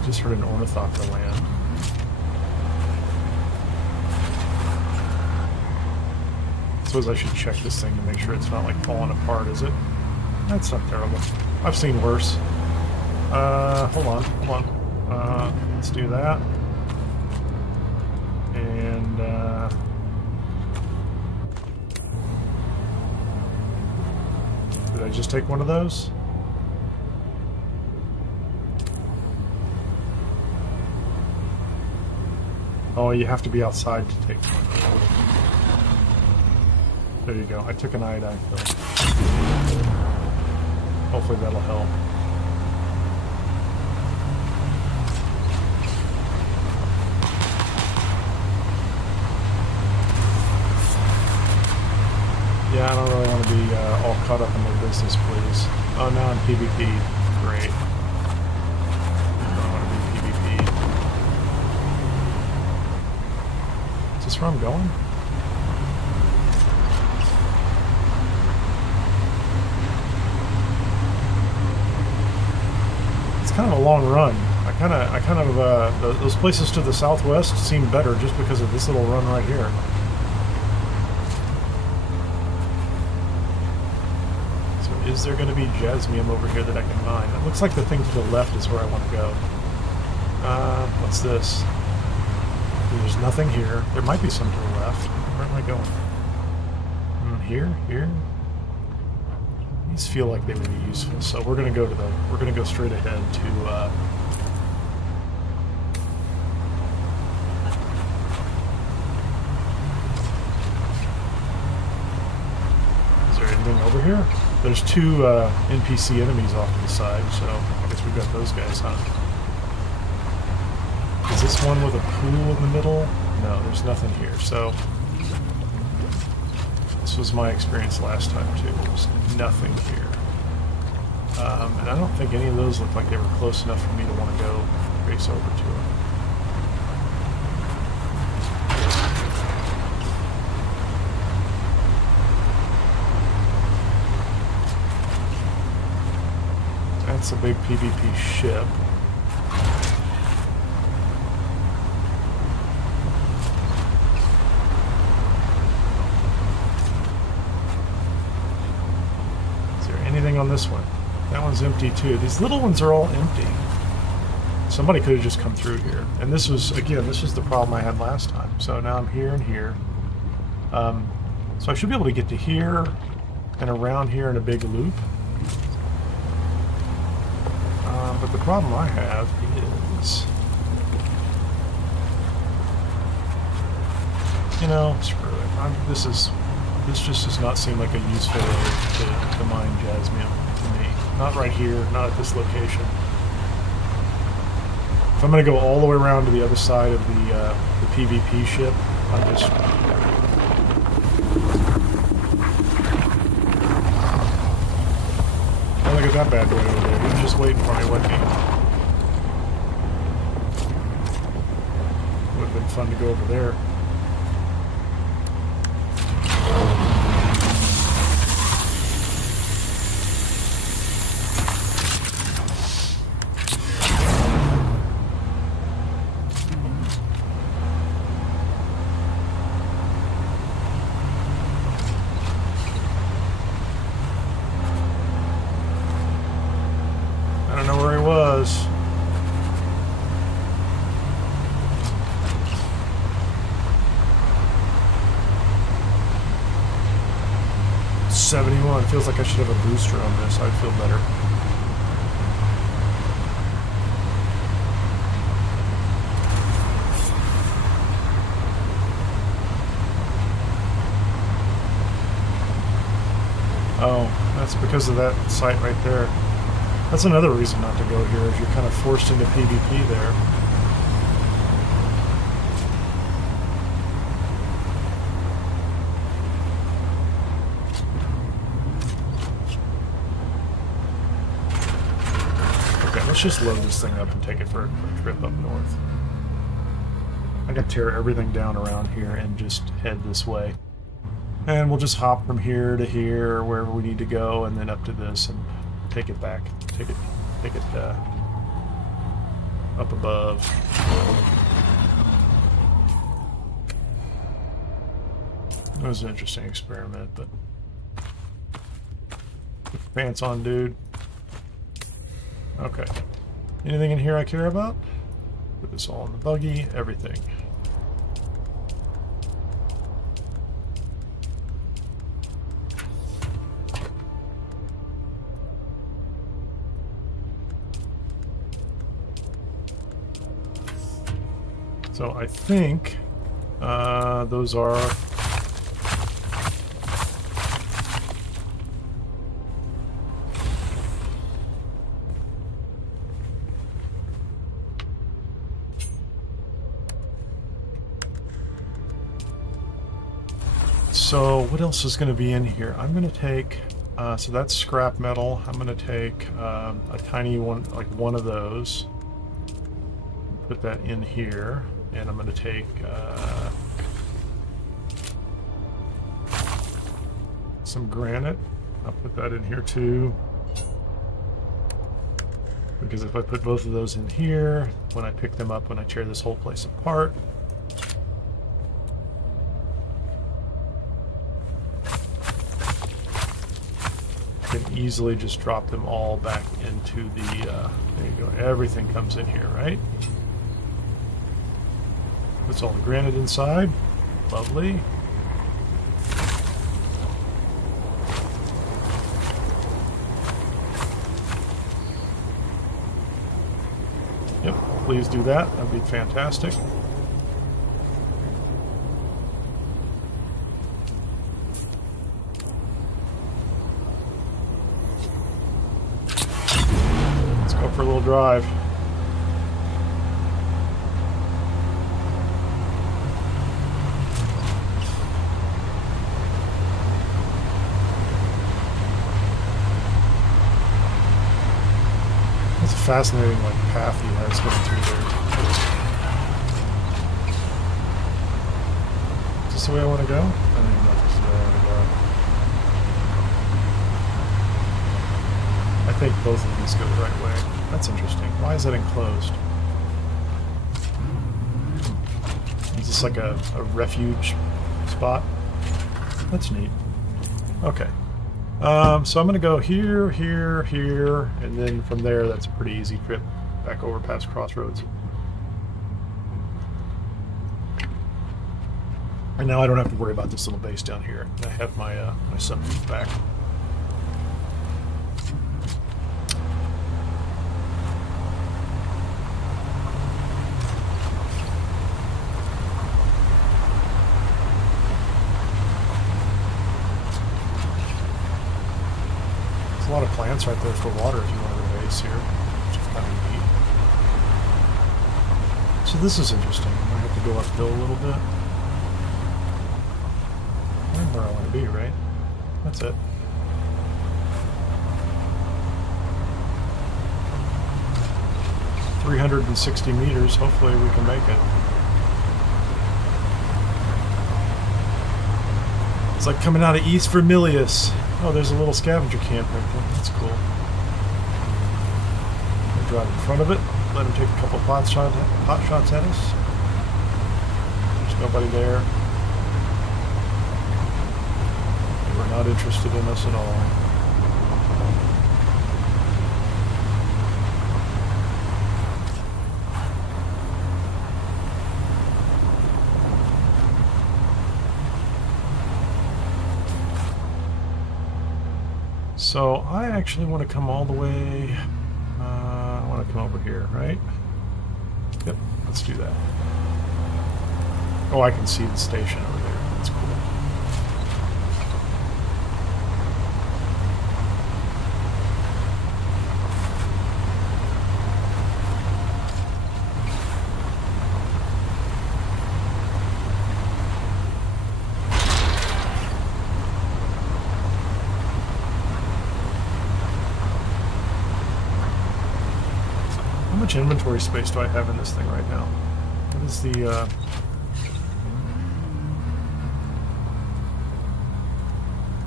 Just heard an ornithopter land. I suppose I should check this thing to make sure it's not like falling apart, is it? That's not terrible. I've seen worse. Hold on. Let's do that. And, did I just take one of those? Oh, you have to be outside to take one. There you go. I took an iodine pill. Hopefully that'll help. Yeah, I don't really want to be all caught up in their business, please. Oh, now I'm PvP. Great. I don't want to be PvP. Is this where I'm going? It's kind of a long run. Those places to the southwest seem better just because of this little run right here. So is there going to be jasmium over here that I can mine? It looks like the thing to the left is where I want to go. What's this? There's nothing here. There might be some to the left. Where am I going? Here? These feel like they would be useful, so we're gonna go straight ahead to is there anything over here? There's two NPC enemies off to the side, so I guess we've got those guys, huh? Is this one with a pool in the middle? No, there's nothing here, so this was my experience last time too. There's nothing here. And I don't think any of those look like they were close enough for me to want to go race over to them. That's a big PvP ship. On this one. That one's empty too. These little ones are all empty. Somebody could have just come through here. And this was the problem I had last time. So now I'm here and here. So I should be able to get to here and around here in a big loop. But the problem I have is, you know, screw it. This just does not seem like a useful way to mine jasmium to me. Not right here, not at this location. If I'm going to go all the way around to the other side of the PvP ship, I'm just... Don't look at that bad boy over there. He was just waiting for me, wasn't he? Would have been fun to go over there. was. $71. Feels like I should have a booster on this. I'd feel better. Oh, that's because of that site right there. That's another reason not to go here, is you're kind of forced into PvP there. Let's just load this thing up and take it for a trip up north. I gotta tear everything down around here and just head this way. And we'll just hop from here to here, wherever we need to go, and then up to this and take it back. Take it up above. It was an interesting experiment, but put your pants on, dude. Okay. Anything in here I care about? Put this all in the buggy, everything. So I think those are... So what else is going to be in here? I'm going to take, so that's scrap metal. I'm going to take a tiny one, like one of those, put that in here, and I'm going to take some granite. I'll put that in here too, because if I put both of those in here, when I pick them up, when I tear this whole place apart, can easily just drop them all back into the, there you go, everything comes in here, right? Puts all the granite inside, lovely. Yep, please do that, that'd be fantastic. For a little drive. It's a fascinating path he has going through there. Is this the way I want to go? I don't even know if this is the way I want to go. I think both of these go the right way. That's interesting. Why is that enclosed? Is this like a refuge spot? That's neat. Okay. So I'm going to go here, here, here, and then from there, that's a pretty easy trip back over past Crossroads. And now I don't have to worry about this little base down here. I have my my submarine back. A lot of plants right there for water if you want to base here, which is kind of neat. So this is interesting. I might have to go uphill a little bit. I'm where I want to be, right? That's it. $360 meters. Hopefully we can make it. It's like coming out of East Vermilius. Oh, there's a little scavenger camp right there. That's cool. We'll drive in front of it. Let him take a couple pot shots at us. There's nobody there. They were not interested in us at all. So I actually want to come all the way, I want to come over here, right? Yep, let's do that. Oh, I can see the station over there. That's cool. much inventory space do I have in this thing right now? What is the...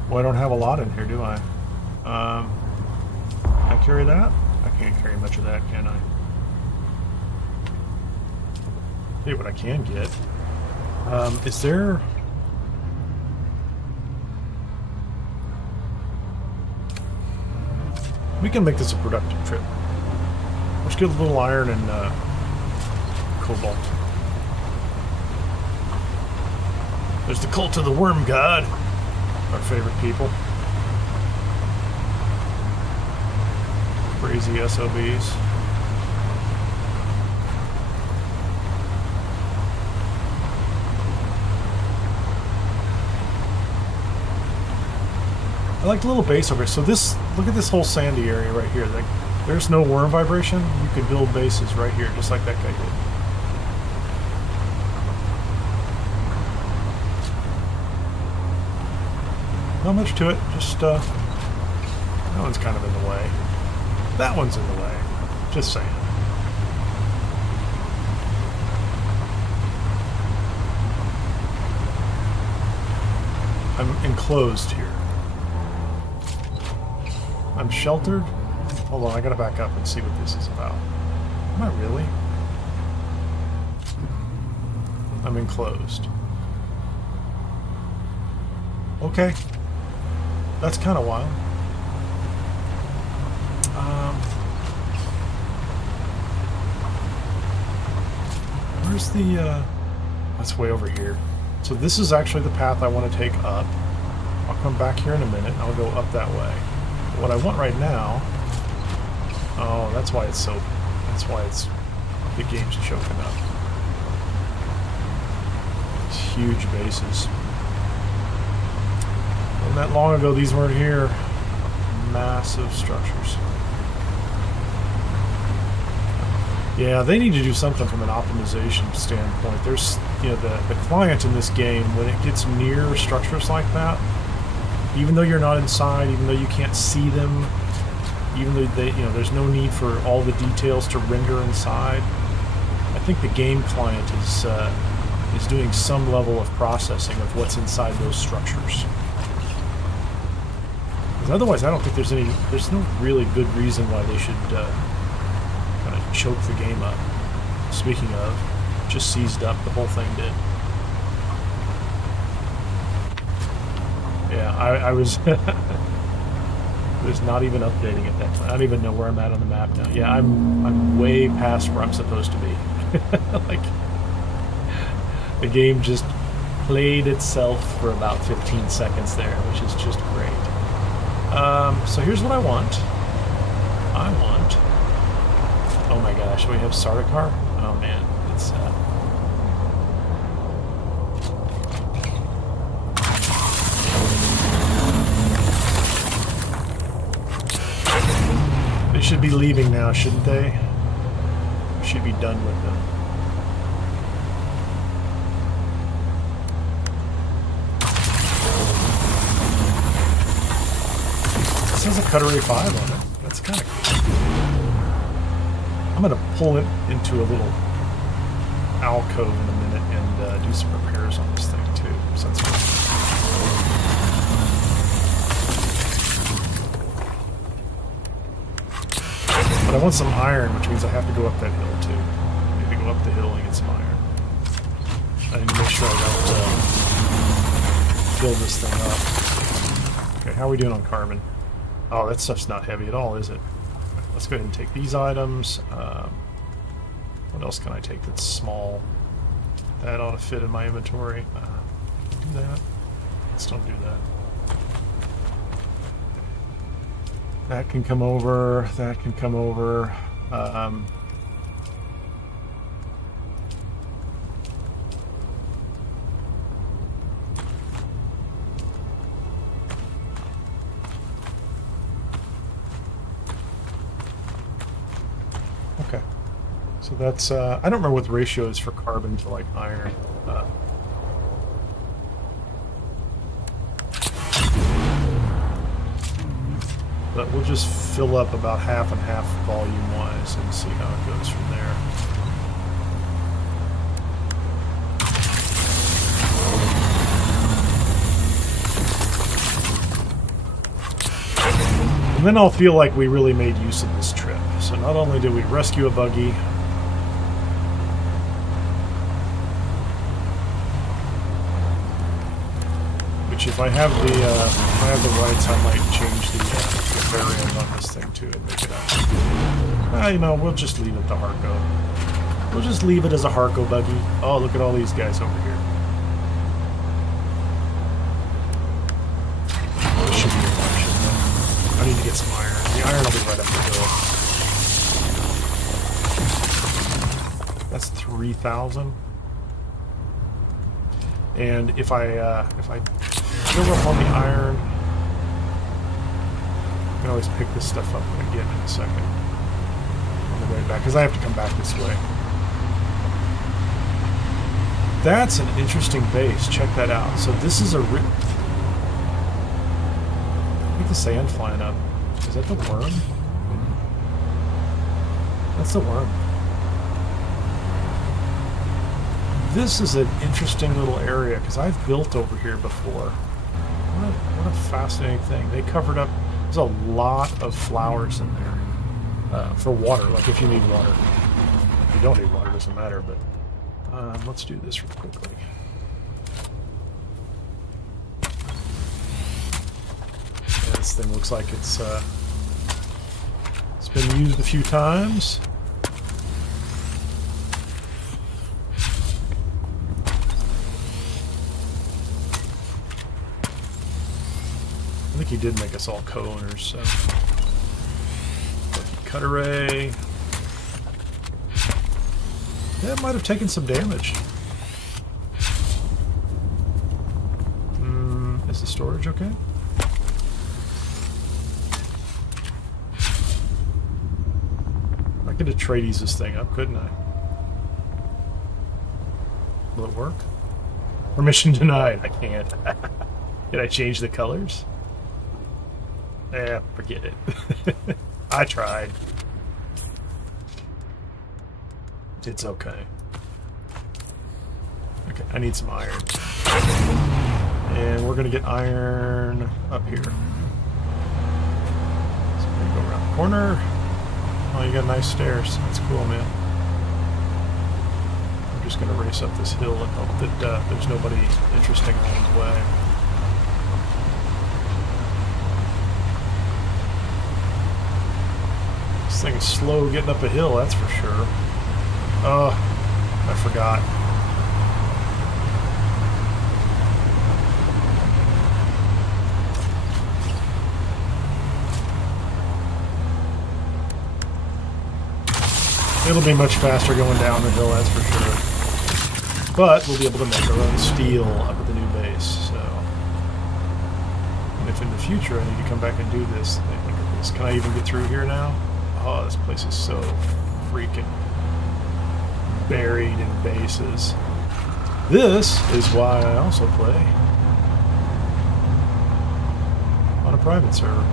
Well, I don't have a lot in here, do I? Can I carry that? I can't carry much of that, can I? Hey, what I can get. Is there... We can make this a productive trip. Let's get a little iron and cobalt. There's the cult of the worm god. Our favorite people. Crazy SOBs. I like the little base over here. So this, look at this whole sandy area right here. Like, there's no worm vibration. You could build bases right here, just like that guy did. Not much to it. Just that one's kind of in the way. That one's in the way. Just saying. I'm enclosed here. I'm sheltered? Hold on, I gotta back up and see what this is about. Am I really? I'm enclosed. Okay. That's kind of wild. Where's the, that's way over here. So this is actually the path I want to take up. I'll come back here in a minute and I'll go up that way. What I want right now... Oh, that's why it's so... That's why it's... The game's choking up. It's huge bases. Wasn't that long ago these weren't here. Massive structures. Yeah, they need to do something from an optimization standpoint. There's, you know, the client in this game, when it gets near structures like that, even though you're not inside, even though you can't see them, even though they, you know, there's no need for all the details to render inside. I think the game client is doing some level of processing of what's inside those structures. Because otherwise, I don't think there's no really good reason why they should kind of choke the game up. Speaking of, just seized up, the whole thing did. Yeah, I was not even updating at that point. I don't even know where I'm at on the map now. Yeah, I'm way past where I'm supposed to be. Like, the game just played itself for about 15 seconds there, which is just great. So here's what I want. Oh my gosh, do we have Sardaukar? Oh man, it's They should be leaving now, shouldn't they? Should be done with them. It says a Cutlery 5 on it. That's kind of cool. I'm going to pull it into a little alcove in a minute and do some repairs on this thing too. So that's good. But I want some iron, which means I have to go up that hill too. I need to go up the hill and get some iron. I need to make sure I don't fill this thing up. Okay, how are we doing on carbon? Oh, that stuff's not heavy at all, is it? Let's go ahead and take these items. What else can I take that's small? That ought to fit in my inventory. Do that. Let's don't do that. That can come over. That can come over. Okay. So that's, I don't remember what the ratio is for carbon to like iron. But we'll just fill up about half and half volume-wise and see how it goes from there. And then I'll feel like we really made use of this trip. So not only did we rescue a buggy, which if I have the rights, I might change the variant on this thing too and make it up. You know, we'll just leave it to Harko. We'll just leave it as a Harko buggy. Oh, look at all these guys over here. This should be a bunch, shouldn't it? I need to get some iron. The iron will be right up the hill. That's 3,000. And if I fill up on the iron, I can always pick this stuff up again in a second on the way back, because I have to come back this way. That's an interesting base. Check that out. So this is a look at the sand flying up. Is that the worm? That's the worm. This is an interesting little area because I've built over here before. What a fascinating thing. They covered up, there's a lot of flowers in there for water, like if you need water. If you don't need water, it doesn't matter, but let's do this real quickly. Yeah, this thing looks like it's been used a few times. I think he did make us all co-owners, so. Cut array. That might have taken some damage. Is the storage okay? I could Atreides this thing up, couldn't I? Will it work? Permission denied. I can't. Did I change the colors? Eh, forget it. I tried. It's okay. Okay, I need some iron. And we're gonna get iron up here. So we're gonna go around the corner. Oh, you got nice stairs. That's cool, man. I'm just gonna race up this hill and hope that there's nobody interesting along the way. This thing's slow getting up a hill, that's for sure. Oh, I forgot. It'll be much faster going down the hill, that's for sure. But we'll be able to make our own steel up at the new base, so. And if in the future I need to come back and do this, then look at this. Can I even get through here now? Oh, this place is so freaking buried in bases. This is why I also play on a private server.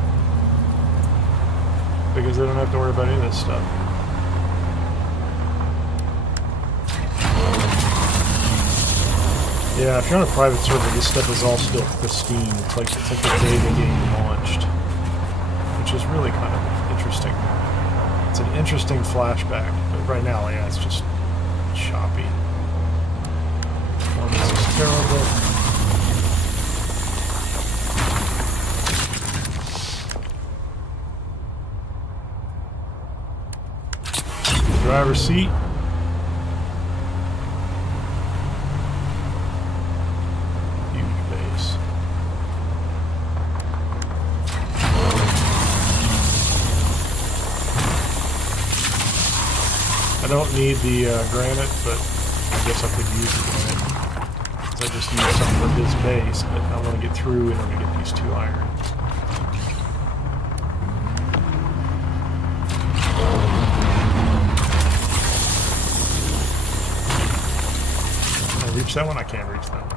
Because I don't have to worry about any of this stuff. Yeah, if you're on a private server, this stuff is all still pristine. It's like the day the game launched, which is really kind of interesting. It's an interesting flashback, but right now, yeah, it's just choppy. Performance is terrible. Driver's seat. I don't need the granite, but I guess I could use the granite. Because I just need some for his base, but I want to get through in order to get these 2 iron. Can I reach that one? I can't reach that one.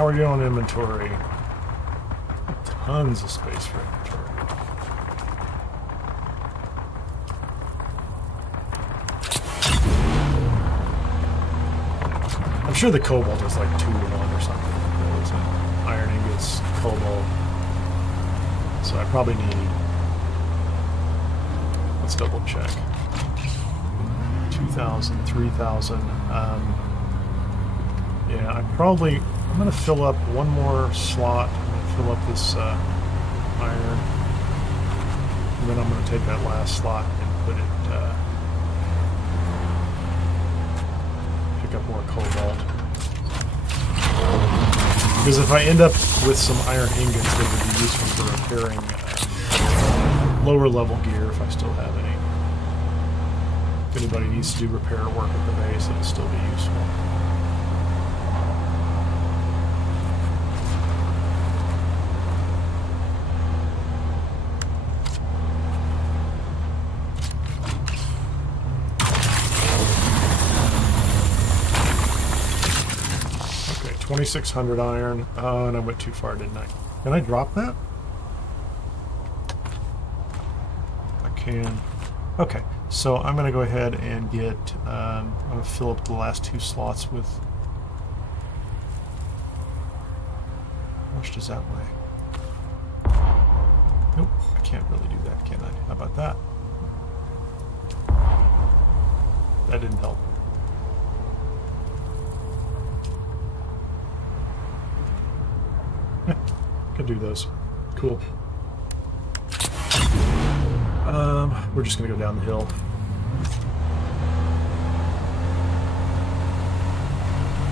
How are we doing on inventory? Tons of space for inventory. I'm sure the cobalt is like 2 to 1 or something. There was iron ingots, cobalt. So I probably need... Let's double check. 2,000, 3,000. Yeah, I'm going to fill up one more slot. I'm going to fill up this iron. And then I'm going to take that last slot and put it... pick up more cobalt. Because if I end up with some iron ingots, they would be useful for repairing lower level gear if I still have any. If anybody needs to do repair work at the base, it'll still be useful. Okay, 2,600 iron. Oh, and I went too far, didn't I? Can I drop that? I can. Okay. So I'm going to go ahead and get, I'm going to fill up the last 2 slots with, how much does that weigh? Nope, I can't really do that, can I? How about that? That didn't help. Could do those. Cool. We're just going to go down the hill.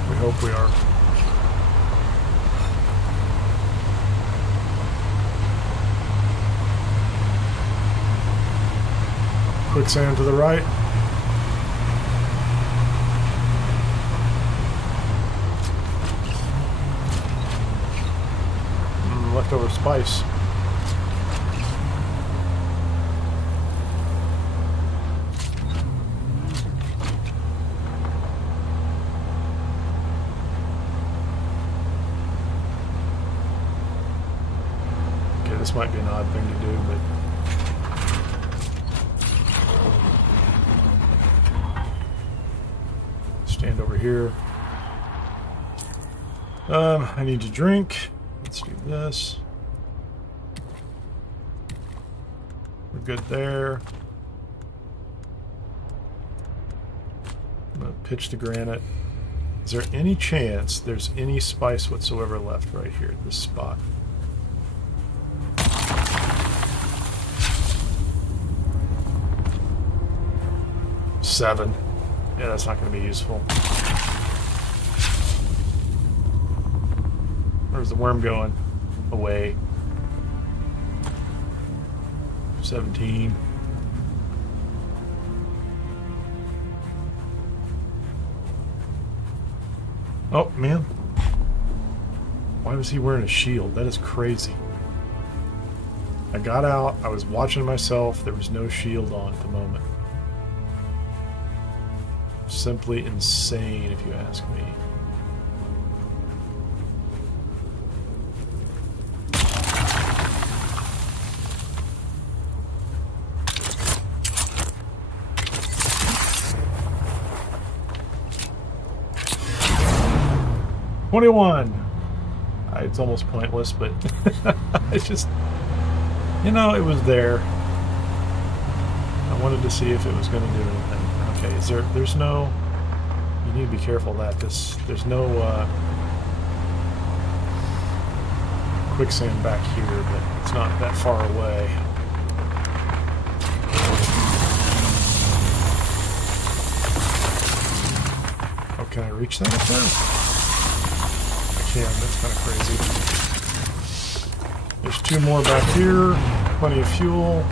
We hope we are. Quicksand to the right. Leftover spice. This might be an odd thing to do, but stand over here. I need to drink. Let's do this. We're good there. I'm gonna pitch the granite. Is there any chance there's any spice whatsoever left right here at this spot? Seven. Yeah, that's not going to be useful. Where's the worm going? Away. 17. Oh, man. Why was he wearing a shield? That is crazy. I got out. I was watching myself. There was no shield on at the moment. Simply insane, if you ask me. $21. It's almost pointless, but it's just, you know, it was there. I wanted to see if it was going to do anything. Okay, there's no, you need to be careful that there's no quicksand back here, but it's not that far away. Oh, can I reach that up there? I can, that's kind of crazy. There's 2 more back here, plenty of fuel.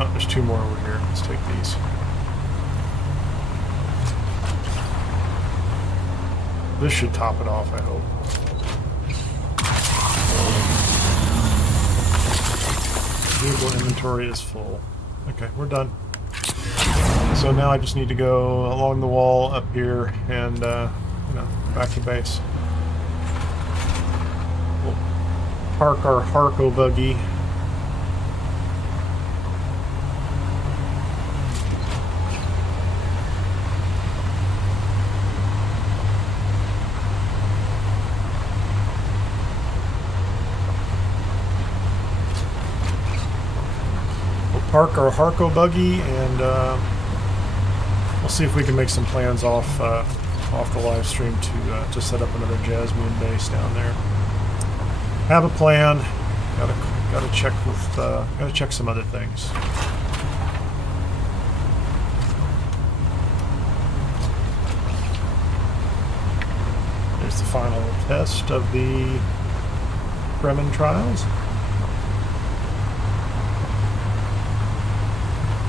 Oh, there's 2 more over here. Let's take these. This should top it off, I hope. Vehicle inventory is full. Okay, we're done. So now I just need to go along the wall up here and, you know, back to base. We'll park our Harko buggy. Park our Harko buggy, and we'll see if we can make some plans off the live stream to set up another Jasmine base down there. Have a plan. Gotta check with gotta check some other things. There's the final test of the Fremen trials.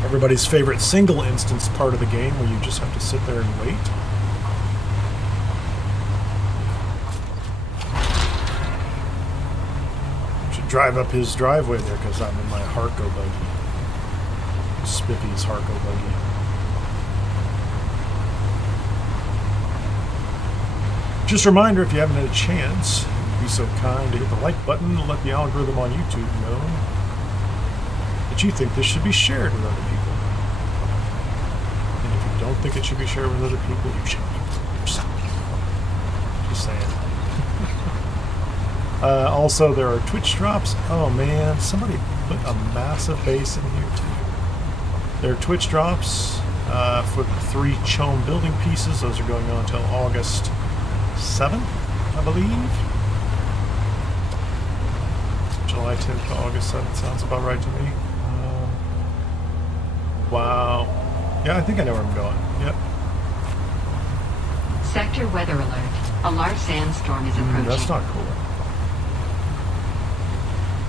Everybody's favorite single instance part of the game where you just have to sit there and wait. Should drive up his driveway there because I'm in my Harko buggy. Spiffy's Harko buggy. Just a reminder, if you haven't had a chance, be so kind to hit the like button and let the algorithm on YouTube know that you think this should be shared with other people. And if you don't think it should be shared with other people, you should be yourself. Just saying. Also, there are Twitch drops. Oh man, somebody put a massive base in here too. There are Twitch drops for the 3 CHOAM building pieces. Those are going on until August 7th, I believe. July 10th to August 7th sounds about right to me. Wow. Yeah, I think I know where I'm going. Yep. Sector weather alert. A large sandstorm is approaching. That's not cool.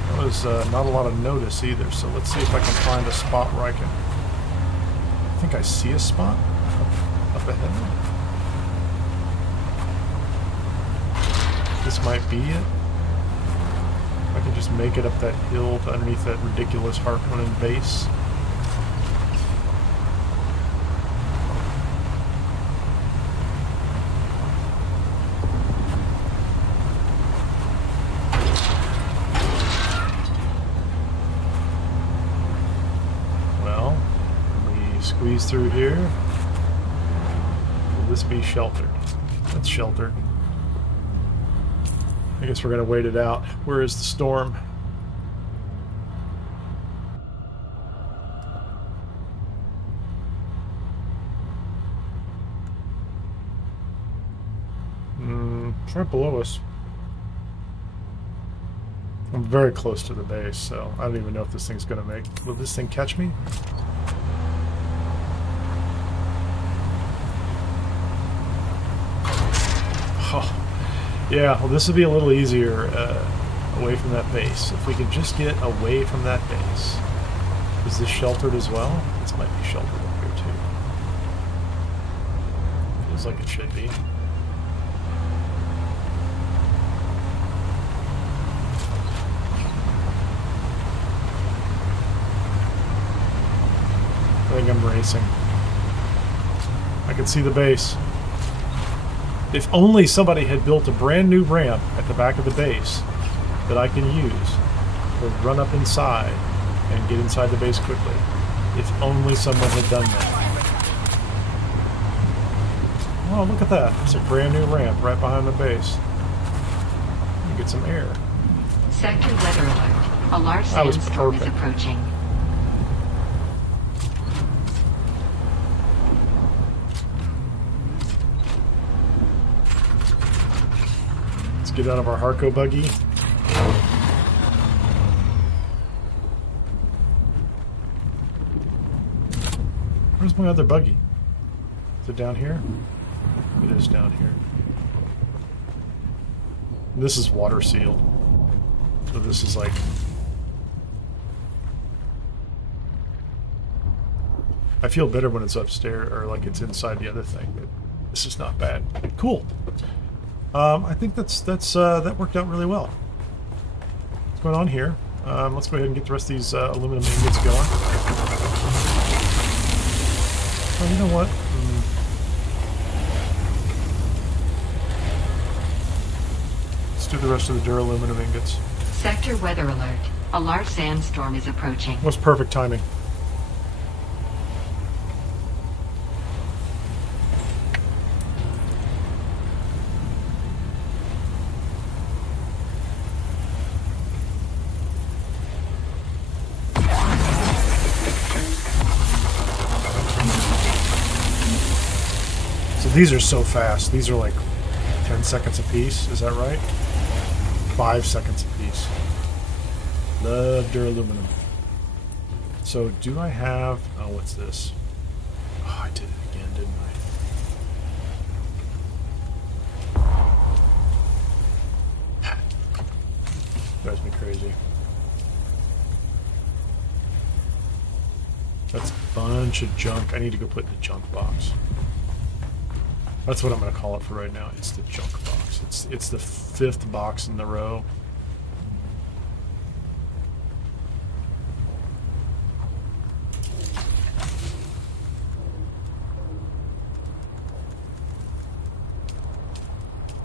That was not a lot of notice either, so let's see if I can find a spot where I can... I think I see a spot up ahead. This might be it. I can just make it up that hill to underneath that ridiculous Harkonnen base. Well, we squeeze through here. Will this be sheltered? That's sheltered. I guess we're going to wait it out. Where is the storm? It's right below us. I'm very close to the base, so I don't even know if this thing's going to make... Will this thing catch me? Oh. Yeah, well, this would be a little easier away from that base. If we could just get away from that base. Is this sheltered as well? This might be sheltered up here, too. Feels like it should be. I think I'm racing. I can see the base. If only somebody had built a brand new ramp at the back of the base that I can use to run up inside and get inside the base quickly. If only someone had done that. Oh, look at that. It's a brand new ramp right behind the base. You get some air. Sector weather alert. A large sandstorm is approaching. Get out of our Harko buggy. Where's my other buggy? Is it down here? It is down here. This is water sealed. So this is like... I feel better when it's upstairs, or like it's inside the other thing, but this is not bad. Cool. I think that worked out really well. What's going on here? Let's go ahead and get the rest of these aluminum ingots going. Oh, you know what? Let's do the rest of the duraluminum ingots. Sector weather alert. A large sandstorm is approaching. That was perfect timing. So these are so fast. These are like 10 seconds a piece. Is that right? 5 seconds a piece. Love duraluminum. So do I have... Oh, what's this? Oh, I did it again, didn't I? Drives me crazy. That's a bunch of junk. I need to go put in the junk box. That's what I'm going to call it for right now. It's the junk box. It's the 5th box in the row.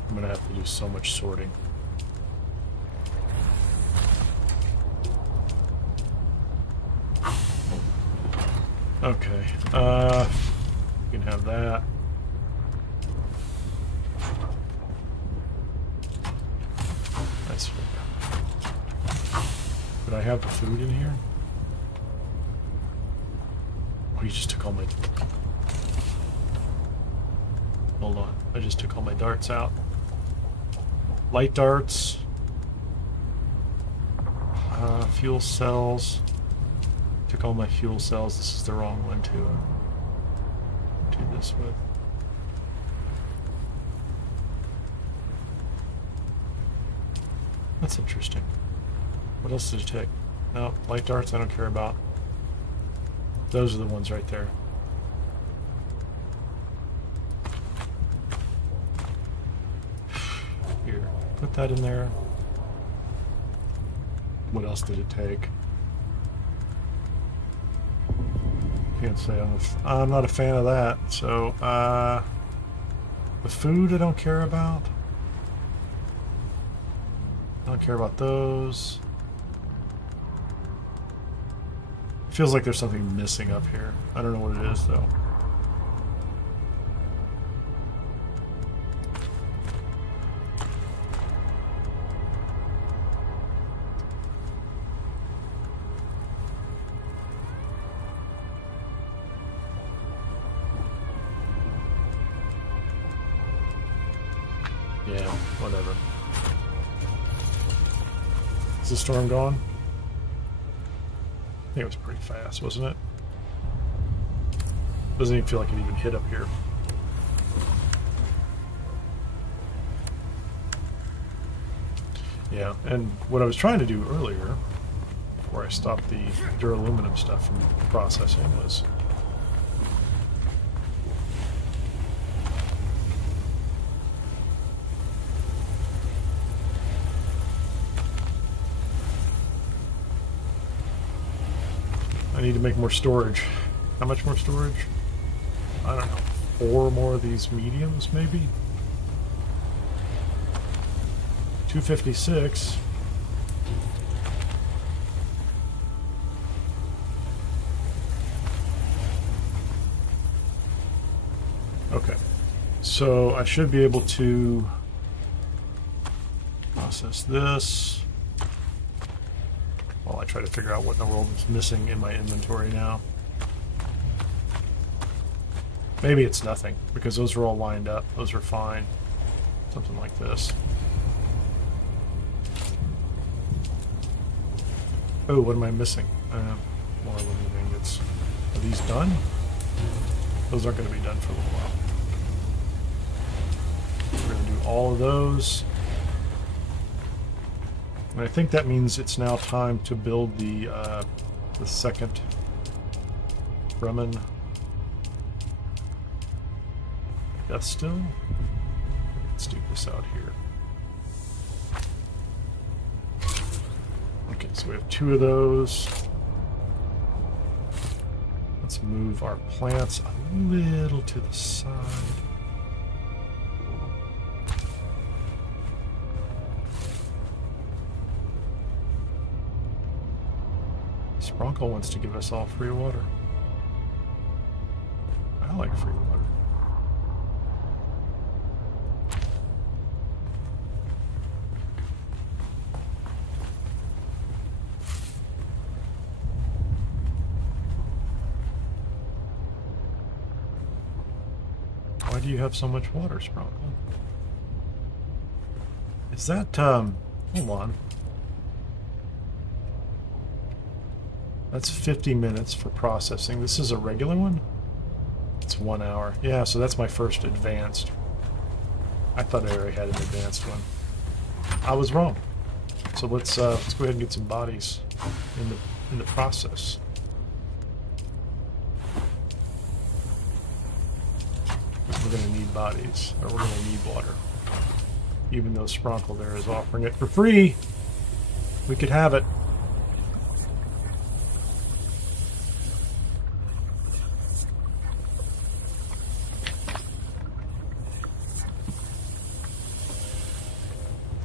I'm going to have to do so much sorting. Okay. You can have that. Nice. Did I have the food in here? Oh, you just took all my... Hold on. I just took all my darts out. Light darts. Fuel cells. Took all my fuel cells. This is the wrong one to do this with. That's interesting. What else did it take? No, light darts I don't care about. Those are the ones right there. Here, put that in there. What else did it take? Can't say I'm not a fan of that. So, the food I don't care about. I don't care about those. Feels like there's something missing up here. I don't know what it is though. Yeah, whatever. Is the storm gone? I think it was pretty fast, wasn't it? Doesn't even feel like it even hit up here. Yeah, and what I was trying to do earlier, before I stopped the duraluminum stuff from processing, was I need to make more storage. How much more storage? I don't know. 4 more of these mediums, maybe? 256. Okay. So I should be able to process this. While I try to figure out what in the world is missing in my inventory now. Maybe it's nothing, because those are all lined up. Those are fine. Something like this. Oh, what am I missing? More aluminum ingots. Are these done? Those aren't going to be done for a little while. We're going to do all of those. And I think that means it's now time to build the second Fremen. Death still? Let's do this out here. Okay, so we have 2 of those. Let's move our plants a little to the side. Spronkle wants to give us all free water. I like free water. Why do you have so much water, Spronkle? Is that, hold on. That's 50 minutes for processing. This is a regular one? It's 1 hour. Yeah, so that's my first advanced. I thought I already had an advanced one. I was wrong. So let's go ahead and get some bodies in the process. We're going to need bodies, or we're going to need water. Even though Spronkle there is offering it for free, we could have it.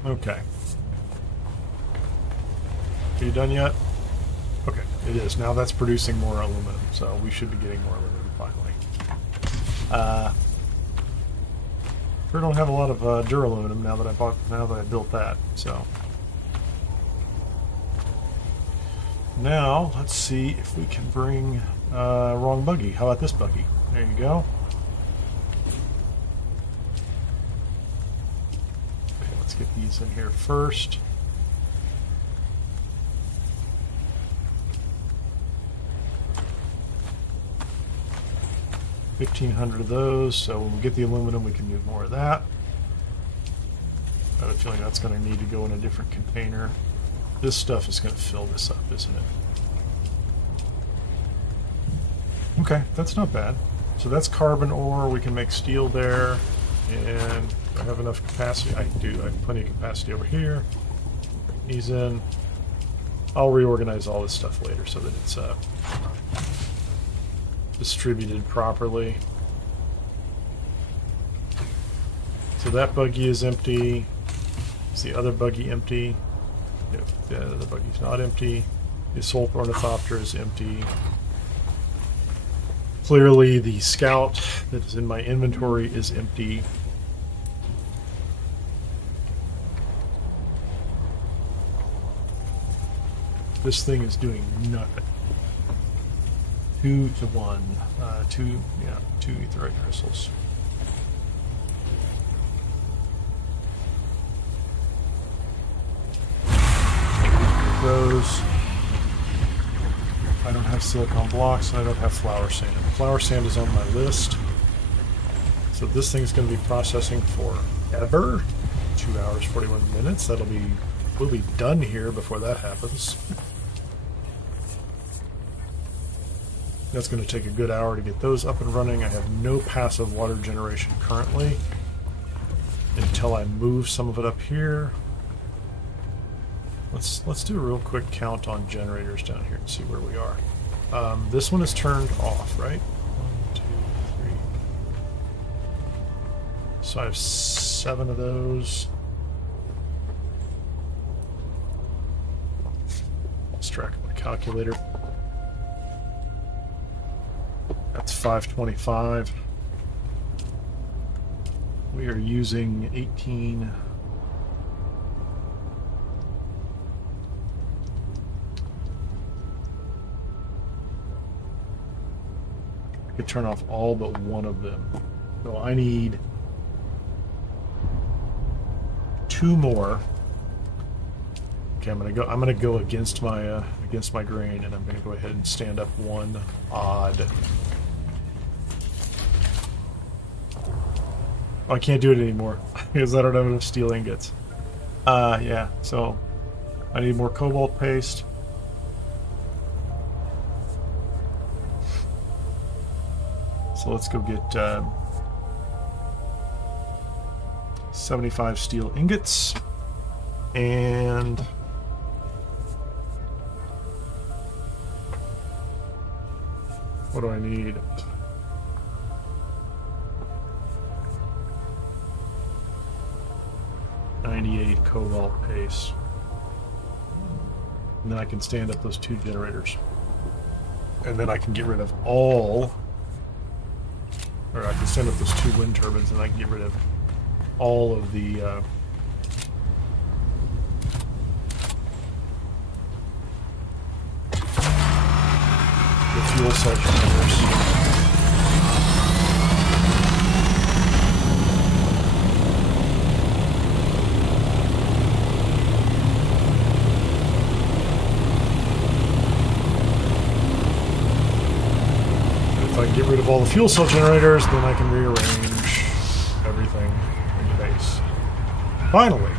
Okay. Are you done yet? Okay, it is. Now that's producing more aluminum, so we should be getting more aluminum finally. Sure don't have a lot of duraluminum now that I built that, so. Now, let's see if we can bring wrong buggy. How about this buggy? There you go. Get these in here first. $1,500 of those, so when we get the aluminum we can do more of that. I have a feeling that's going to need to go in a different container. This stuff is going to fill this up, isn't it? Okay, that's not bad. So that's carbon ore. We can make steel there. And do I have enough capacity? I do. I have plenty of capacity over here. Bring these in. I'll reorganize all this stuff later so that it's distributed properly. So that buggy is empty. Is the other buggy empty? Yep, the other buggy's not empty. The Assault Ornithopter is empty. Clearly the Scout that is in my inventory is empty. This thing is doing nothing. 2 to 1. 2 aetheroid crystals. Those. I don't have silicon blocks and I don't have flour sand. Flour sand is on my list. So this thing's going to be processing forever. 2 hours, 41 minutes. We'll be done here before that happens. That's going to take a good hour to get those up and running. I have no passive water generation currently until I move some of it up here. Let's do a real quick count on generators down here and see where we are. This one is turned off, right? 1, 2, 3. So I have 7 of those. Let's track my calculator. That's 525. We are using 18. I could turn off all but one of them. So I need 2 more. Okay, I'm gonna go against my grain, and I'm gonna go ahead and stand up 1 odd. Oh, I can't do it anymore because I don't have enough steel ingots. Yeah, so I need more cobalt paste. So let's go get 75 steel ingots and What do I need? $98 cobalt paste. And then I can stand up those 2 generators. And then I can get rid of all... Or I can stand up those 2 wind turbines and I can get rid of all of the... the fuel cell generators. If I can get rid of all the fuel cell generators, then I can rearrange everything in the base. Finally!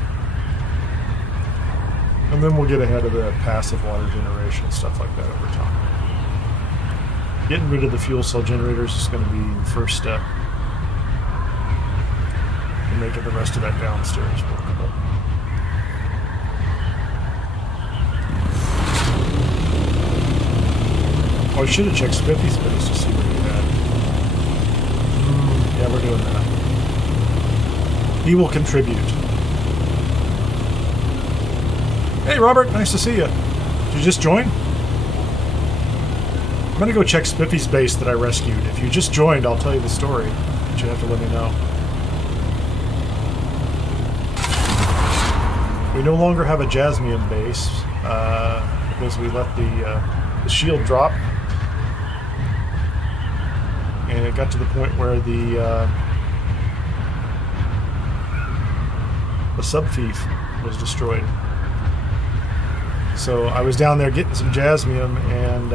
And then we'll get ahead of the passive water generation and stuff like that over time. Getting rid of the fuel cell generators is going to be the first step in making the rest of that downstairs workable. Oh, I should have checked Spiffy's base to see what he had. Yeah, we're doing that. He will contribute. Hey, Robert, nice to see you. Did you just join? I'm gonna go check Spiffy's base that I rescued. If you just joined, I'll tell you the story. But you have to let me know. We no longer have a Jasmian base because we let the shield drop, and it got to the point where the subfief was destroyed. So I was down there getting some Jasmium and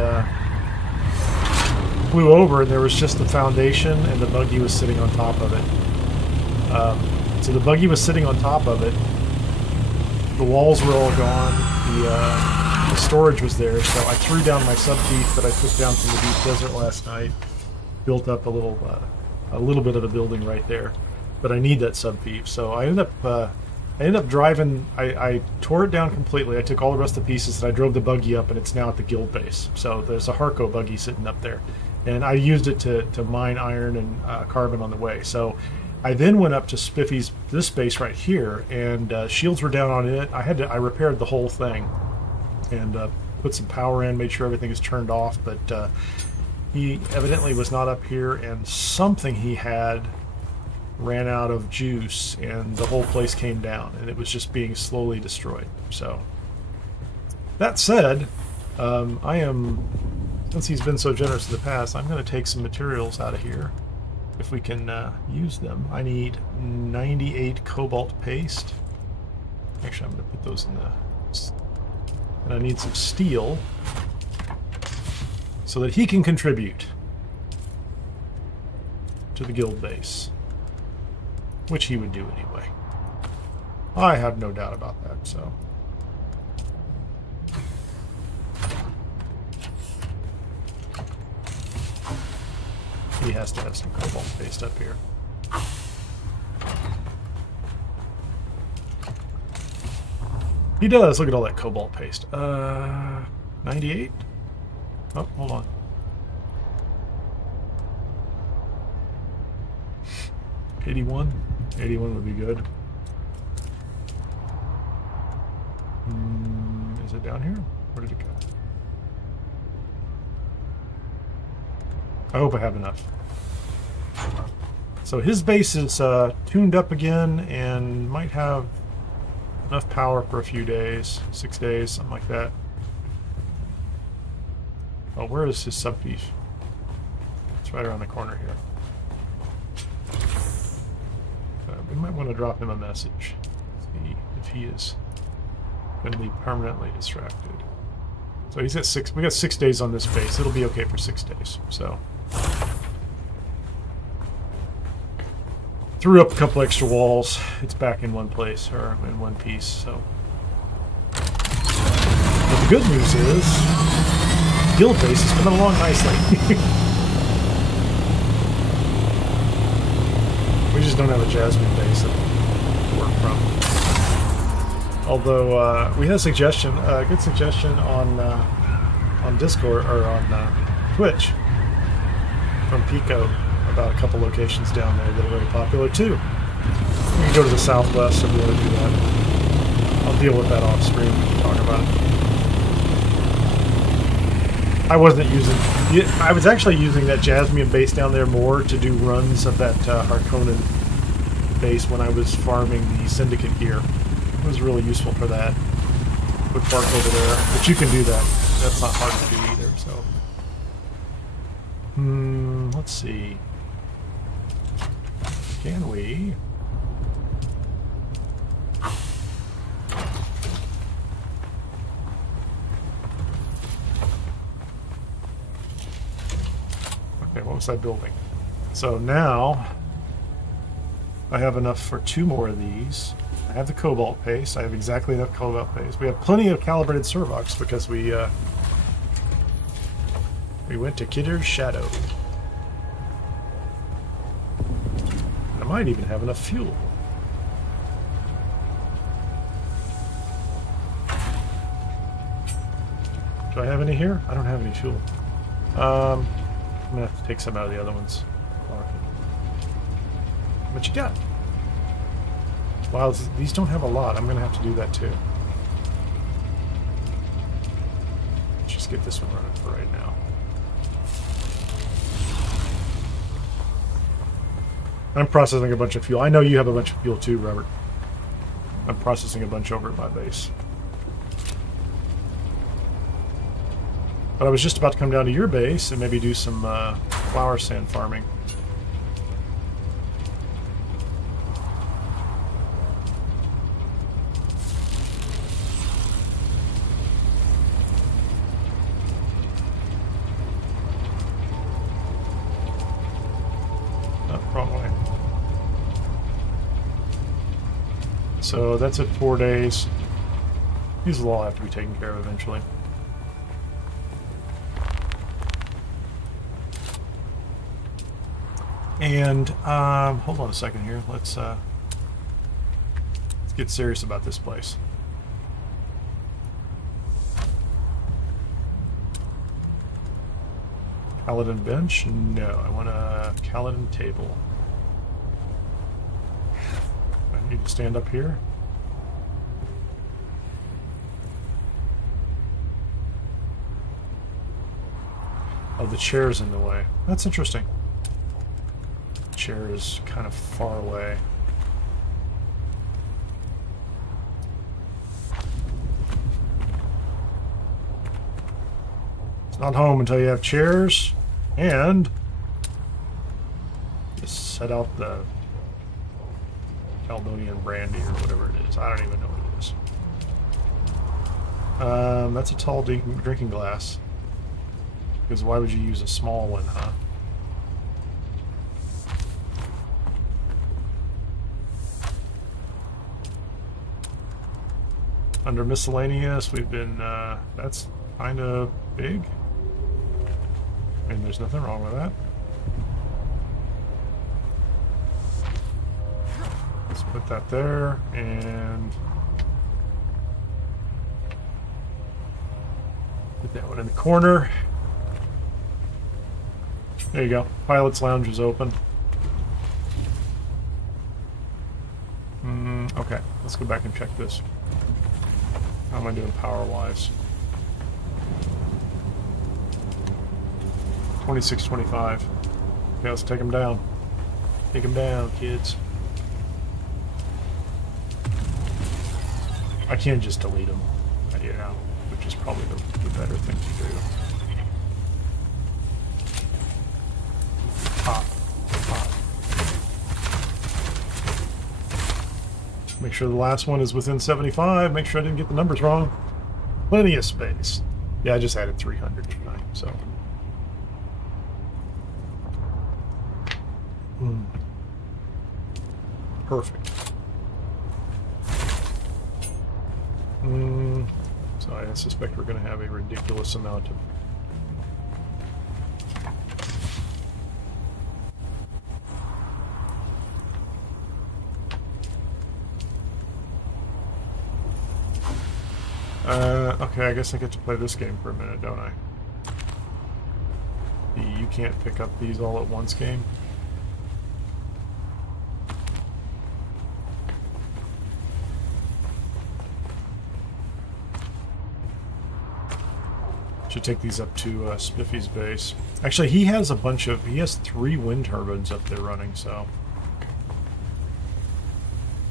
flew over, and there was just the foundation, and the buggy was sitting on top of it. So the buggy was sitting on top of it. The walls were all gone. The storage was there, so I threw down my subfief that I took down from the deep desert last night. Built up a little bit of a building right there, but I need that subfief. So I ended up driving. I tore it down completely. I took all the rest of the pieces and I drove the buggy up, and it's now at the guild base. So there's a Harko buggy sitting up there, and I used it to mine iron and carbon on the way. So I then went up to Spiffy's this base right here, and shields were down on it. I repaired the whole thing and put some power in, made sure everything is turned off, but he evidently was not up here, and something he had ran out of juice, and the whole place came down, and it was just being slowly destroyed. So that said, since he's been so generous in the past, I'm going to take some materials out of here if we can use them. I need 98 cobalt paste. Actually, I'm going to put those in the... And I need some steel so that he can contribute to the guild base, which he would do anyway. I have no doubt about that, so... He has to have some cobalt paste up here. He does. Look at all that cobalt paste. 98? Oh, hold on. 81? 81 would be good. Is it down here? Where did it go? I hope I have enough. So his base is tuned up again and might have enough power for a few days, 6 days, something like that. Oh, where is his subfief? It's right around the corner here. We might want to drop him a message. See if he is going to be permanently distracted. So he's got we got 6 days on this base. It'll be okay for 6 days. So threw up a couple extra walls. It's back in one place, or in one piece. So, but the good news is, guild base is coming along nicely. We just don't have a Jasmine base to work from. Although we had a suggestion, a good suggestion on Discord or on Twitch. from Pico about a couple locations down there that are very popular too. You can go to the southwest if you want to do that. I'll deal with that off screen and talk about it. I wasn't using... I was actually using that Jasmine base down there more to do runs of that Harkonnen base when I was farming the Syndicate gear. It was really useful for that. With Park over there. But you can do that. That's not hard to do either, so... let's see. Can we... Okay, what was I building? So now I have enough for 2 more of these. I have the cobalt paste. I have exactly enough cobalt paste. We have plenty of calibrated Servox because we went to Kineer's Shadow. I might even have enough fuel. Do I have any here? I don't have any fuel. I'm gonna have to take some out of the other ones. What you got? Wow, these don't have a lot. I'm gonna have to do that too. Let's just get this one running for right now. I'm processing a bunch of fuel. I know you have a bunch of fuel too, Robert. I'm processing a bunch over at my base. But I was just about to come down to your base and maybe do some flower sand farming. Oh, wrong way. So that's at 4 days. These will all have to be taken care of eventually. And hold on a second here. Let's get serious about this place. Paladin bench? No, I want a Paladin table. I need to stand up here. Oh, the chair's in the way. That's interesting. Chair is kind of far away. It's not home until you have chairs and just set out the Caledonian brandy or whatever it is. I don't even know what it is. That's a tall drinking glass. Because why would you use a small one, huh? Under miscellaneous, we've been, that's kind of big. I mean, there's nothing wrong with that. Let's put that there, and put that one in the corner. There you go. Pilot's Lounge is open. Okay, let's go back and check this. How am I doing power-wise? 2625. Okay, let's take them down. Take them down, kids. I can just delete them, yeah, which is probably the better thing to do. Pop. Pop. Make sure the last one is within 75. Make sure I didn't get the numbers wrong. Plenty of space. Yeah, I just added 300 tonight, so. Perfect. So I suspect we're going to have a ridiculous amount of okay, I guess I get to play this game for a minute, don't I? The you can't pick up these all at once game. Should take these up to Spiffy's base. Actually, he has he has 3 wind turbines up there running, so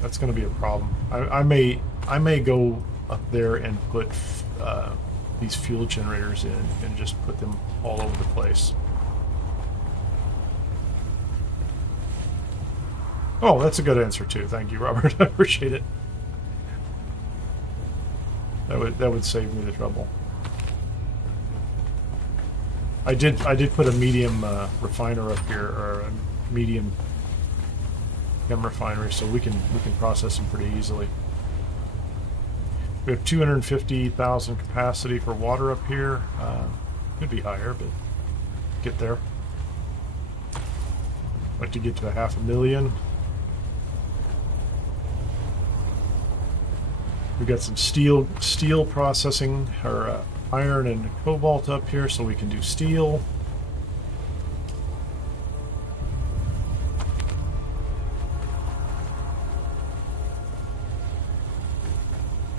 that's going to be a problem. I may go up there and put these fuel generators in and just put them all over the place. Oh, that's a good answer too. Thank you, Robert. I appreciate it. That would save me the trouble. I did put a medium refiner up here, or a medium chem refinery, so we can process them pretty easily. We have 250,000 capacity for water up here. Could be higher, but get there. Like to get to 500,000. We got some steel processing, or iron and cobalt up here, so we can do steel.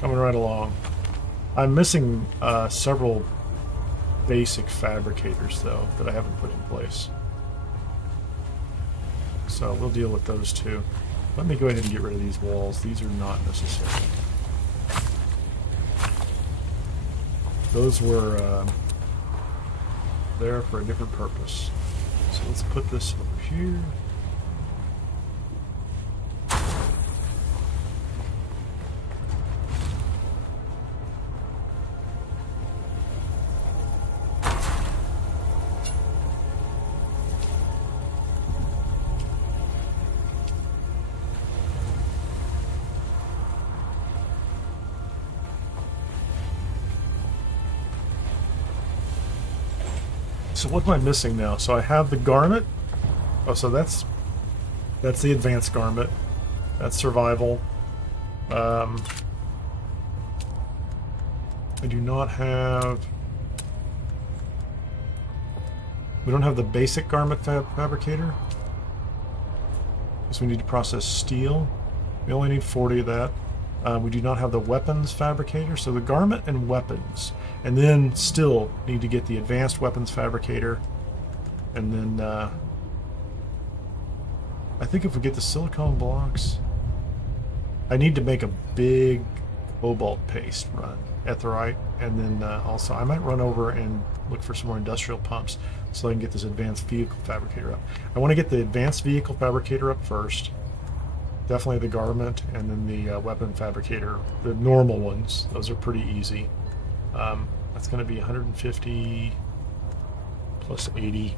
Coming right along. I'm missing several basic fabricators, though, that I haven't put in place. So we'll deal with those too. Let me go ahead and get rid of these walls. These are not necessary. Those were there for a different purpose. So let's put this over here. So what am I missing now? So I have the garment. Oh, so that's the advanced garment. That's survival. I do not have. We don't have the basic garment fabricator, because we need to process steel. We only need 40 of that. We do not have the weapons fabricator, so the garment and weapons. And then still need to get the advanced weapons fabricator. And then I think if we get the silicone blocks, I need to make a big cobalt paste run, etherite. And then also I might run over and look for some more industrial pumps so I can get this advanced vehicle fabricator up. I want to get the advanced vehicle fabricator up first. Definitely the garment, and then the weapon fabricator, the normal ones. Those are pretty easy. That's going to be 150 plus 80,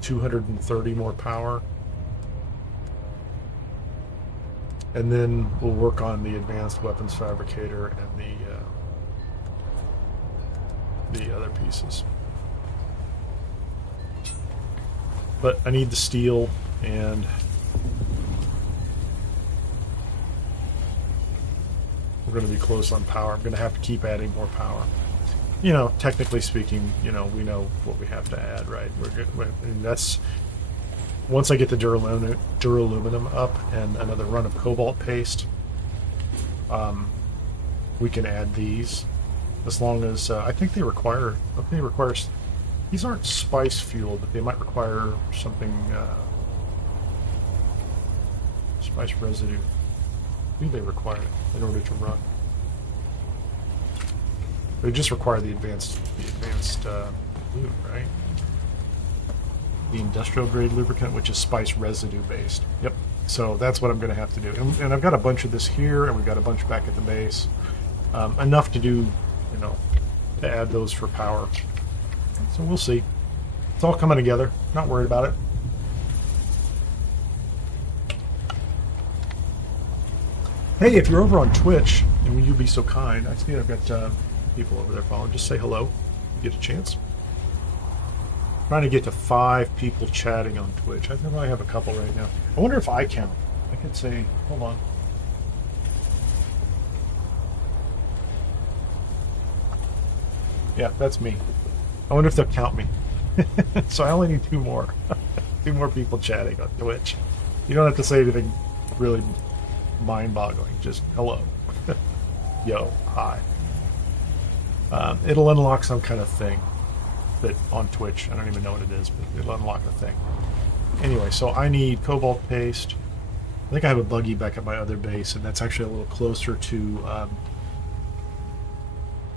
230 more power. And then we'll work on the advanced weapons fabricator and the other pieces. But I need the steel, and we're going to be close on power. I'm going to have to keep adding more power. You know, technically speaking, you know, we know what we have to add, right? We're good. And that's once I get the duraluminum up and another run of cobalt paste, we can add these, as long as I think they require. These aren't spice fuel, but they might require something. Spice residue. I think they require it in order to run. They just require the advanced lube, right? The industrial grade lubricant, which is spice residue based. Yep. So that's what I'm going to have to do. And I've got a bunch of this here, and we've got a bunch back at the base. Enough to do, you know, to add those for power. So we'll see. It's all coming together. Not worried about it. Hey, if you're over on Twitch, and will you be so kind? I see I've got people over there following. Just say hello. You get a chance. Trying to get to 5 people chatting on Twitch. I think I have a couple right now. I wonder if I count. I could say, hold on. Yeah, that's me. I wonder if they'll count me. So I only need 2 more. 2 more people chatting on Twitch. You don't have to say anything really mind-boggling. Just hello. Yo, hi. It'll unlock some kind of thing that on Twitch. I don't even know what it is, but it'll unlock a thing. Anyway, so I need cobalt paste. I think I have a buggy back at my other base, and that's actually a little closer to...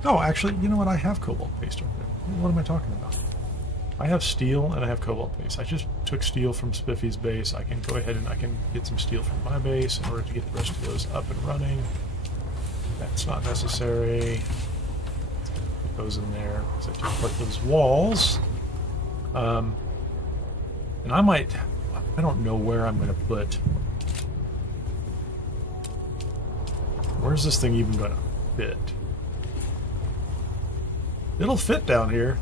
Oh, actually, you know what? I have cobalt paste over there. What am I talking about? I have steel and I have cobalt paste. I just took steel from Spiffy's base. I can go ahead and I can get some steel from my base in order to get the rest of those up and running. That's not necessary. Let's put those in there because I took apart those walls. And I might... I don't know where I'm going to put... Where's this thing even going to fit? It'll fit down here.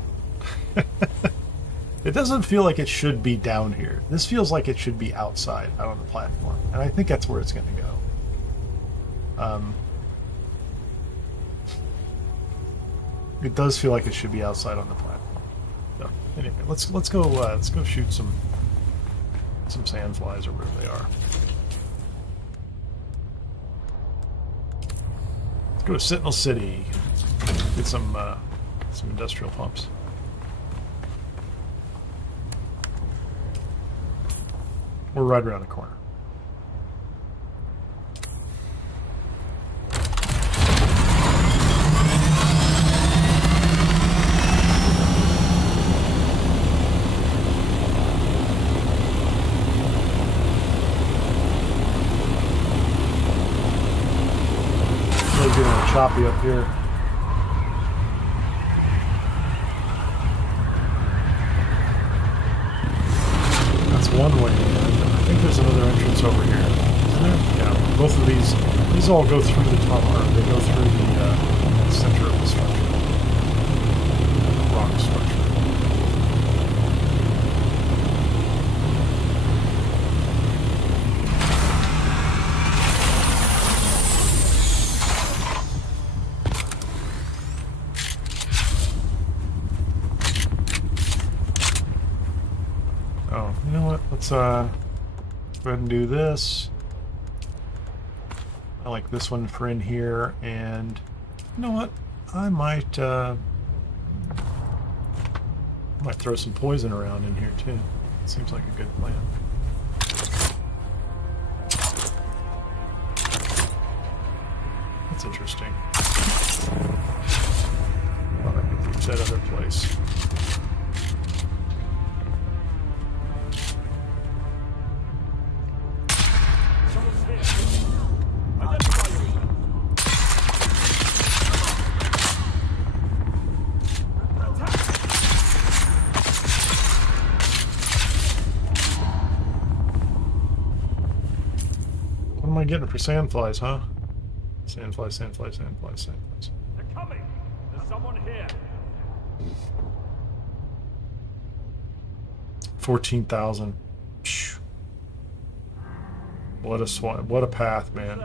It doesn't feel like it should be down here. This feels like it should be outside, out on the platform. And I think that's where it's going to go. It does feel like it should be outside on the platform. So, anyway, let's go shoot some sandflies or wherever they are. Let's go to Sentinel City. Get some industrial pumps. We're right around the corner. Really getting choppy up here. One way in. I think there's another entrance over here. Isn't there? Yeah, both of these all go through the top, or they go through the center of the structure. Rock structure. Oh, you know what? Let's go ahead and do this. I like this one for in here, and you know what? I might throw some poison around in here too. Seems like a good plan. That's interesting. Thought I could reach that other place. What am I getting for sandflies, huh? Sandflies, sandflies, sandflies, sandflies. They're coming! There's someone here! 14,000. What a what a path, man.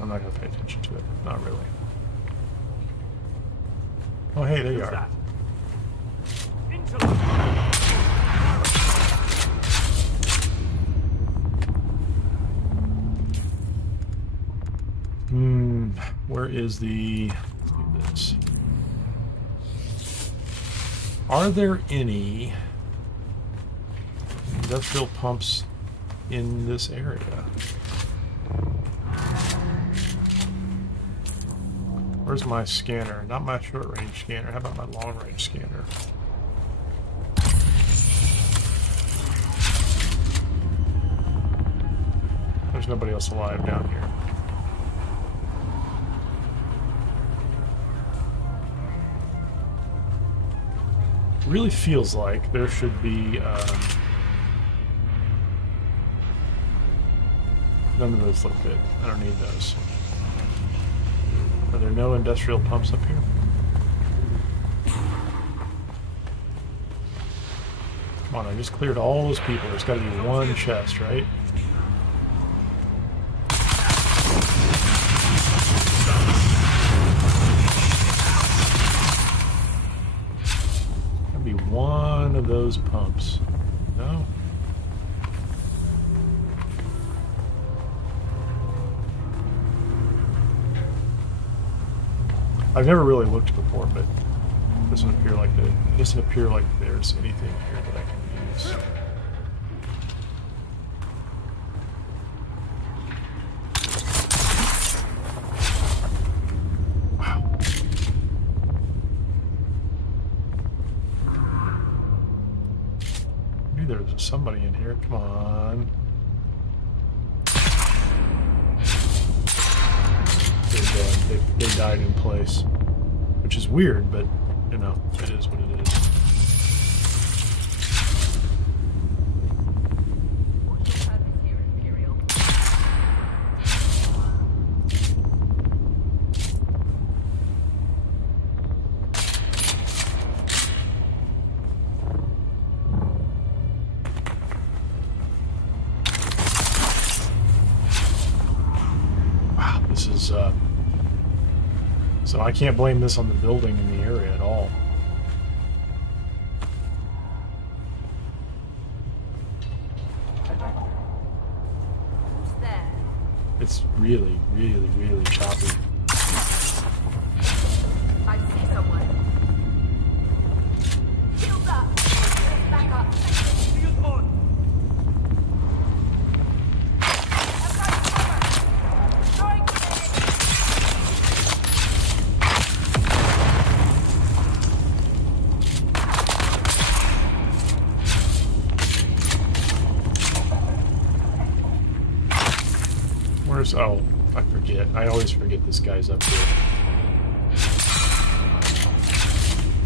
I'm not gonna pay attention to it. Not really. Oh, hey, there you are. Where is the... Let's do this. Are there any industrial pumps in this area? Where's my scanner? Not my short-range scanner. How about my long-range scanner? There's nobody else alive down here. Really feels like there should be none of those look good. I don't need those. Are there no industrial pumps up here? Come on, I just cleared all those people. There's got to be one chest, right? those pumps. No? I've never really looked before, but it doesn't appear like there's anything here that I can use. Wow. I knew there was somebody in here. Come on. They died in place, which is weird, but you know, it is what it is. What's your purpose here, Imperial? Wow, this is so I can't blame this on the building in the area at all. Who's there? It's really, really, really choppy. I see someone. Shields up! Back up! Shield on! Throwing grenade! Where's... oh, I forget. I always forget this guy's up here.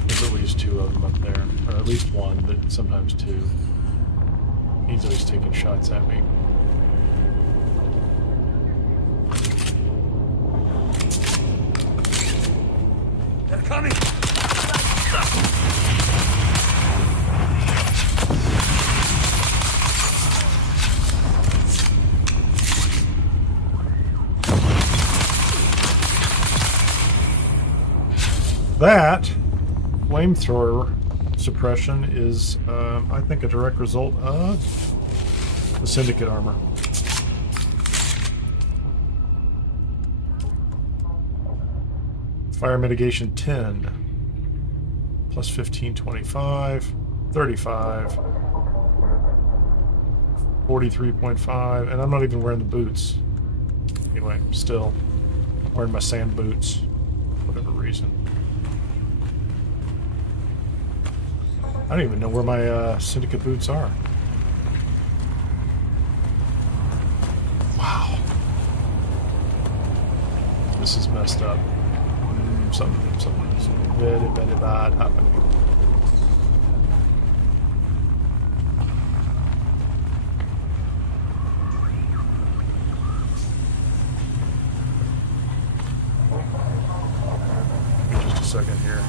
There's at least two of them up there. Or at least one, but sometimes two. He's always taking shots at me. They're coming! That flamethrower suppression is, I think, a direct result of the Syndicate armor. Fire mitigation 10, plus 15, 25, 35, 43.5, and I'm not even wearing the boots. Anyway, still wearing my sand boots, for whatever reason. I don't even know where my Syndicate boots are. Wow. This is messed up. Something's very, very bad happening. Just a second here.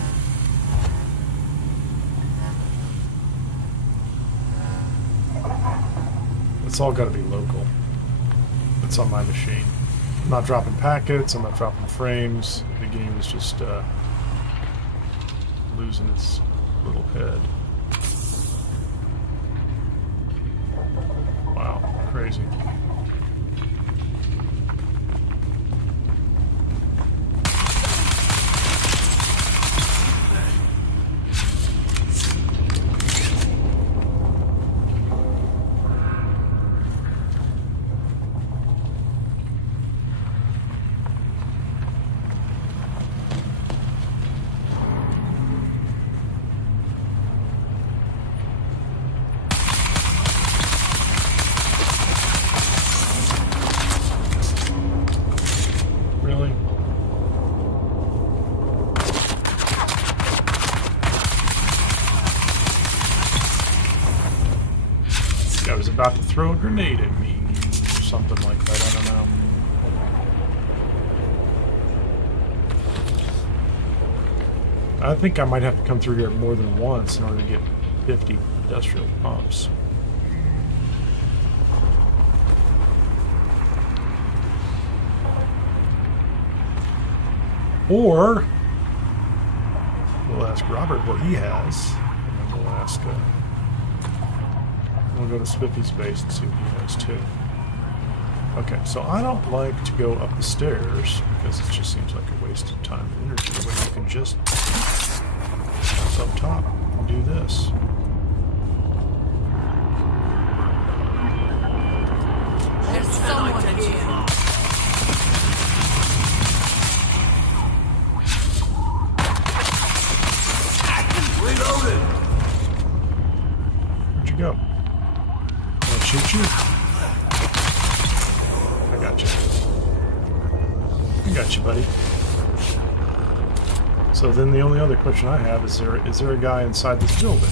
It's all got to be local. It's on my machine. I'm not dropping packets, I'm not dropping frames. The game is just losing its little head. Wow, crazy. About to throw a grenade at me, or something like that, I don't know. I think I might have to come through here more than once in order to get 50 industrial pumps. Or we'll ask Robert what he has, and then we'll ask We'll go to Spiffy's base and see what he has too. Okay, so I don't like to go up the stairs because it just seems like a waste of time and energy when you can just jump up top and do this. There's someone here. Reloaded! Where'd you go? Wanna shoot you? I got you. I got you, buddy. So then the only other question I have is there a guy inside this building?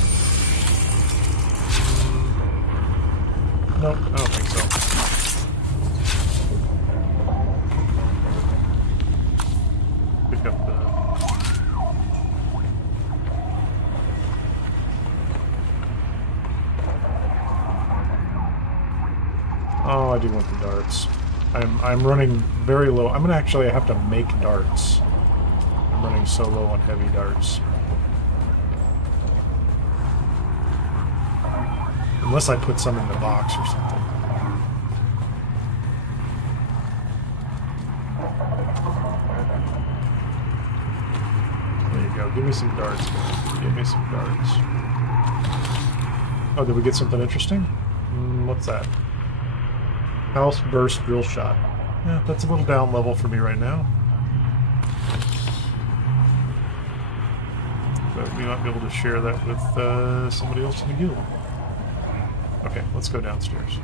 Nope, I don't think so. Pick up the... Oh, I do want the darts. I'm running very low. I'm gonna actually have to make darts. I'm running so low on heavy darts. Unless I put some in the box or something. There you go. Give me some darts, man. Give me some darts. Oh, did we get something interesting? What's that? House burst drill shot. Yeah, that's a little down level for me right now. But we might be able to share that with somebody else in the guild. Okay, let's go downstairs.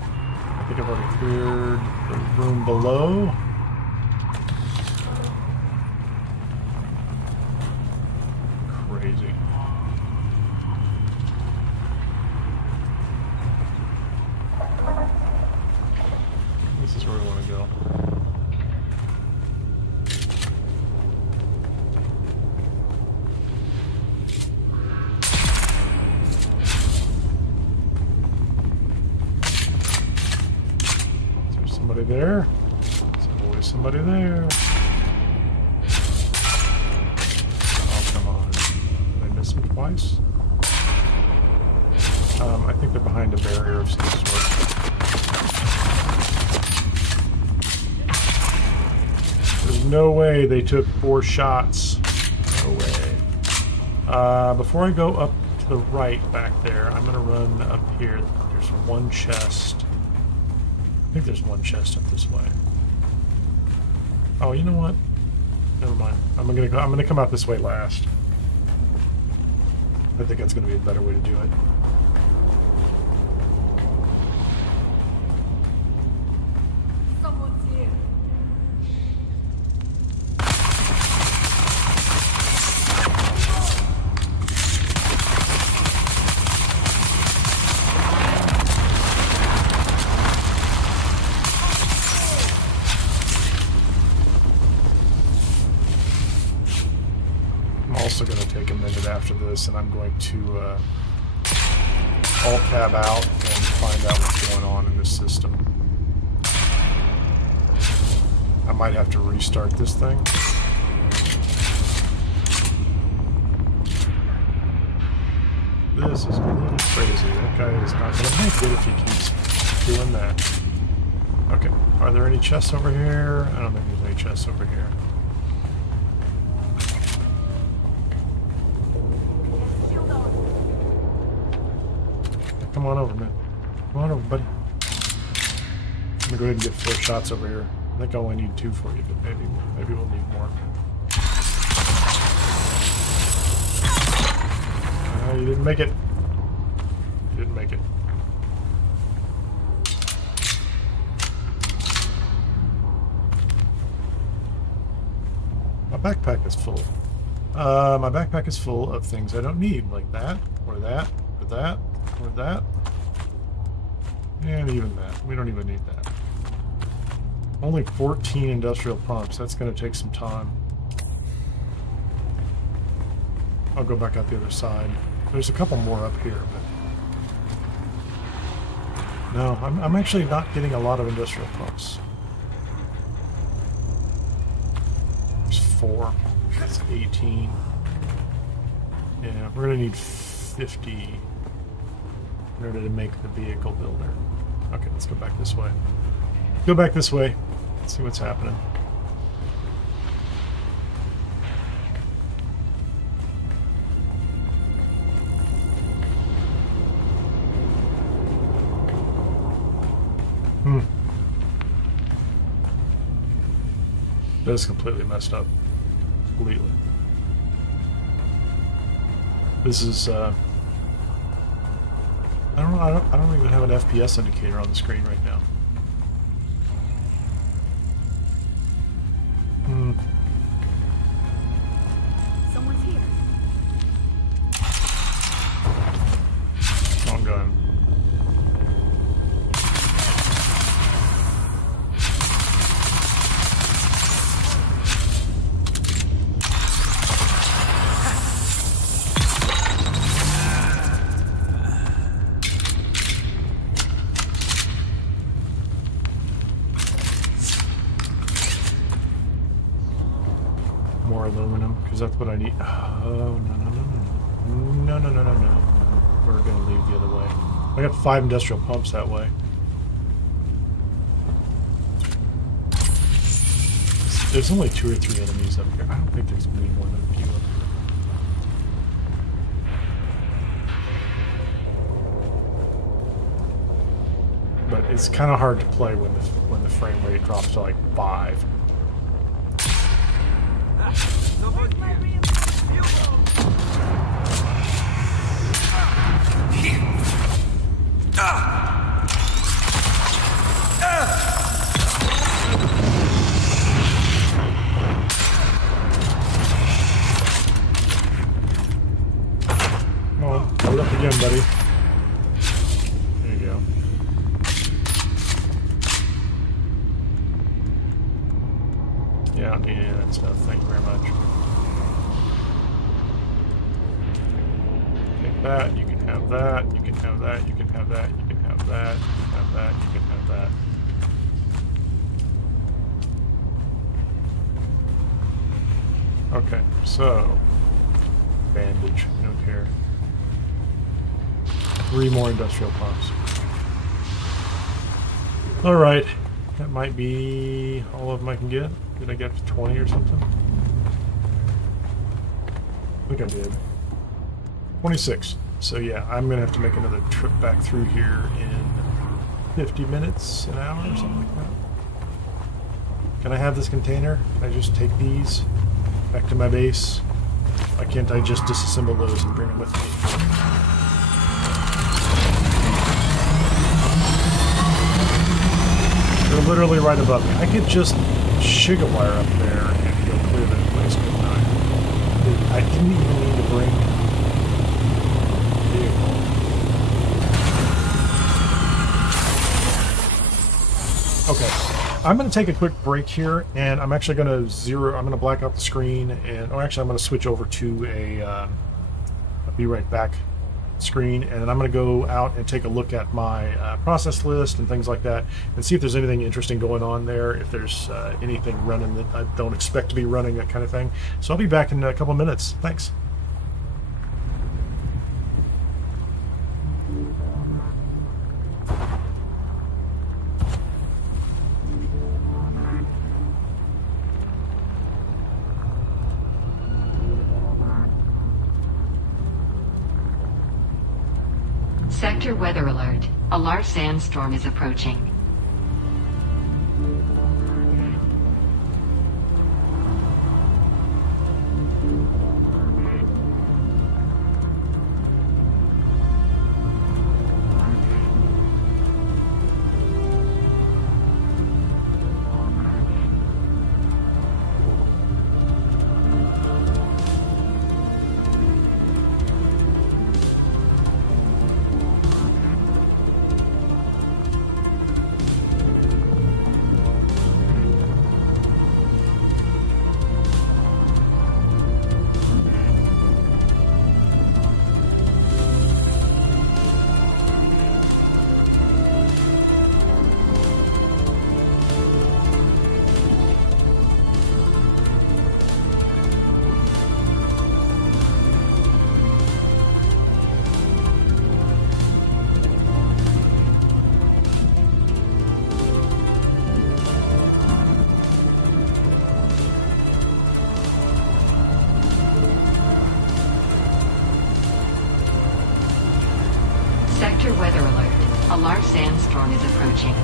I think I've already cleared the room below. Crazy. This is where we want to go. Is there somebody there? There's always somebody there. Oh, come on. Did I miss him twice? I think they're behind a barrier of some sort. There's no way they took 4 shots. No way. Before I go up to the right back there, I'm going to run up here. There's one chest. I think there's one chest up this way. Oh, you know what? Never mind. I'm gonna come out this way last. I think that's going to be a better way to do it. Someone's here. I'm also going to take a minute after this, and I'm going to alt tab out and find out what's going on in this system. I might have to restart this thing. This is a little crazy. That guy is not going to make it if he keeps doing that. Okay, are there any chests over here? I don't think there's any chests over here. Shield on. Come on over, man. Come on over, buddy. I'm gonna go ahead and get 4 shots over here. I think I only need 2 for you, but maybe we'll need more. You didn't make it. You didn't make it. My backpack is full. My backpack is full of things I don't need, like that, or that, or that, or that. And even that. We don't even need that. Only 14 industrial pumps. That's going to take some time. I'll go back out the other side. There's a couple more up here, but... No, I'm actually not getting a lot of industrial pumps. There's 4. That's 18. Yeah, we're going to need 50. in order to make the vehicle builder. Okay, let's go back this way. Go back this way. Let's see what's happening. That is completely messed up. Completely. This is I don't know, I don't even have an FPS indicator on the screen right now. Someone's here. Wrong gun. More aluminum, because that's what I need. Oh, no. We're going to leave the other way. I got 5 industrial pumps that way. There's only 2 or 3 enemies up here. I don't think there's going to be more than a few up here. But it's kind of hard to play when the frame rate drops to like 5. Oh, load up again, buddy. There you go. Yeah, I don't need any of that stuff. Thank you very much. Take that. You can have that. You can have that. You can have that. You can have that. You can have that. You can have that. Okay, so bandage. No care. 3 more industrial pumps. All right, that might be all of them I can get. Did I get to 20 or something? I think I did. 26. So yeah, I'm gonna have to make another trip back through here in 50 minutes, an hour, or something like that. Can I have this container? Can I just take these back to my base? Why can't I just disassemble those and bring them with me? They're literally right above me. I could just Shiga wire up there and go clear that place, couldn't I? I didn't even need to bring vehicle. Okay, I'm going to take a quick break here, and I'm actually going to black out the screen, and actually I'm going to switch over to a be right back screen, and then I'm going to go out and take a look at my process list and things like that, and see if there's anything interesting going on there, if there's anything running that I don't expect to be running, that kind of thing. So I'll be back in a couple of minutes. Thanks. Sector weather alert. A large sandstorm is approaching. sandstorm is approaching.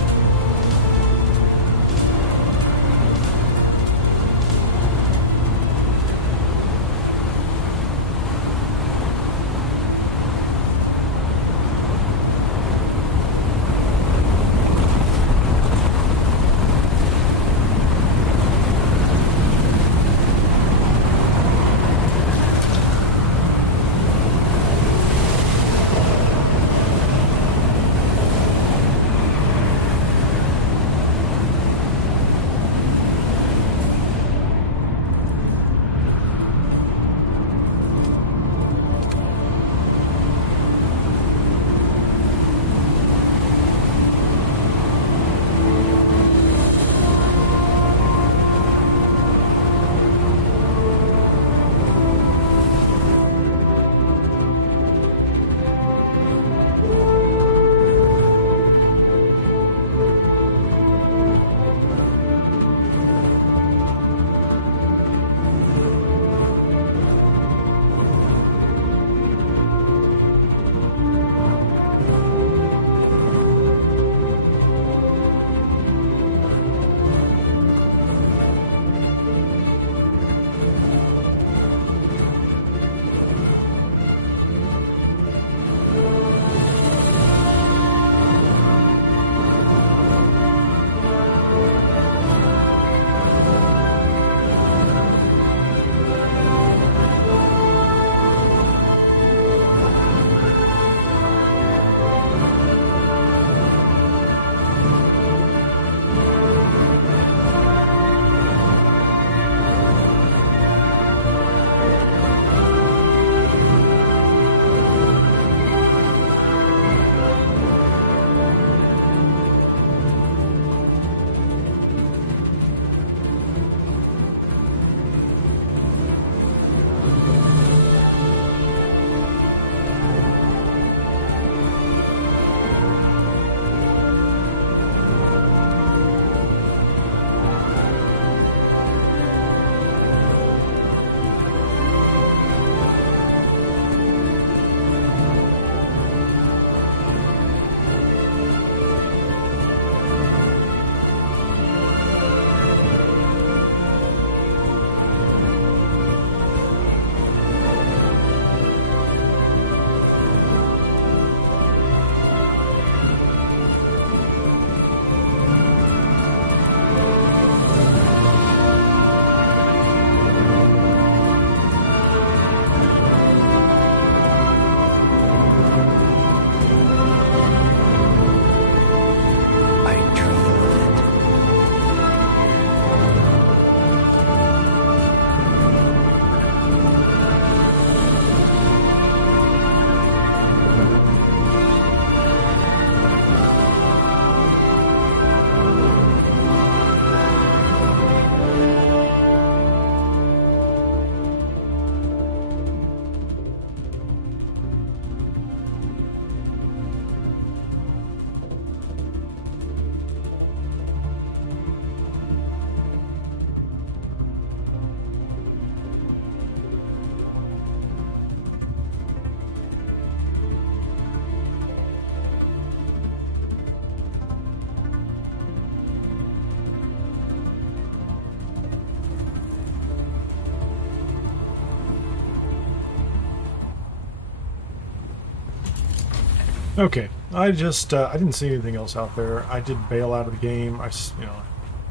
Okay, I didn't see anything else out there. I did bail out of the game.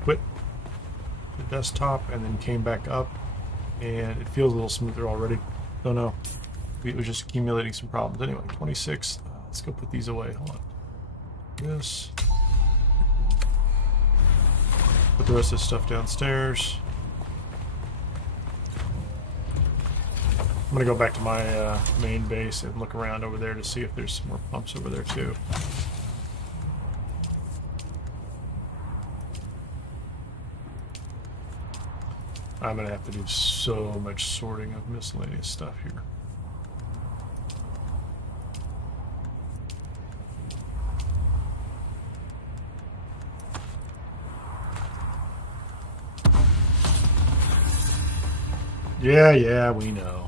Quit the desktop and then came back up, and it feels a little smoother already. Don't know. It was just accumulating some problems. Anyway, 26. Let's go put these away. Hold on. This. Put the rest of this stuff downstairs. I'm gonna go back to my main base and look around over there to see if there's some more pumps over there too. I'm gonna have to do so much sorting of miscellaneous stuff here. Yeah, we know.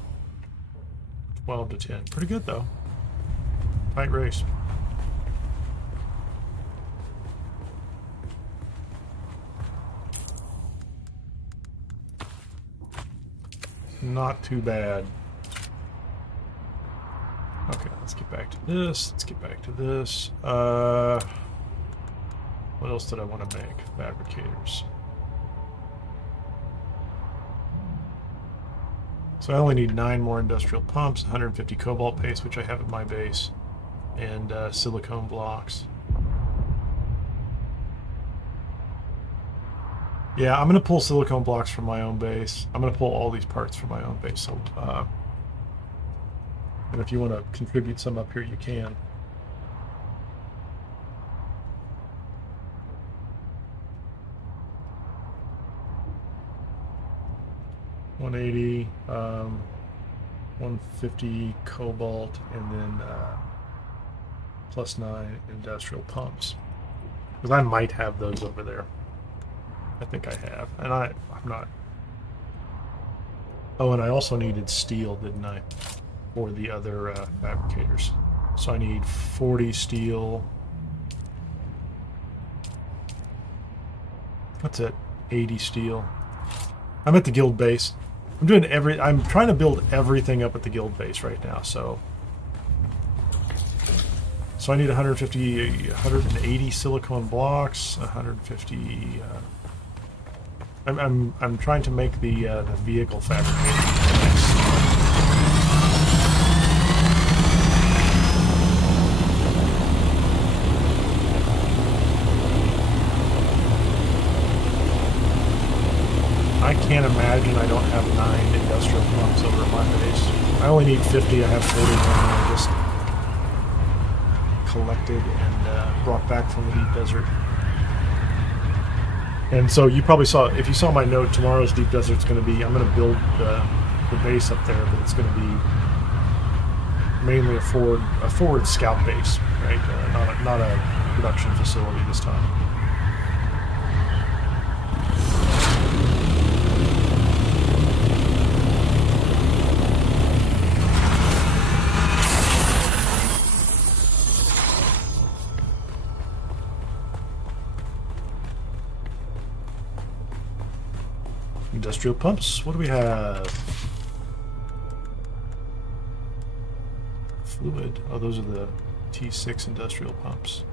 12 to 10. Pretty good, though. Tight race. not too bad. Okay, let's get back to this. Let's get back to this. What else did I want to make? Fabricators. So I only need 9 more industrial pumps, 150 cobalt paste, which I have at my base, and silicone blocks. Yeah, I'm going to pull silicone blocks from my own base. I'm going to pull all these parts from my own base. So, and if you want to contribute some up here, you can. $180, 150 cobalt, and then +9 industrial pumps. Because I might have those over there. I think I have, and I'm not. Oh, and I also needed steel, didn't I, for the other fabricators? So I need 40 steel. What's it? 80 steel. I'm at the guild base. I'm trying to build everything up at the guild base right now. So I need 180 silicone blocks, 150. I'm trying to make the vehicle fabricator. I can't imagine I don't have 9 industrial pumps over at my base. I only need 50. I have 41 I just collected and brought back from the deep desert. And so you probably saw, if you saw my note, tomorrow's deep desert's going to be, I'm going to build the base up there, but it's going to be mainly a forward scout base, right? Not a production facility this time. Industrial pumps, what do we have? Fluid, oh those are the T6 industrial pumps.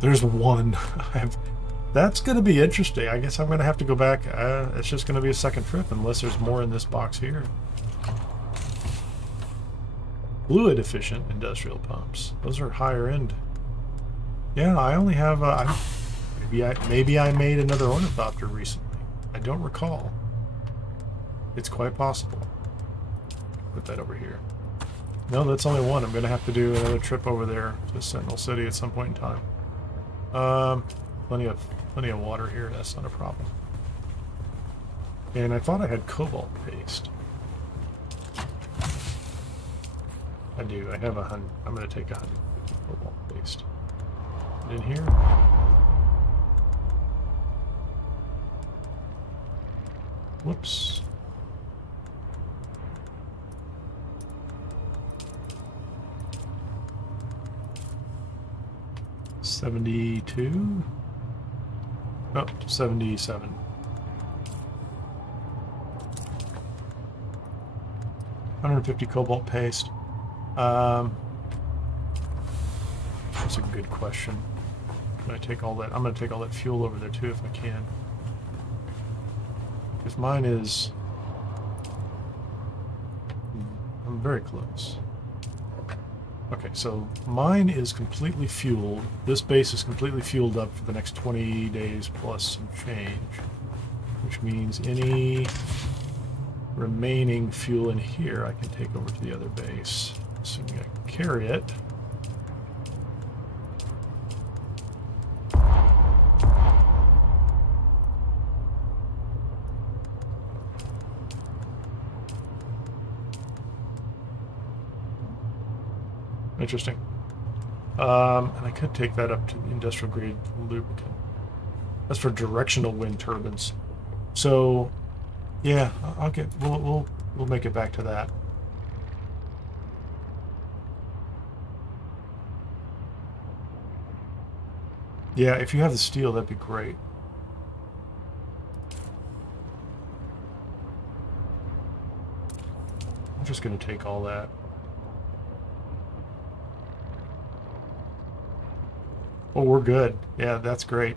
There's one. That's going to be interesting. I guess I'm going to have to go back. It's just going to be a second trip unless there's more in this box here. Fluid efficient industrial pumps. Those are higher end. Yeah, I only have. Maybe I made another ornithopter recently. I don't recall. It's quite possible. Put that over here. No, that's only one. I'm going to have to do another trip over there to Sentinel City at some point in time. Plenty of water here. That's not a problem. And I thought I had cobalt paste. I do. I have 100. I'm going to take 150 cobalt paste. In here. Whoops. $72. Oh, 77. 150 cobalt paste. That's a good question. I'm going to take all that fuel over there too if I can. Because mine is... I'm very close. Okay, so mine is completely fueled. This base is completely fueled up for the next 20 days plus some change. Which means any remaining fuel in here I can take over to the other base. Assuming I can carry it. Interesting. And I could take that up to industrial grade lubricant. That's for directional wind turbines. So, yeah, we'll make it back to that. Yeah, if you have the steel, that'd be great. I'm just going to take all that. Oh, we're good. Yeah, that's great.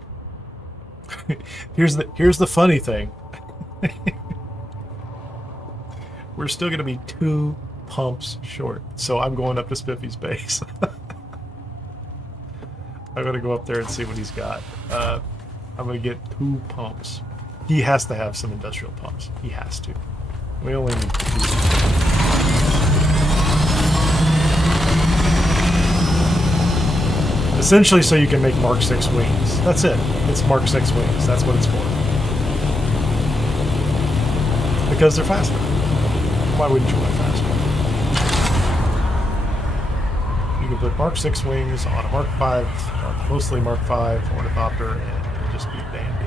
Here's the funny thing. We're still going to be 2 pumps short. So I'm going up to Spiffy's base. I'm going to go up there and see what he's got. I'm going to get 2 pumps. He has to have some industrial pumps. He has to. We only need 2. Essentially so you can make Mark 6 wings. That's it. It's Mark 6 wings. That's what it's for. Because they're faster. Why wouldn't you want faster? You can put Mark 6 wings on a Mark 5, mostly Mark 5 ornithopter, and it'll just be dandy.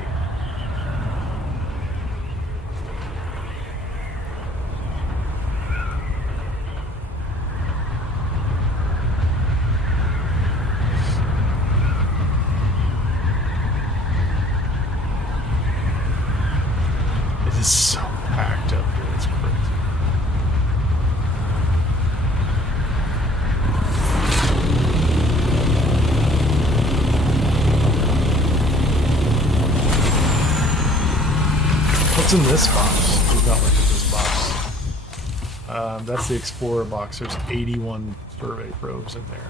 It is so packed up here, it's crazy. What's in this box? We've not looked at this box. That's the Explorer box. There's 81 survey probes in there.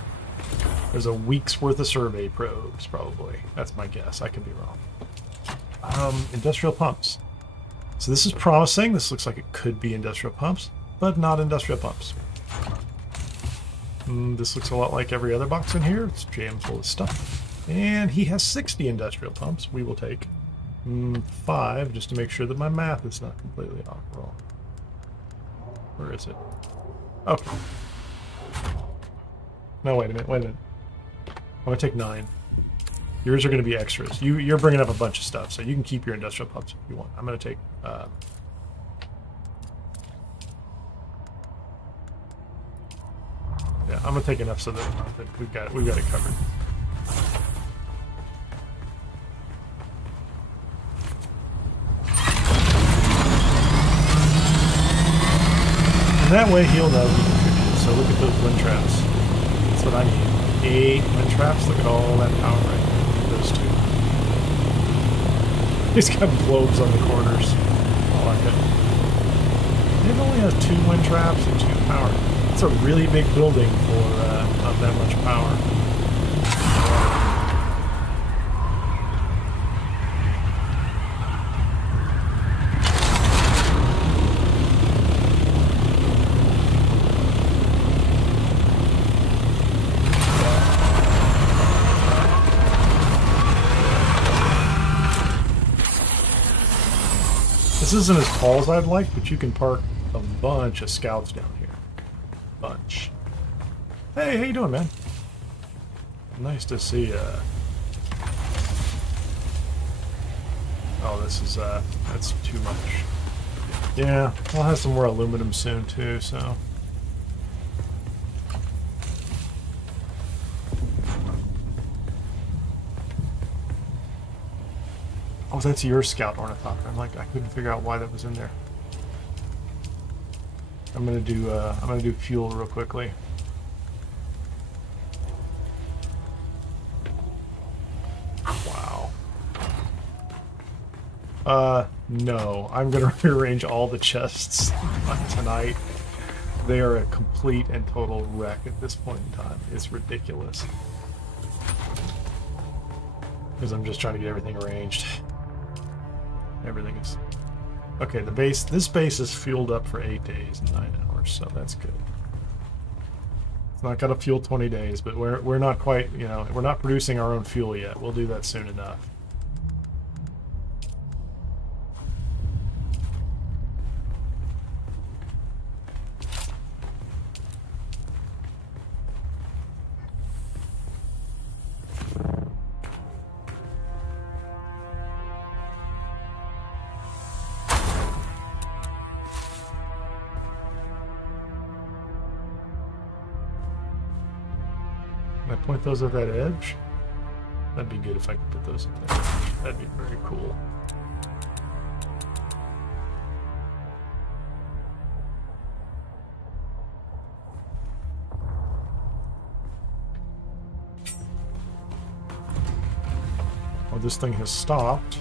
There's a week's worth of survey probes, probably. That's my guess. I could be wrong. Industrial pumps. So this is promising. This looks like it could be industrial pumps, but not industrial pumps. This looks a lot like every other box in here. It's jammed full of stuff. And he has 60 industrial pumps. We will take 5 just to make sure that my math is not completely off wrong. Where is it? Okay. No, wait a minute. I'm going to take 9. Yours are going to be extras. You're bringing up a bunch of stuff, so you can keep your industrial pumps if you want. I'm going to take... yeah, I'm going to take enough so that we've got it covered. And that way he'll know he contributed. So look at those wind traps. That's what I need. 8 wind traps. Look at all that power right there. Those 2. He's got globes on the corners. I like it. It only has 2 wind traps and 2 power. It's a really big building for not that much power. This isn't as tall as I'd like, but you can park a bunch of scouts down here. Bunch. Hey, how you doing, man? Nice to see you. Oh, this is, that's too much. Yeah, I'll have some more aluminum soon, too, so... Oh, that's your scout ornithopter. I'm like, I couldn't figure out why that was in there. I'm gonna do fuel real quickly. Wow. No. I'm gonna rearrange all the chests tonight. They are a complete and total wreck at this point in time. It's ridiculous. Because I'm just trying to get everything arranged. Everything is... Okay, this base is fueled up for 8 days and 9 hours, so that's good. It's not got to fuel 20 days, but we're not quite, you know, we're not producing our own fuel yet. We'll do that soon enough. Point those at that edge. That'd be good if I could put those in there. That'd be very cool. Oh, this thing has stopped.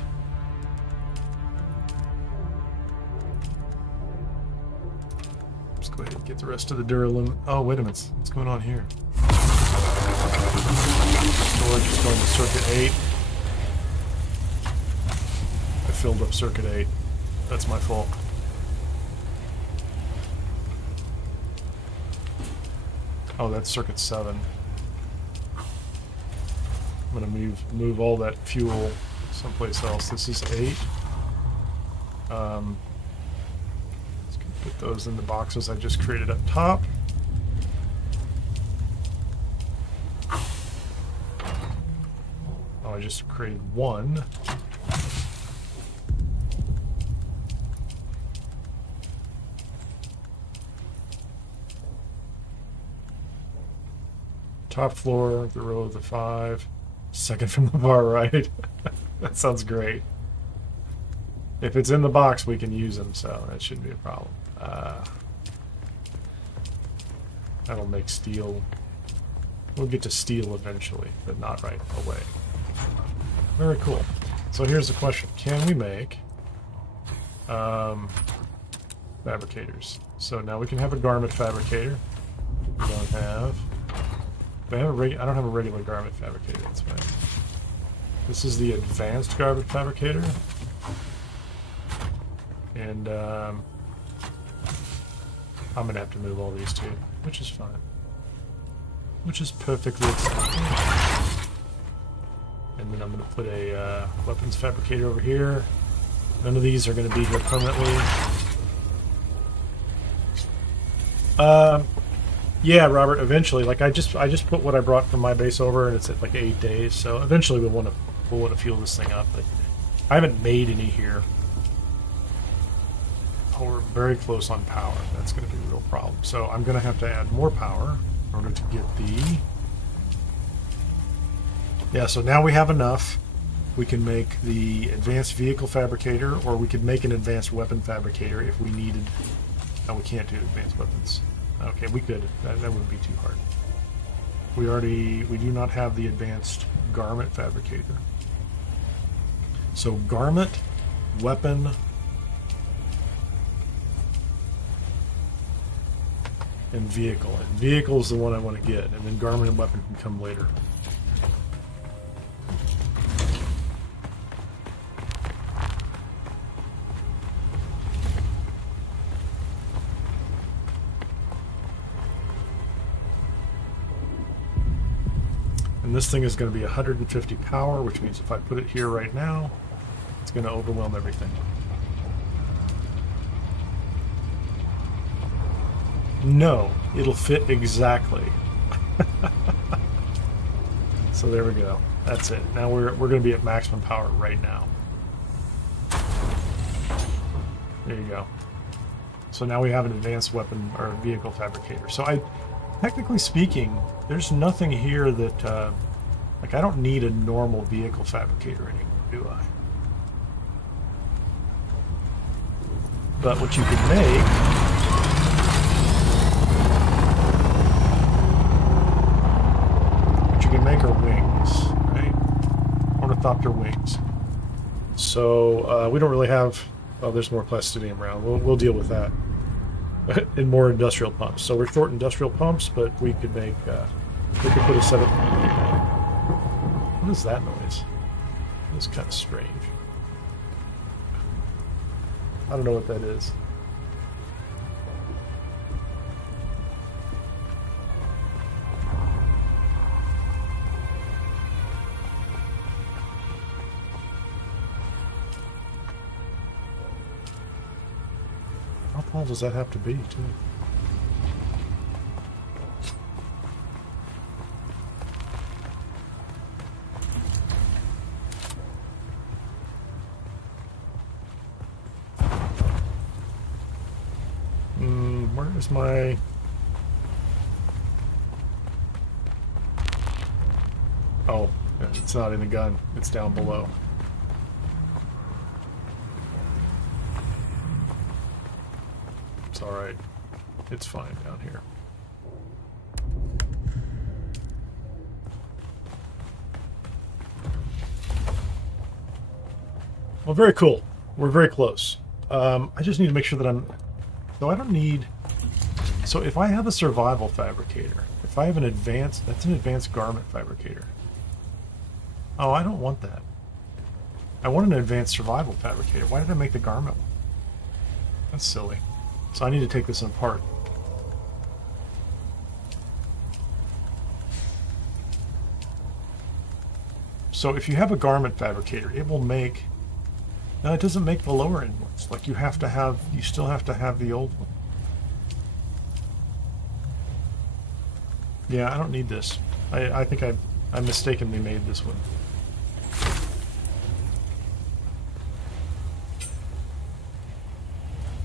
Let's go ahead and get the rest of the Duralumin. Oh, wait a minute. What's going on here? Storage is going to circuit 8. I filled up circuit 8. That's my fault. Oh, that's circuit 7. I'm gonna move all that fuel someplace else. This is 8. Let's put those in the boxes I just created up top. Oh, I just created 1. Top floor, the row of the 5. Second from the bar right. That sounds great. If it's in the box, we can use them, so that shouldn't be a problem. That'll make steel. We'll get to steel eventually, but not right away. Very cool. So here's the question. Can we make fabricators? So now we can have a garment fabricator. We don't have... I don't have a regular garment fabricator, that's fine. This is the advanced garment fabricator. And I'm going to have to move all these two, which is fine. Which is perfectly acceptable. And then I'm going to put a weapons fabricator over here. None of these are going to be here permanently. Yeah, Robert, eventually. Like I just put what I brought from my base over, and it's at like 8 days. So eventually we'll want to fuel this thing up. But I haven't made any here. Oh, we're very close on power. That's going to be a real problem. So I'm going to have to add more power in order to get the... Yeah, so now we have enough. We can make the advanced vehicle fabricator, or we could make an advanced weapon fabricator if we needed... No, we can't do advanced weapons. Okay, we could. That wouldn't be too hard. We do not have the advanced garment fabricator. So garment, weapon, and vehicle. And vehicle is the one I want to get, and then garment and weapon can come later. And this thing is going to be 150 power, which means if I put it here right now, it's going to overwhelm everything. No, it'll fit exactly. So there we go. That's it. Now we're going to be at maximum power right now. There you go. So now we have an advanced weapon or vehicle fabricator. So technically speaking, there's nothing here that, like I don't need a normal vehicle fabricator anymore, do I? But what you could make... What you can make are wings, right? Ornithopter wings. So we don't really have... Oh, there's more plastidinium around. We'll deal with that. And more industrial pumps. So we're short industrial pumps, but we could make, we could put a set of... What is that noise? That's kind of strange. I don't know what that is. How tall does that have to be, too? Where's my... Oh, It's not in the gun. It's down below. It's alright. It's fine down here. Well, very cool. We're very close. I just need to make sure that I'm... So I don't need... So if I have a survival fabricator, if I have an advanced... That's an advanced garment fabricator. Oh, I don't want that. I want an advanced survival fabricator. Why did I make the garment one? That's silly. So I need to take this apart. So if you have a garment fabricator, it will make... No, it doesn't make the lower end ones. Like you still have to have the old one. Yeah, I don't need this. I think I mistakenly made this one.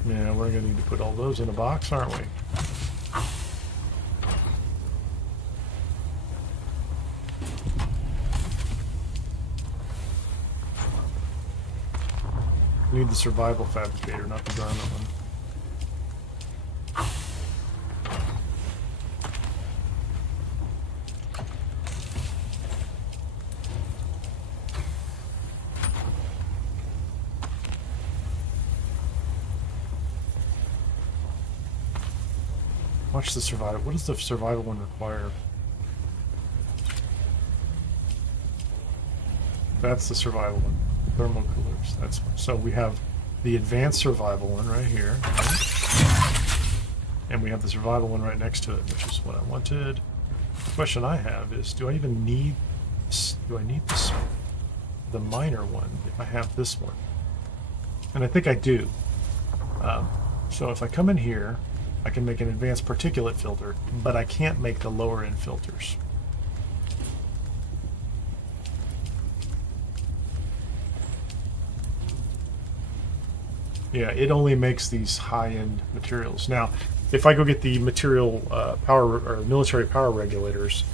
Yeah, we're going to need to put all those in a box, aren't we? We need the survival fabricator, not the garment one. Watch the survival. What does the survival one require? That's the survival one. Thermal coolers. That's so we have the advanced survival one right here, right? And we have the survival one right next to it, which is what I wanted. The question I have is, do I even need this? Do I need this, the minor one, if I have this one? And I think I do. So if I come in here, I can make an advanced particulate filter, but I can't make the lower end filters. Yeah, it only makes these high-end materials. Now, if I go get the material power or military power regulators,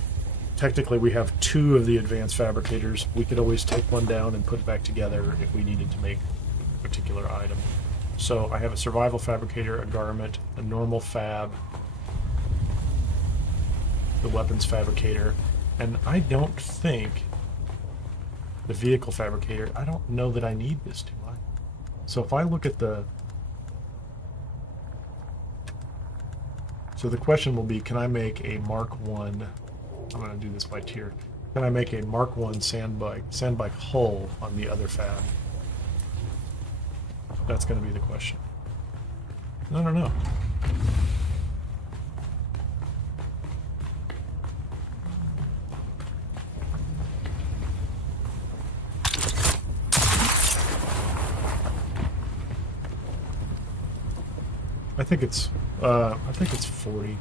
technically we have 2 of the advanced fabricators. We could always take one down and put it back together if we needed to make a particular item. So I have a survival fabricator, a garment, a normal fab, the weapons fabricator, and I don't think the vehicle fabricator, I don't know that I need this, do I? So if I look at the... So the question will be, can I make a Mark 1... I'm going to do this by tier. Can I make a Mark 1 sandbike hull on the other fab? That's going to be the question. I don't know. I think it's 40.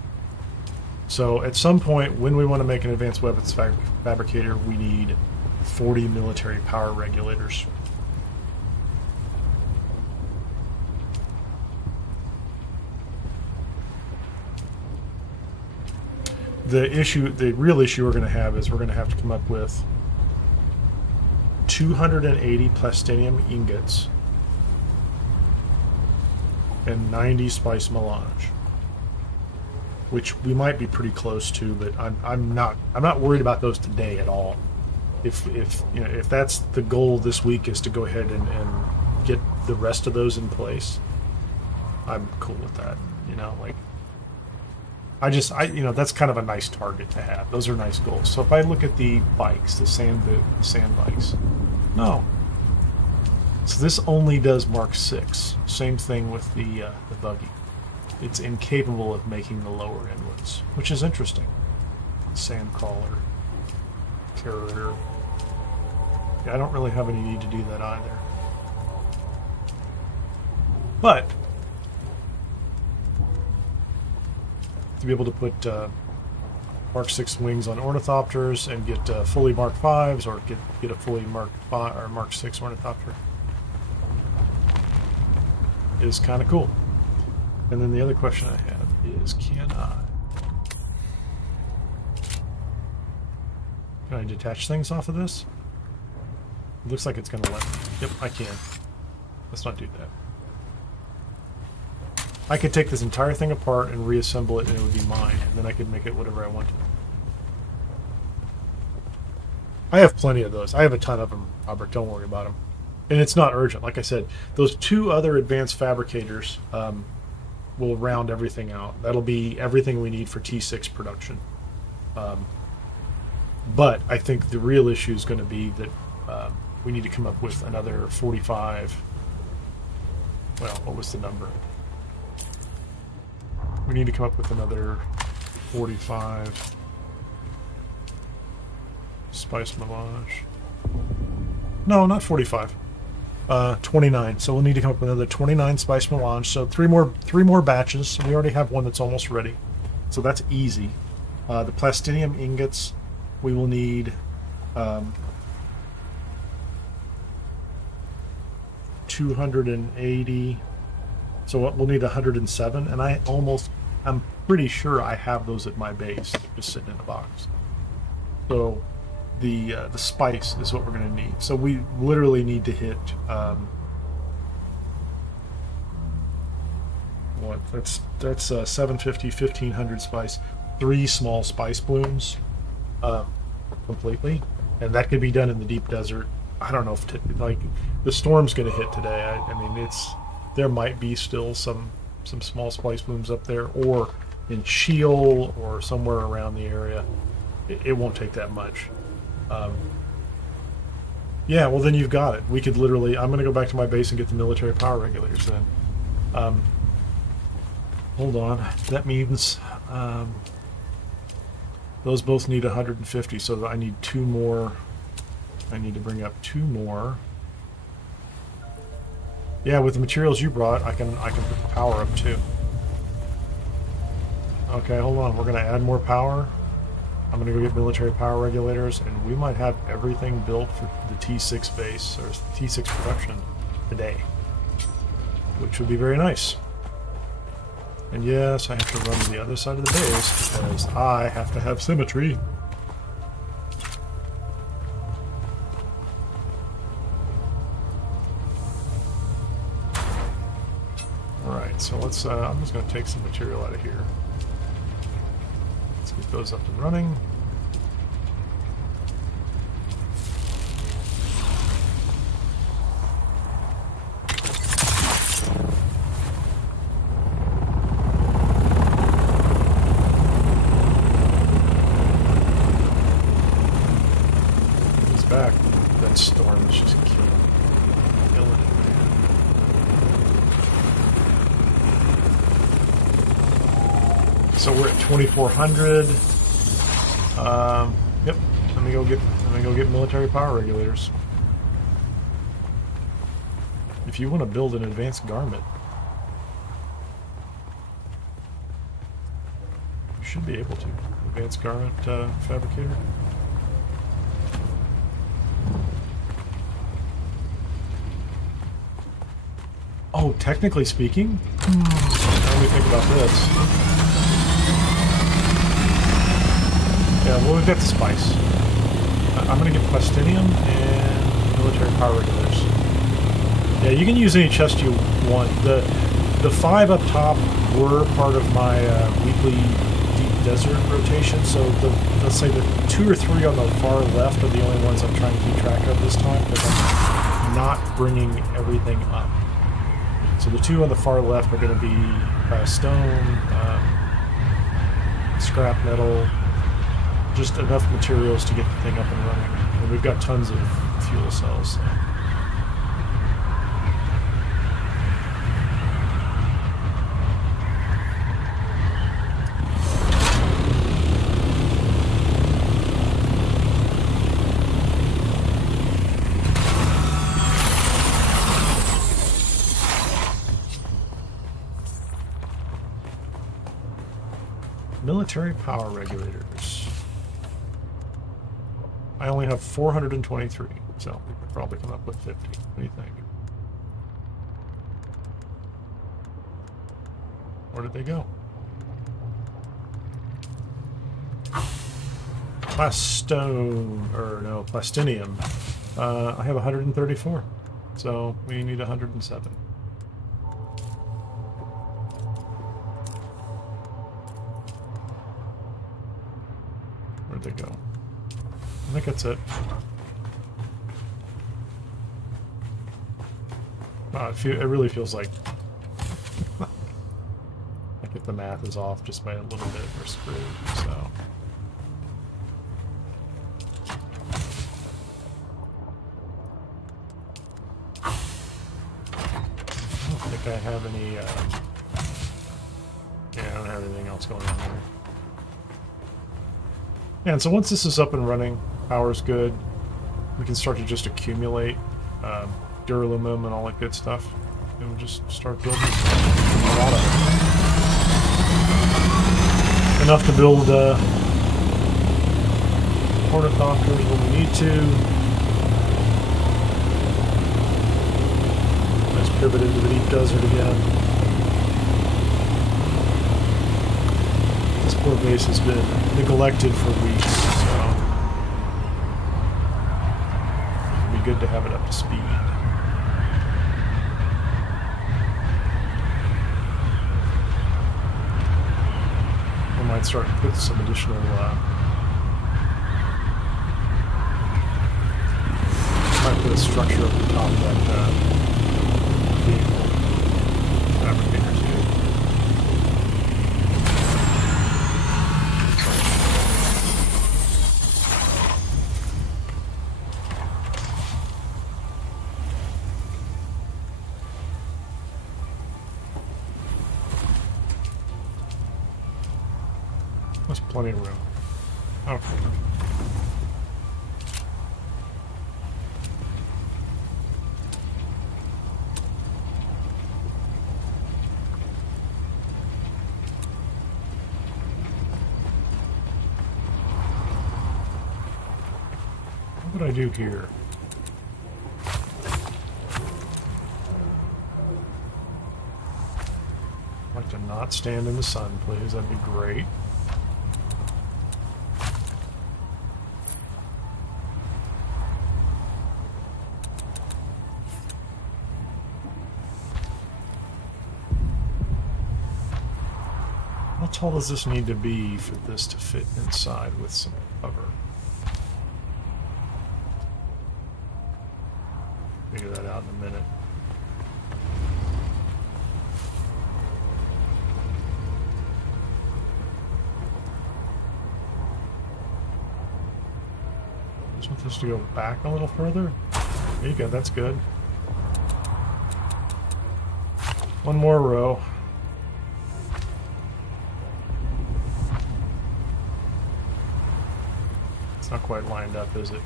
So at some point, when we want to make an advanced weapons fabricator, we need 40 military power regulators. The real issue we're going to have is we're going to have to come up with 280 plastinium ingots and 90 spice melange, which we might be pretty close to, but I'm not worried about those today at all. If you know, if that's the goal this week, is to go ahead and get the rest of those in place, I'm cool with that. You know, like you know, that's kind of a nice target to have. Those are nice goals. So if I look at the bikes, the sand bikes, no. So this only does Mark 6. Same thing with the buggy. It's incapable of making the lower end ones, which is interesting. Sandcrawler, carrier. Yeah, I don't really have any need to do that either. But to be able to put Mark 6 wings on ornithopters and get fully Mark 5s, or get a fully Mark 5 or Mark 6 ornithopter is kind of cool. And then the other question I have is, can I detach things off of this? It looks like it's going to let me. Yep, I can. Let's not do that. I could take this entire thing apart and reassemble it and it would be mine, and then I could make it whatever I wanted. I have plenty of those. I have a ton of them, Robert. Don't worry about them. And it's not urgent. Like I said, those 2 other advanced fabricators will round everything out. That'll be everything we need for T6 production. But I think the real issue is going to be that we need to come up with another 45. Well, what was the number? We need to come up with another 45 spice melange. No, not 45. 29. So we'll need to come up with another 29 spice melange. So three more batches. So we already have one that's almost ready. So that's easy. The plastinium ingots, we will need 280. So we'll need 107, and I'm pretty sure I have those at my base, just sitting in a box. So the spice is what we're going to need. So we literally need to hit what? That's 750, 1500 spice, 3 small spice blooms, completely, and that could be done in the deep desert. I don't know if like the storm's going to hit today. I mean, there might be still some small spice blooms up there, or in Sheol, or somewhere around the area. It won't take that much. Yeah, well then you've got it. We could literally. I'm going to go back to my base and get the military power regulators then. Hold on. That means those both need 150, so I need 2 more. I need to bring up 2 more. Yeah, with the materials you brought, I can put the power up too. Okay, hold on. We're going to add more power. I'm going to go get military power regulators, and we might have everything built for the T6 base, or T6 production today, which would be very nice. And yes, I have to run to the other side of the base, because I have to have symmetry. Alright, so let's, I'm just going to take some material out of here. Let's get those up and running. He's back. That storm is just killing it, man. So we're at 2400. Yep. Let me go get military power regulators. If you want to build an advanced garment, you should be able to. Advanced garment fabricator. Oh, technically speaking, now let me think about this. Yeah, well, we've got the spice. I'm going to get plastinium and military power regulators. Yeah, you can use any chest you want. The 5 up top were part of my weekly deep desert rotation, so let's say the 2 or 3 on the far left are the only ones I'm trying to keep track of this time, because I'm not bringing everything up. So the 2 on the far left are going to be stone, scrap metal, just enough materials to get the thing up and running. And we've got tons of fuel cells. So. Military power regulators. I only have 423, so we could probably come up with 50. What do you think? Where did they go? Plastinium. I have 134, so we need 107. Where'd they go? I think that's it. It really feels like if the math is off just by a little bit, we're screwed. So. I don't think I have any. Yeah, I don't have anything else going on there. Yeah, and so once this is up and running, power's good, we can start to just accumulate Duralumin and all that good stuff, and we'll just start building a lot of it. Enough to build ornithopters when we need to. Nice pivot into the deep desert again. This poor base has been neglected for weeks, so it'd be good to have it up to speed. I might start putting some additional might put a structure over the top of that vehicle fabricator too. There's plenty of room. Okay. What would I do here? I'd like to not stand in the sun, please. That'd be great. How tall does this need to be for this to fit inside with some cover? Figure that out in a minute. I just want this to go back a little further. There you go, that's good. One more row. It's not quite lined up, is it?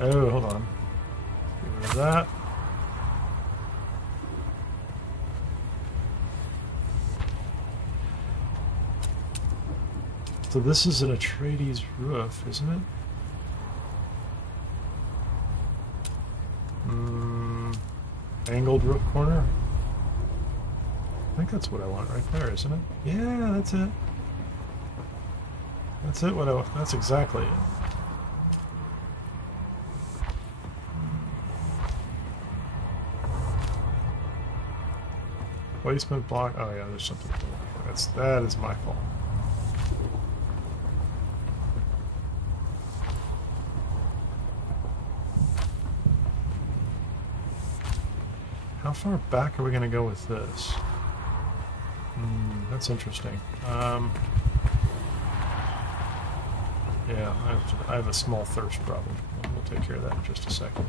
Oh, hold on. Get rid of that. So this is an Atreides roof, isn't it? Angled roof corner? I think that's what I want right there, isn't it? Yeah, that's it. That's it. That's exactly it. Placement block. Oh yeah, there's something. That is my fault. How far back are we going to go with this? That's interesting. Yeah, I have a small thirst problem. We'll take care of that in just a second.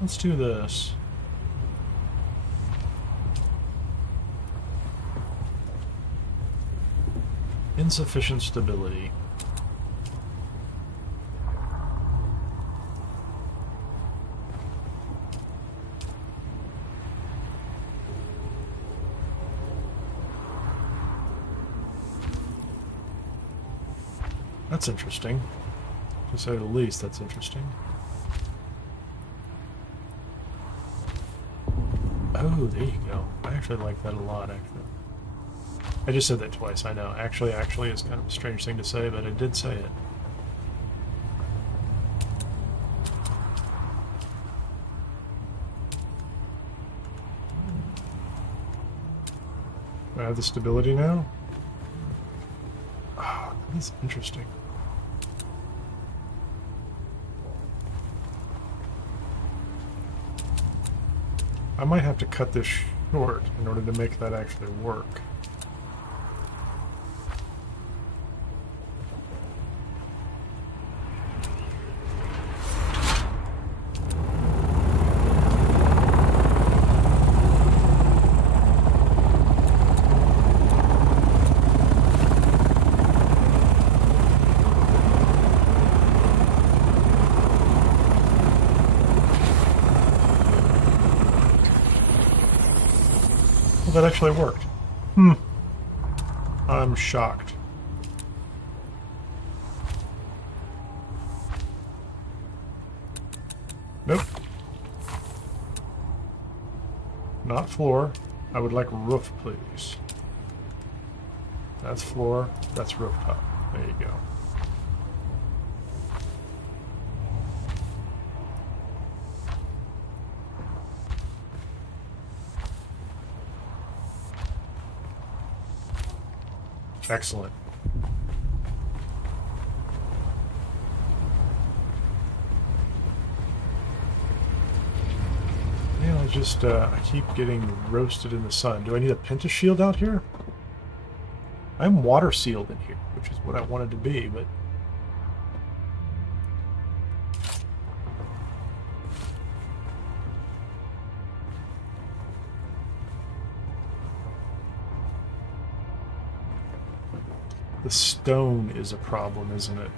Let's do this. Insufficient stability. That's interesting. To say the least, that's interesting. Oh, there you go. I actually like that a lot, actually. I just said that twice, I know. Actually is kind of a strange thing to say, but I did say it. Do I have the stability now? Oh, that's interesting. I might have to cut this short in order to make that actually work. That actually worked. I'm shocked. Nope. Not floor. I would like roof, please. That's floor. That's rooftop. There you go. Excellent. Man, I keep getting roasted in the sun. Do I need a Penta shield out here? I'm water sealed in here, which is what I wanted to be, but... The stone is a problem, isn't it?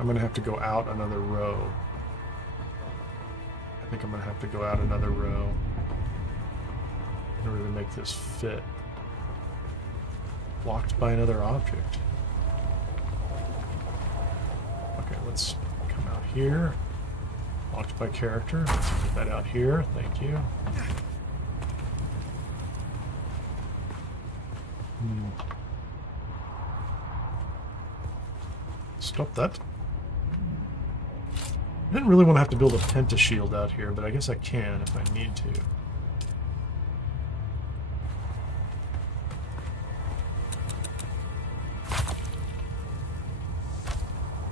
I'm going to have to go out another row. I think I'm going to have to go out another row in order to make this fit. Blocked by another object. Okay, let's come out here. Blocked by character. Let's put that out here. Thank you. Stop that. I didn't really want to have to build a Penta shield out here, but I guess I can if I need to.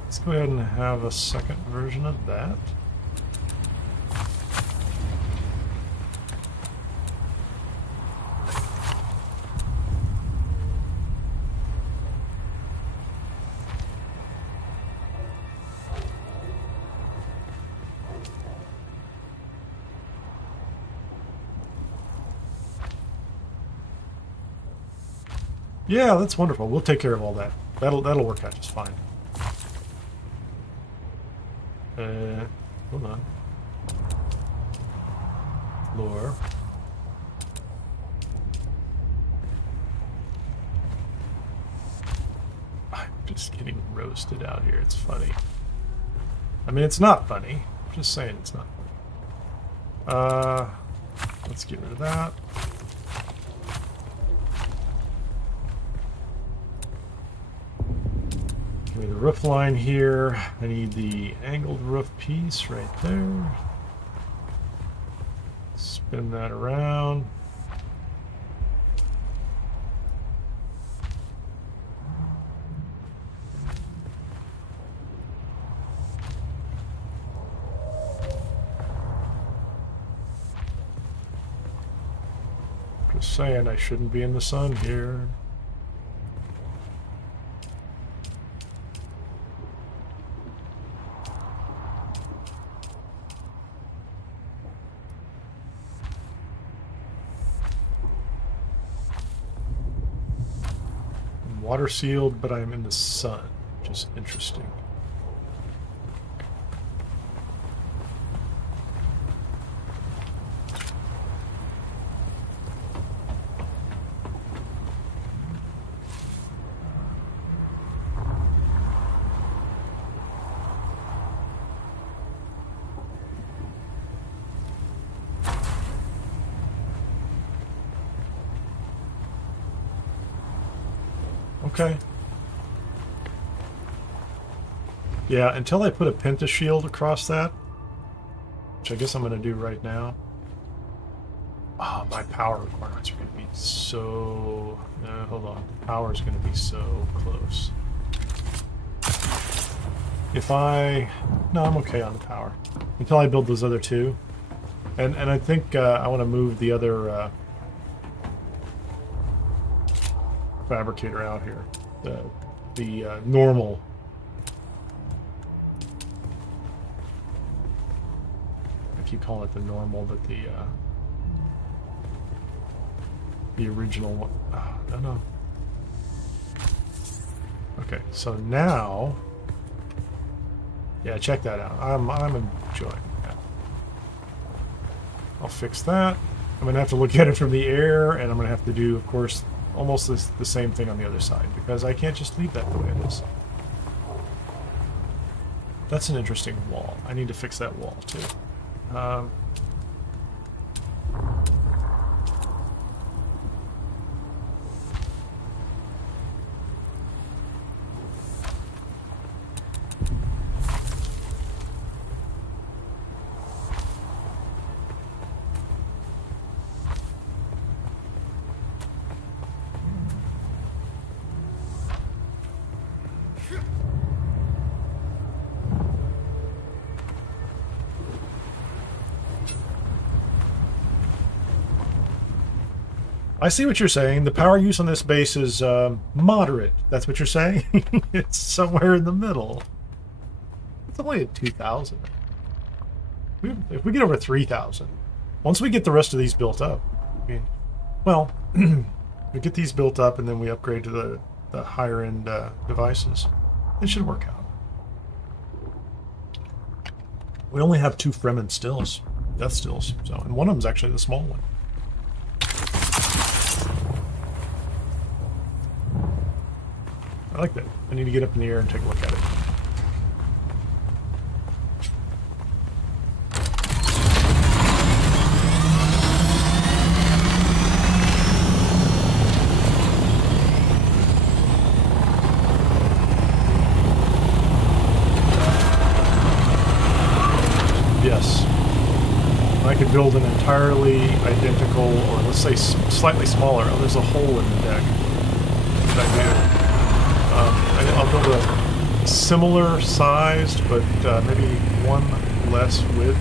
Let's go ahead and have a second version of that. Yeah, that's wonderful. We'll take care of all that. That'll work out just fine. Hold on. Floor. I'm just getting roasted out here. It's funny. I mean, it's not funny. I'm just saying it's not funny. Let's get rid of that. Give me the roof line here. I need the angled roof piece right there. Spin that around. Just saying I shouldn't be in the sun here. Water sealed, but I'm in the sun, which is interesting. Okay. Yeah, until I put a penta shield across that, which I guess I'm going to do right now. Oh, my power requirements are going to be so... No, hold on. The power is going to be so close. If I... No, I'm okay on the power. Until I build those other two. And I think I want to move the other fabricator out here. The normal... I keep calling it the normal, but the original one. Oh, no. Okay, so now, yeah, check that out. I'm enjoying that. I'll fix that. I'm gonna have to look at it from the air, and I'm gonna have to do, of course, almost the same thing on the other side because I can't just leave that the way it is. That's an interesting wall. I need to fix that wall too. I see what you're saying. The power use on this base is moderate. That's what you're saying? It's somewhere in the middle. It's only at 2,000. If we get over 3,000, once we get the rest of these built up, I mean, well, we get these built up and then we upgrade to the higher end devices, it should work out. We only have 2 Fremen stills, death stills, so, and one of them's actually the small one. I like that. I need to get up in the air and take a look at it. Yes. I could build an entirely identical, or let's say slightly smaller. Oh, there's a hole in the deck. What I do? I'll build a similar sized, but maybe one less width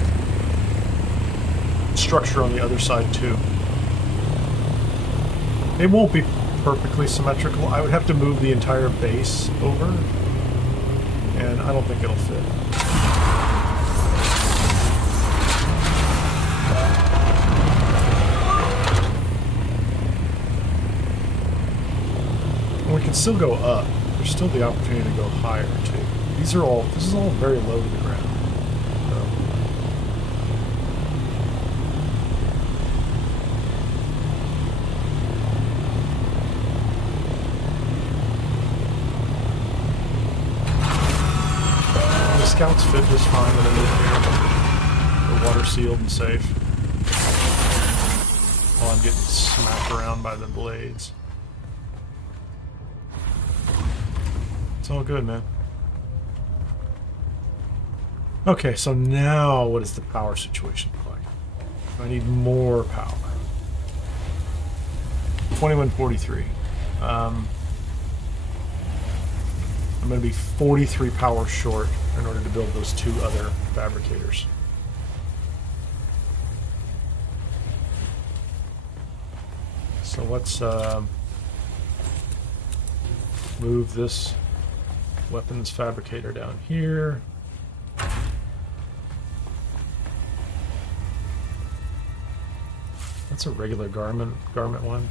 structure on the other side too. It won't be perfectly symmetrical. I would have to move the entire base over, and I don't think it'll fit. And we can still go up. There's still the opportunity to go higher too. This is all very low to the ground. The scouts fit just fine when they live here. They're water sealed and safe. While I'm getting smacked around by the blades. It's all good, man. Okay, so now what does the power situation look like? I need more power. 2143. I'm going to be 43 power short in order to build those 2 other fabricators. So let's move this weapons fabricator down here. That's a regular garment one.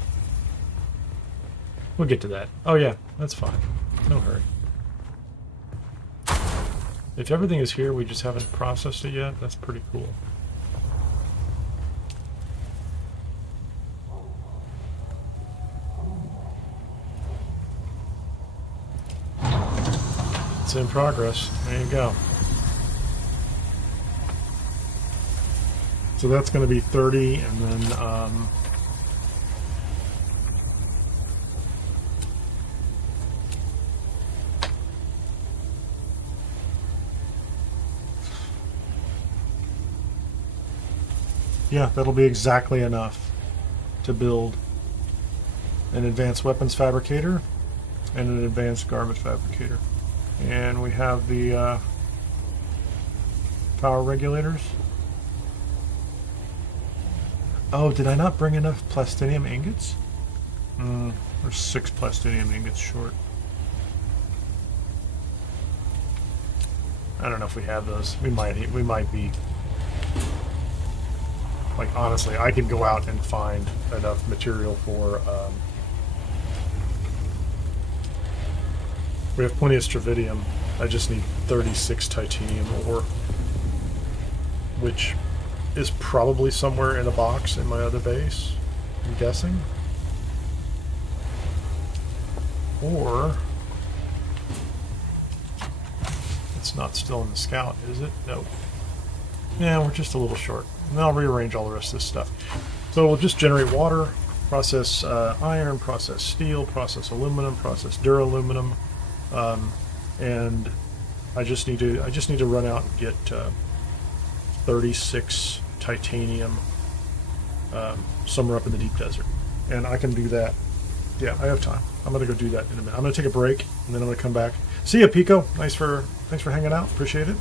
We'll get to that. Oh yeah, that's fine. No hurry. If everything is here, we just haven't processed it yet, that's pretty cool. It's in progress. There you go. So that's going to be 30, and then Yeah, that'll be exactly enough to build an advanced weapons fabricator and an advanced garment fabricator. And we have the power regulators. Oh, did I not bring enough plastinium ingots? We're 6 plastinium ingots short. I don't know if we have those. We might be. Like, honestly, I could go out and find enough material for, we have plenty of stravidium. I just need 36 titanium ore, which is probably somewhere in a box in my other base, I'm guessing. Or it's not still in the scout, is it? No. Yeah, we're just a little short. And then I'll rearrange all the rest of this stuff. So we'll just generate water, process iron, process steel, process aluminum, process duraluminum, and I just need to run out and get 36 titanium somewhere up in the deep desert, and I can do that. Yeah, I have time. I'm gonna go do that in a minute. I'm gonna take a break, and then I'm gonna come back. See ya, Pico. Thanks for hanging out. Appreciate it.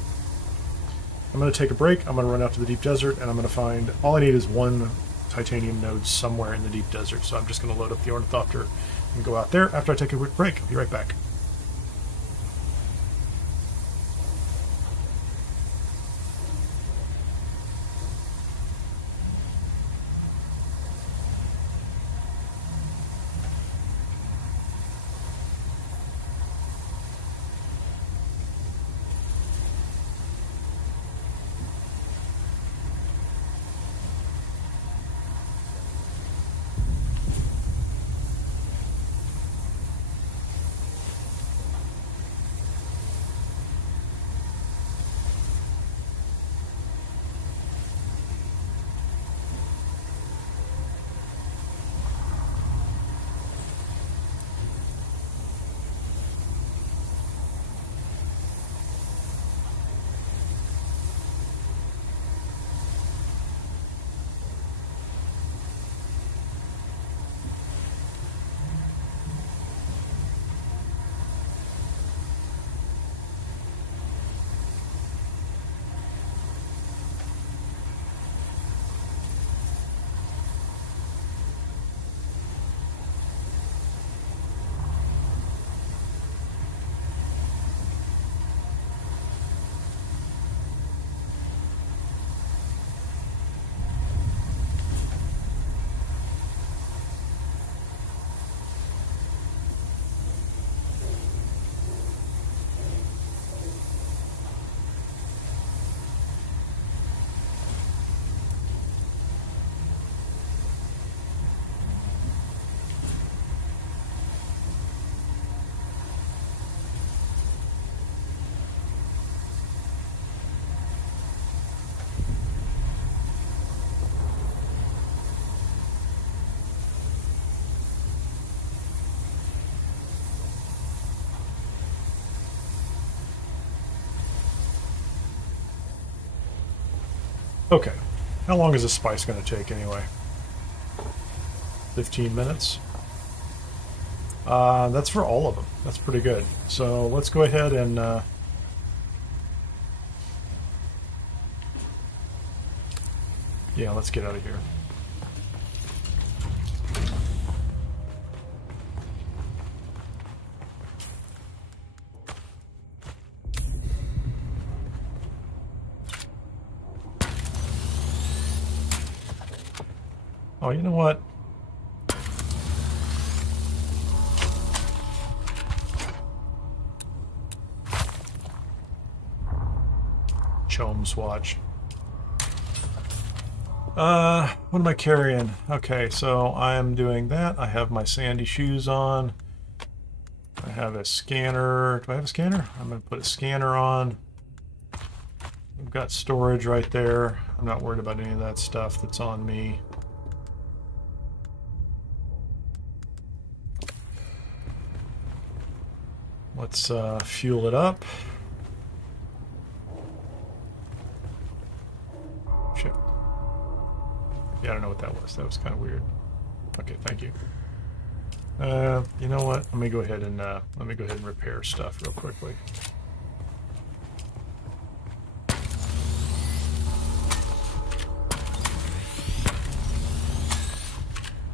I'm going to take a break. I'm going to run out to the deep desert, and I'm going to find... All I need is 1 titanium node somewhere in the deep desert, so I'm just going to load up the ornithopter and go out there after I take a quick break. I'll be right back. Okay. How long is this spice going to take anyway? 15 minutes? That's for all of them. That's pretty good. So let's go ahead and... yeah, let's get out of here. Oh, you know what? CHOAM swatch. What am I carrying? Okay, so I am doing that. I have my sandy shoes on. I have a scanner. Do I have a scanner? I'm going to put a scanner on. I've got storage right there. I'm not worried about any of that stuff that's on me. Let's fuel it up. Shit. I don't know what that was. That was kind of weird. Okay, thank you. You know what? Let me go ahead and repair stuff real quickly.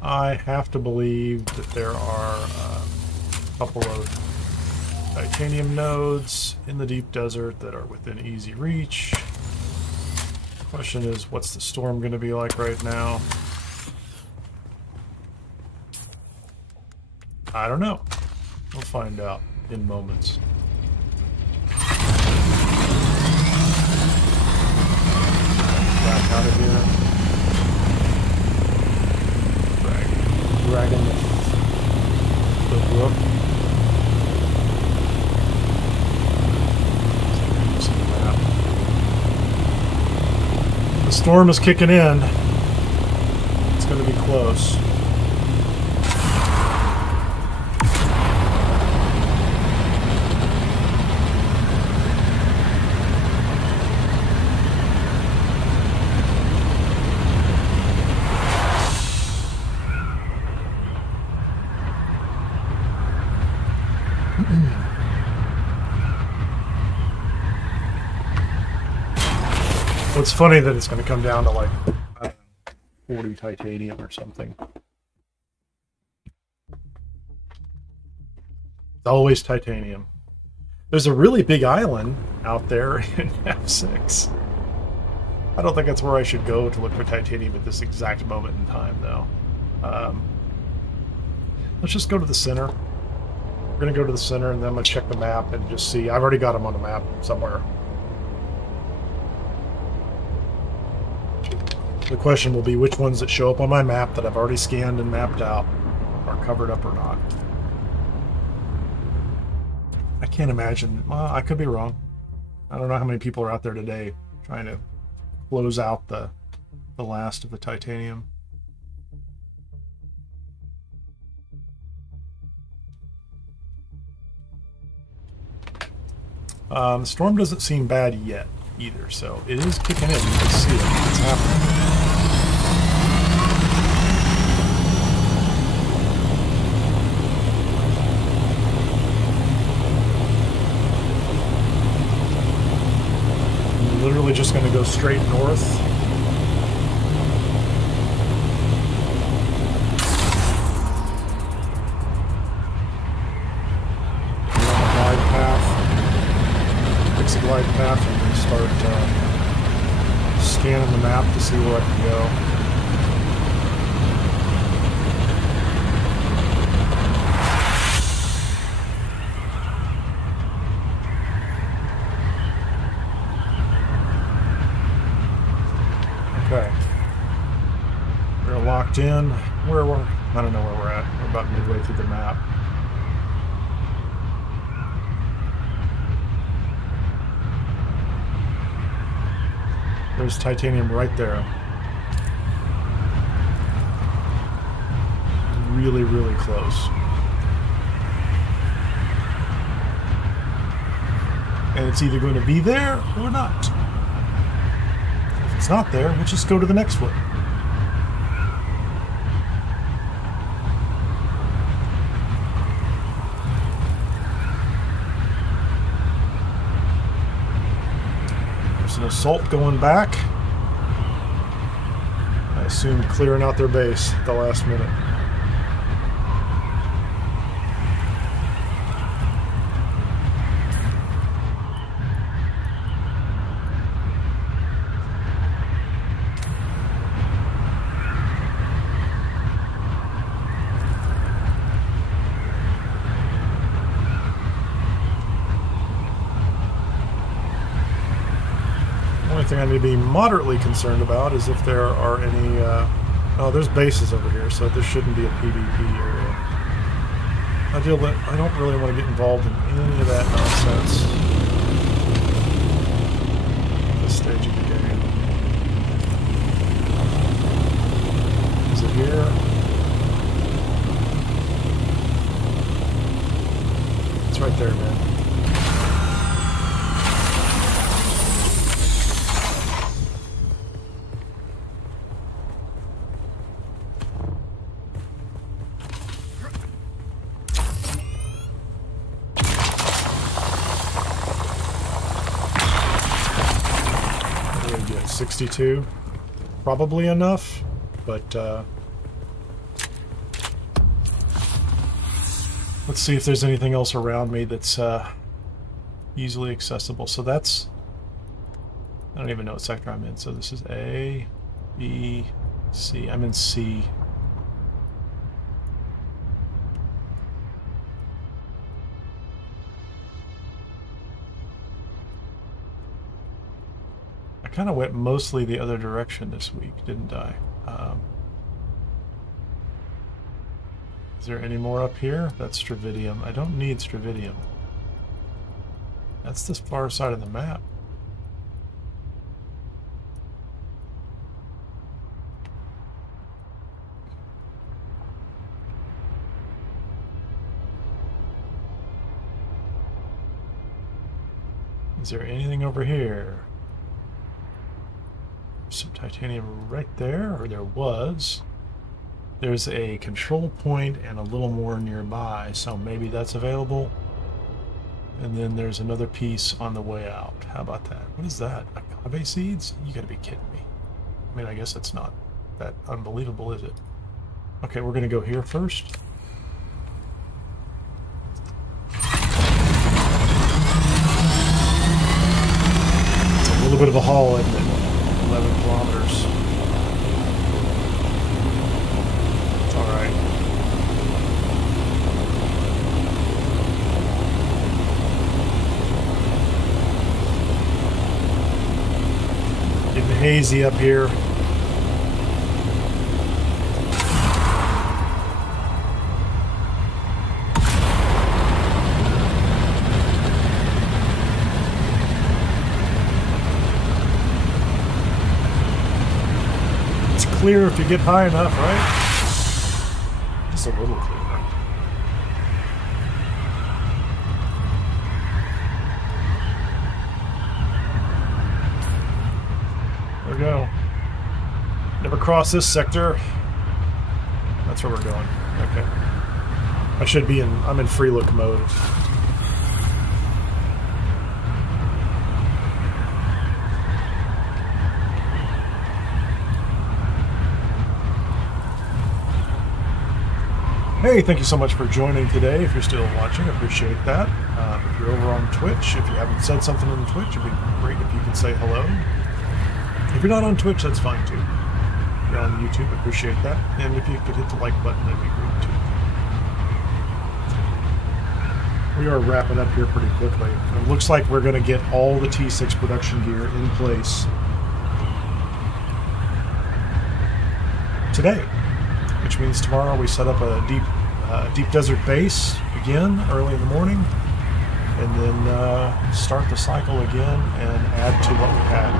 I have to believe that there are a couple of titanium nodes in the deep desert that are within easy reach. The question is, what's the storm going to be like right now? I don't know. We'll find out in moments. Back out of here. Dragging the brook. The storm is kicking in. It's going to be close. It's funny that it's going to come down to like 40 titanium or something. It's always titanium. There's a really big island out there in F6. I don't think that's where I should go to look for titanium at this exact moment in time, though. Let's just go to the center. We're going to go to the center, and then I'm going to check the map and just see. I've already got them on the map somewhere. The question will be which ones that show up on my map that I've already scanned and mapped out are covered up or not. I can't imagine. Well, I could be wrong. I don't know how many people are out there today trying to close out the last of the titanium. The storm doesn't seem bad yet either, so it is kicking in. You can see it. It's happening. I'm literally just going to go straight north. Glide path and start scanning the map to see where I can go. Okay. We're locked in. I don't know where we're at. We're about midway through the map. There's titanium right there. Really, really close. And it's either going to be there or not. If it's not there, we'll just go to the next one. An assault going back. I assume clearing out their base at the last minute. The thing I need to be moderately concerned about is if there are any oh, there's bases over here, so this shouldn't be a PvP area. I don't really want to get involved in any of that nonsense at this stage of the game. Is it here? It's right there, man. 62. Probably enough, but let's see if there's anything else around me that's easily accessible. So that's, I don't even know what sector I'm in. So this is A, B, C. I'm in C. I kind of went mostly the other direction this week, didn't I? Is there any more up here? That's Stravidium. I don't need Stravidium. That's the far side of the map. Is there anything over here? Some titanium right there, or there was. There's a control point and a little more nearby, so maybe that's available. And then there's another piece on the way out. How about that? What is that? Agave seeds? You gotta be kidding me. I mean, I guess it's not that unbelievable, is it? Okay, we're gonna go here first. It's a little bit of a haul, isn't it? 11 kilometers. It's all right. Getting hazy up here. Clear if you get high enough, right? Just a little clearer. There we go. Never cross this sector. That's where we're going. Okay. I should be in, I'm in free look mode. Hey, thank you so much for joining today. If you're still watching, I appreciate that. If you're over on Twitch, if you haven't said something on Twitch, it'd be great if you could say hello. If you're not on Twitch, that's fine too. If you're on YouTube, I appreciate that. And if you could hit the like button, that'd be great too. We are wrapping up here pretty quickly. It looks like we're going to get all the T6 production gear in place today. Which means tomorrow we set up a deep desert base again early in the morning, and then start the cycle again and add to what we had.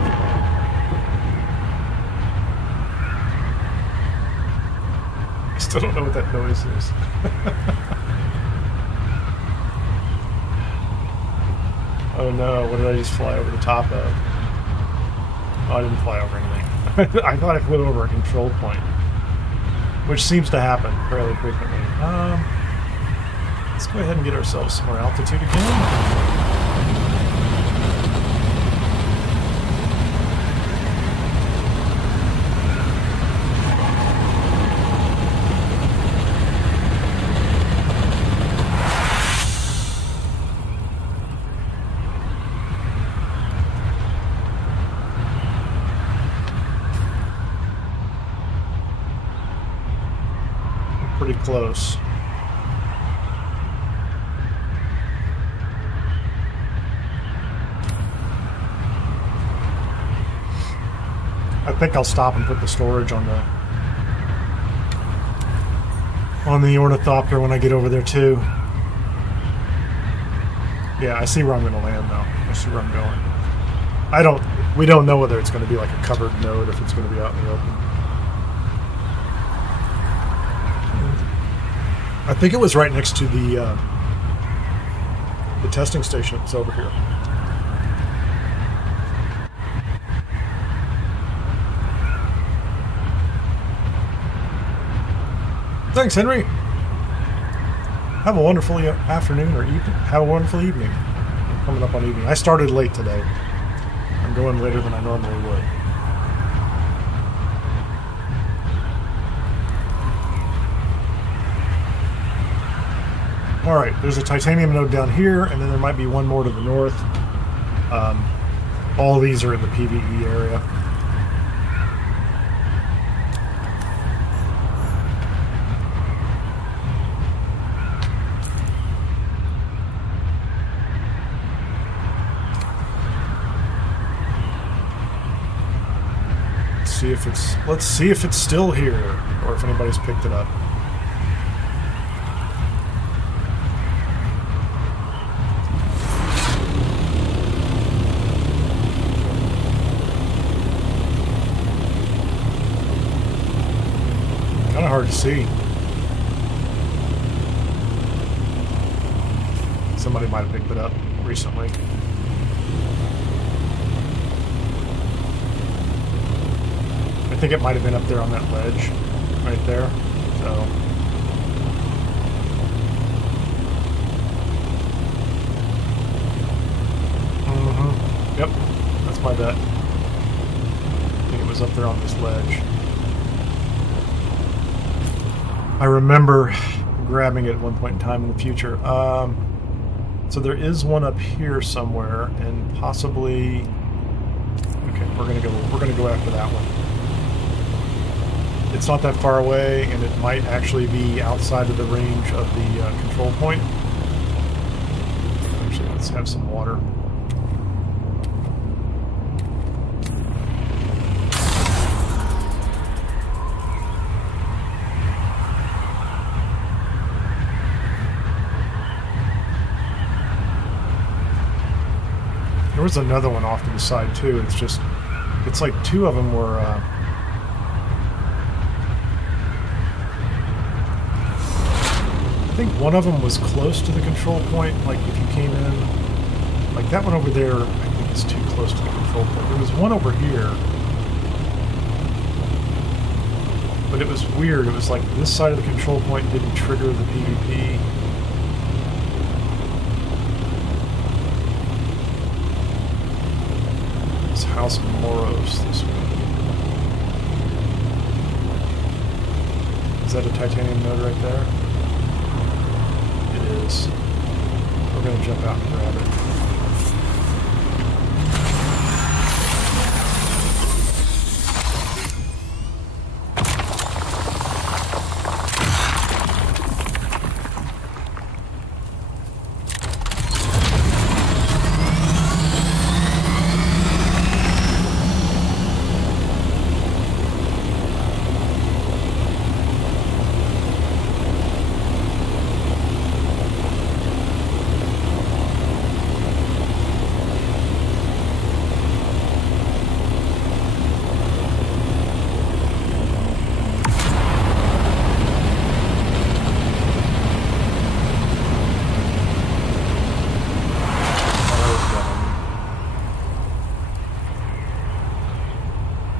I still don't know what that noise is. Oh no, what did I just fly over the top of? Oh, I didn't fly over anything. I thought I flew over a control point, which seems to happen fairly frequently. Let's go ahead and get ourselves some more altitude again. Pretty close. I think I'll stop and put the storage on the ornithopter when I get over there too. Yeah, I see where I'm going to land now. I see where I'm going. We don't know whether it's going to be like a covered node, if it's going to be out in the open. I think it was right next to the testing station that's over here. Thanks, Henry. Have a wonderful afternoon or evening. Have a wonderful evening. I'm coming up on evening. I started late today. I'm going later than I normally would. Alright, there's a titanium node down here, and then there might be one more to the north. All these are in the PvE area. Let's see if it's still here, or if anybody's picked it up. Kind of hard to see. Somebody might have picked it up recently. I think it might have been up there on that ledge, right there. So, yep, that's my bet. I think it was up there on this ledge. I remember grabbing it at one point in time in the future. So there is one up here somewhere, and possibly. Okay, we're gonna go after that one. It's not that far away, and it might actually be outside of the range of the control point. Actually, let's have some water. There was another one off to the side, too. It's like two of them were... I think one of them was close to the control point, like if you came in, like that one over there, I think is too close to the control point. There was one over here, but it was weird. It was like this side of the control point didn't trigger the PvP. It's House Moros this week. Is that a titanium node right there? Is. We're going to jump out and grab it.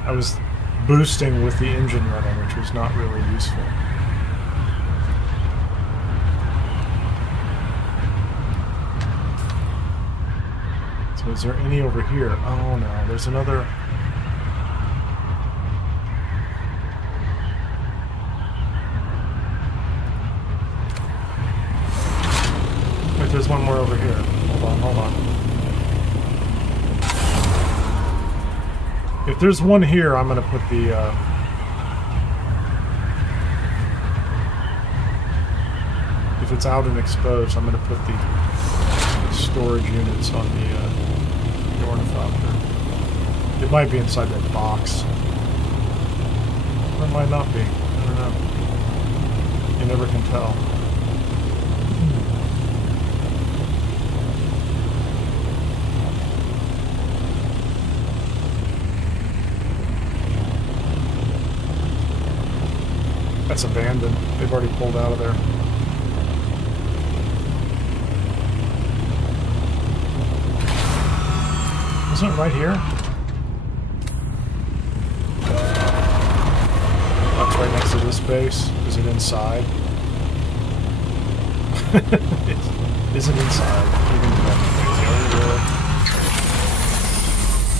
I was boosting with the engine running, which was not really useful. So is there any over here? Oh no, there's another... Wait, there's one more over here. Hold on. If there's one here, I'm going to put the... if it's out and exposed, I'm going to put the storage units on the ornithopter. It might be inside that box. Or it might not be. I don't know. You never can tell. That's abandoned. They've already pulled out of there. Isn't it right here? That's right next to this base. Is it inside? Is it inside?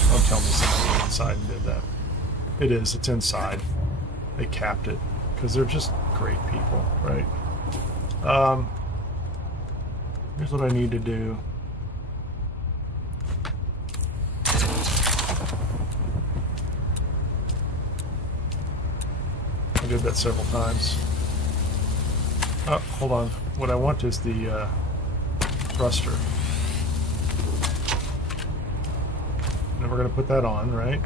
Don't tell me somebody went inside and did that. It is. It's inside. They capped it. Because they're just great people, right? Here's what I need to do. I did that several times. Oh, hold on. What I want is the thruster. And then we're going to put that on, right?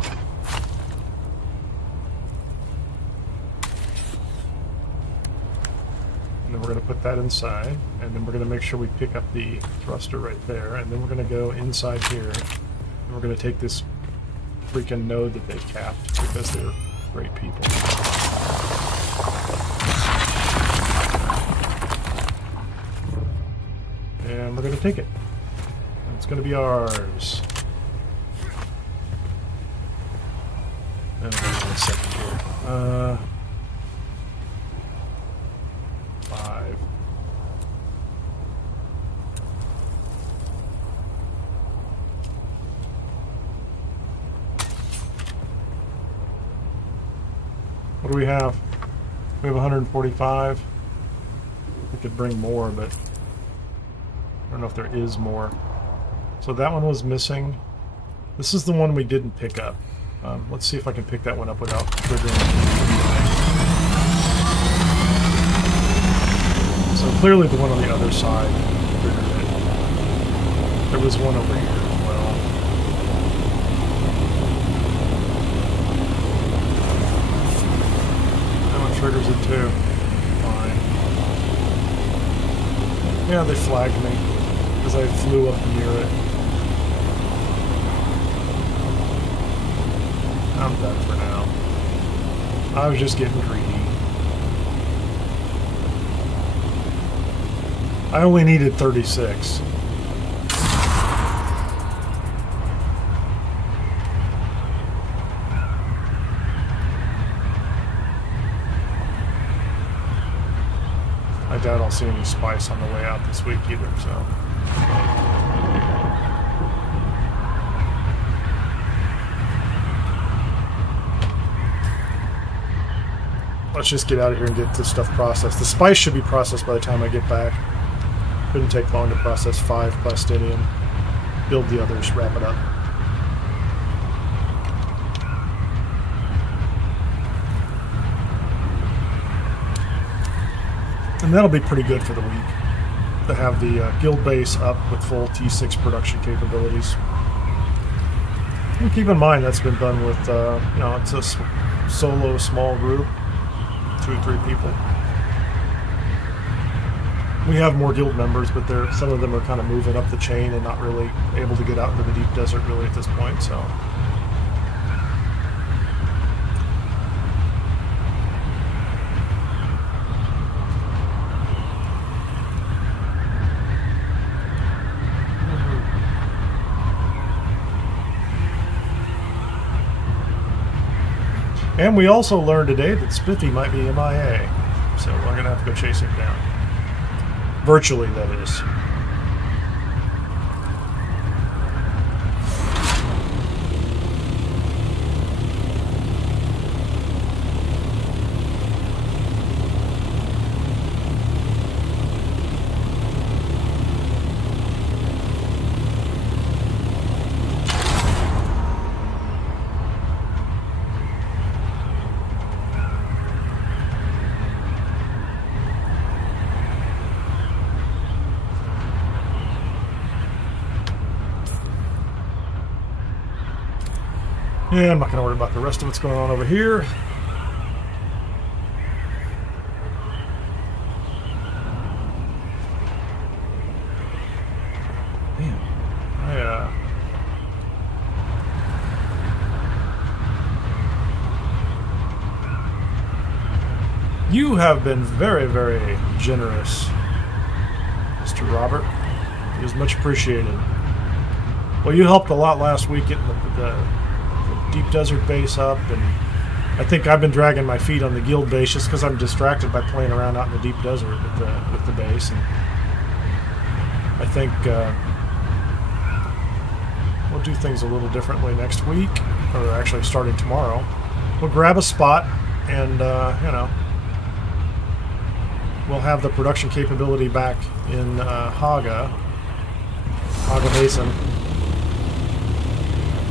And then we're going to put that inside, and then we're going to make sure we pick up the thruster right there, and then we're going to go inside here, and we're going to take this freaking node that they capped because they're great people. And we're going to take it. It's going to be ours. And wait a second here. 5. What do we have? We have 145. We could bring more, but I don't know if there is more. So that one was missing. This is the one we didn't pick up. Let's see if I can pick that one up without triggering. So clearly the one on the other side triggered it. There was one over here as well. That one triggers it too. Fine. Yeah, they flagged me because I flew up near it. I'm done for now. I was just getting greedy. I only needed 36. I doubt I'll see any spice on the way out this week either, so. Let's just get out of here and get this stuff processed. The spice should be processed by the time I get back. Couldn't take long to process 5 plastinium. Build the others, wrap it up. And that'll be pretty good for the week. To have the guild base up with full T6 production capabilities. And keep in mind that's been done with, you know, it's a solo small group. 2 or 3 people. We have more guild members, but some of them are kind of moving up the chain and not really able to get out into the deep desert really at this point, so. And we also learned today that Spiffy might be MIA, so we're going to have to go chase him down. Virtually, that is. Yeah, I'm not going to worry about the rest of what's going on over here. Man, you have been very, very generous, Mr. Robert. It is much appreciated. Well, you helped a lot last week getting the deep desert base up, and I think I've been dragging my feet on the guild base just because I'm distracted by playing around out in the deep desert with the base. And I think we'll do things a little differently next week, or actually starting tomorrow. We'll grab a spot and you know, we'll have the production capability back in Hagga Basin.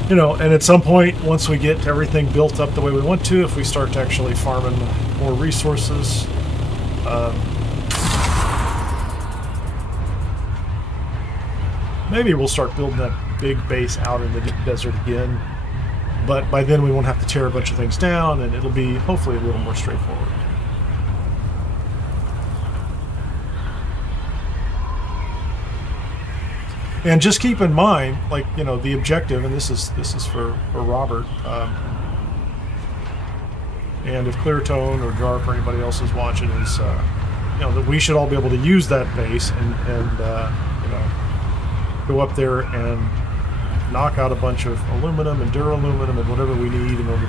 You know, and at some point, once we get everything built up the way we want to, if we start to actually farming more resources, maybe we'll start building that big base out in the deep desert again. But by then we won't have to tear a bunch of things down, and it'll be hopefully a little more straightforward. And just keep in mind, like, you know, the objective, and this is for Robert, and if Cleartone or Jarp or anybody else is watching, is you know, that we should all be able to use that base and you know, go up there and knock out a bunch of aluminum and duraluminum and whatever we need in order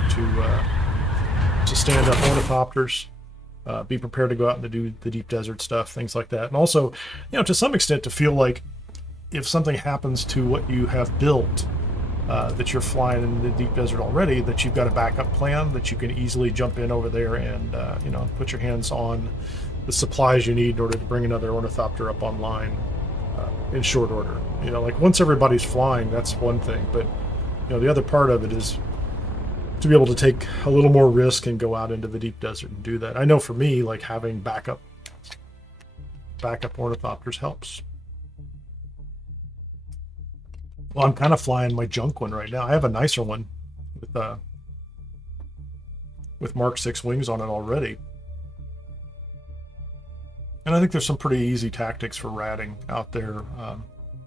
to stand up ornithopters. Be prepared to go out and do the deep desert stuff, things like that, and also, you know, to some extent, to feel like if something happens to what you have built, that you're flying in the deep desert already, that you've got a backup plan, that you can easily jump in over there and you know, put your hands on the supplies you need in order to bring another ornithopter up online in short order. You know, like once everybody's flying, that's one thing, but you know, the other part of it is to be able to take a little more risk and go out into the deep desert and do that. I know for me, like having backup ornithopters helps. Well, I'm kind of flying my junk one right now. I have a nicer one with Mark 6 wings on it already. And I think there's some pretty easy tactics for ratting out there,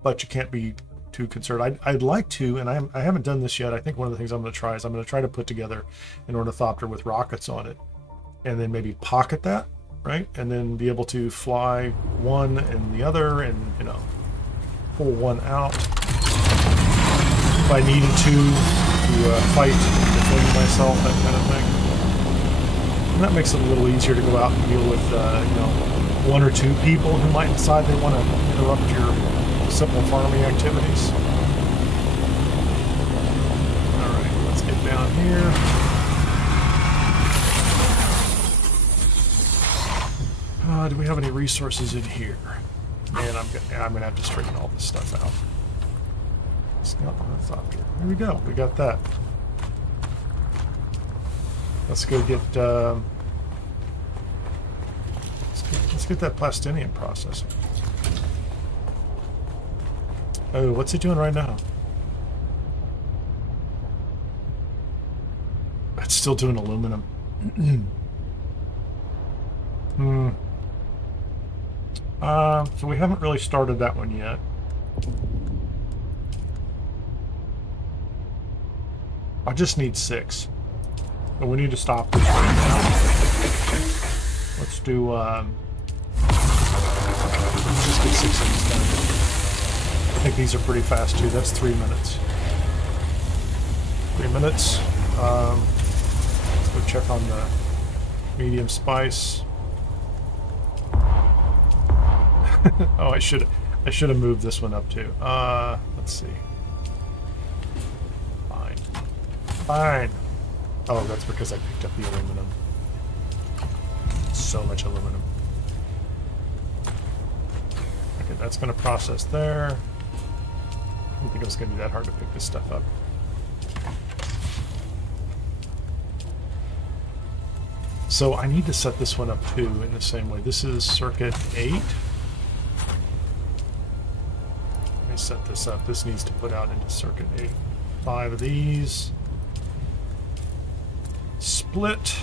but you can't be too concerned. I'd like to, and I haven't done this yet. I think one of the things I'm going to try is I'm going to try to put together an ornithopter with rockets on it, and then maybe pocket that, right? And then be able to fly one and the other, and you know, pull one out if I needed to fight, defend myself, that kind of thing. And that makes it a little easier to go out and deal with, you know, one or two people who might decide they want to interrupt your simple farming activities. All right, let's get down here. Do we have any resources in here? Man, I'm gonna have to straighten all this stuff out. Scout ornithopter. There we go. We got that. Let's go get. Let's get that plastinium processing. Oh, what's it doing right now? It's still doing aluminum. So we haven't really started that one yet. I just need 6. But we need to stop this right now. Let's do, let's just get 6 of these done. I think these are pretty fast too. That's 3 minutes. 3 minutes. Let's go check on the medium spice. Oh, I should have moved this one up too. Let's see. Fine. Oh, that's because I picked up the aluminum. So much aluminum. Okay, that's going to process there. I didn't think it was going to be that hard to pick this stuff up. So I need to set this one up too in the same way. This is circuit 8. Let me set this up. This needs to put out into circuit 8. 5 of these. Split,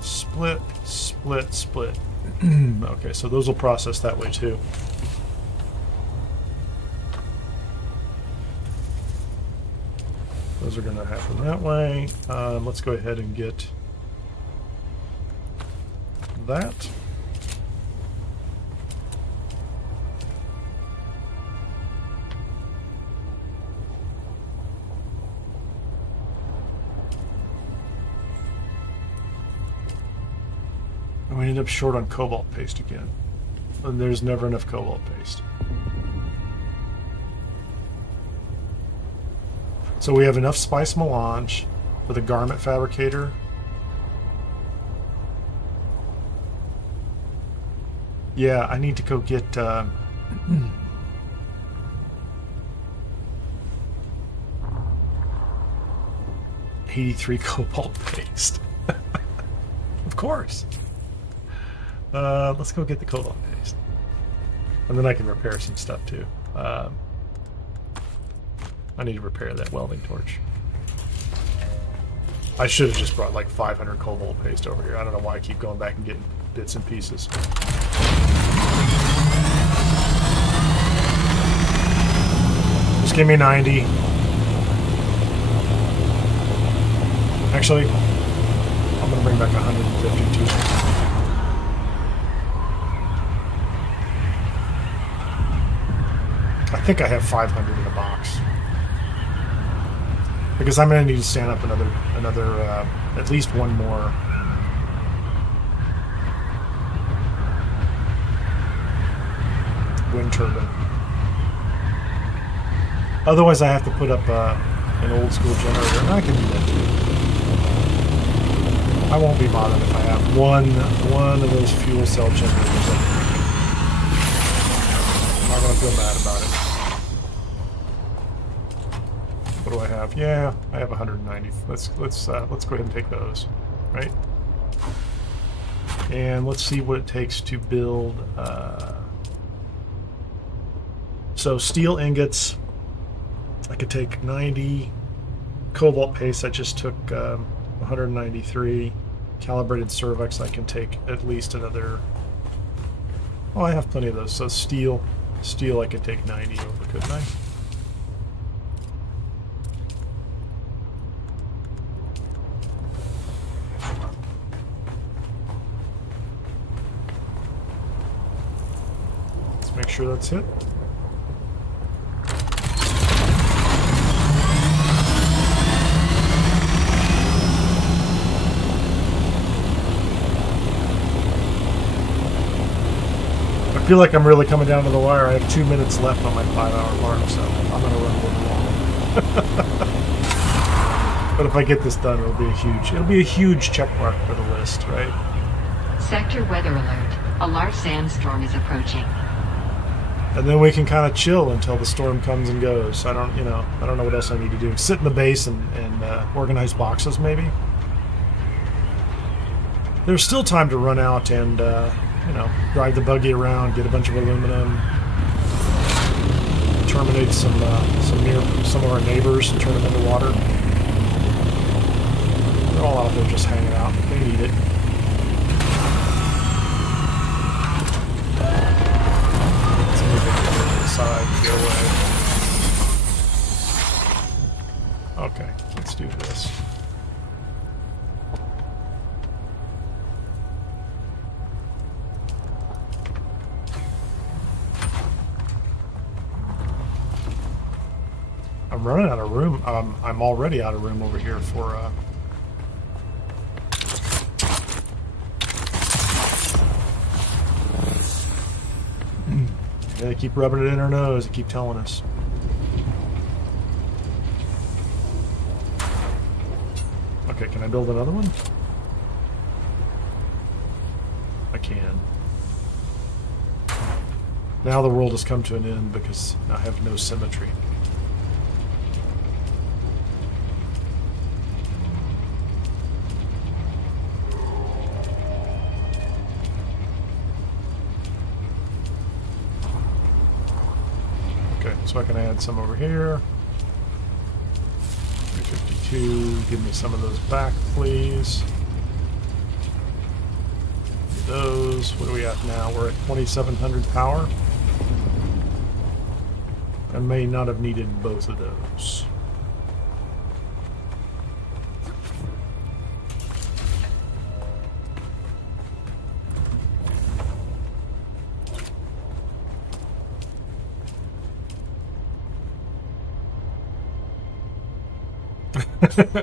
split, split, split. Okay, so those will process that way too. Those are going to happen that way. Let's go ahead and get that. And we end up short on cobalt paste again. And there's never enough cobalt paste. So we have enough spice melange for the garment fabricator. Yeah, I need to go get... 83 cobalt paste. Of course. Let's go get the cobalt paste. And then I can repair some stuff too. I need to repair that welding torch. I should have just brought like 500 cobalt paste over here. I don't know why I keep going back and getting bits and pieces. Just give me 90. Actually, I'm going to bring back 152. I think I have 500 in the box. Because I'm going to need to stand up another at least one more. Wind turbine. Otherwise, I have to put up an old school generator, and I can do that too. I won't be bothered if I have one of those fuel cell generators. I'm not going to feel bad about it. What do I have? Yeah, I have 190. Let's go ahead and take those, right? And let's see what it takes to build. So steel ingots. I could take 90 cobalt paste. I just took 193 calibrated cervix. I can take at least another. Oh, I have plenty of those. So steel, I could take 90 over, couldn't I? Let's make sure that's it. I feel like I'm really coming down to the wire. I have 2 minutes left on my 5-hour mark, so I'm going to run a little long. But if I get this done, it'll be a huge check mark for the list, right? Sector weather alert. A large sandstorm is approaching. And then we can kind of chill until the storm comes and goes. I don't know what else I need to do. Sit in the base and organize boxes, maybe. There's still time to run out and drive the buggy around, get a bunch of aluminum, terminate some of our neighbors and turn them into water. They're all out there just hanging out. They need it. Let's move it to the side and get away. Okay, let's do this. I'm running out of room. I'm already out of room over here for. They keep rubbing it in our nose. They keep telling us. Okay, can I build another one? I can. Now the world has come to an end because I have no symmetry. So I can add some over here. 352. Give me some of those back, please. Those. What are we at now? We're at 2,700 power. I may not have needed both of those.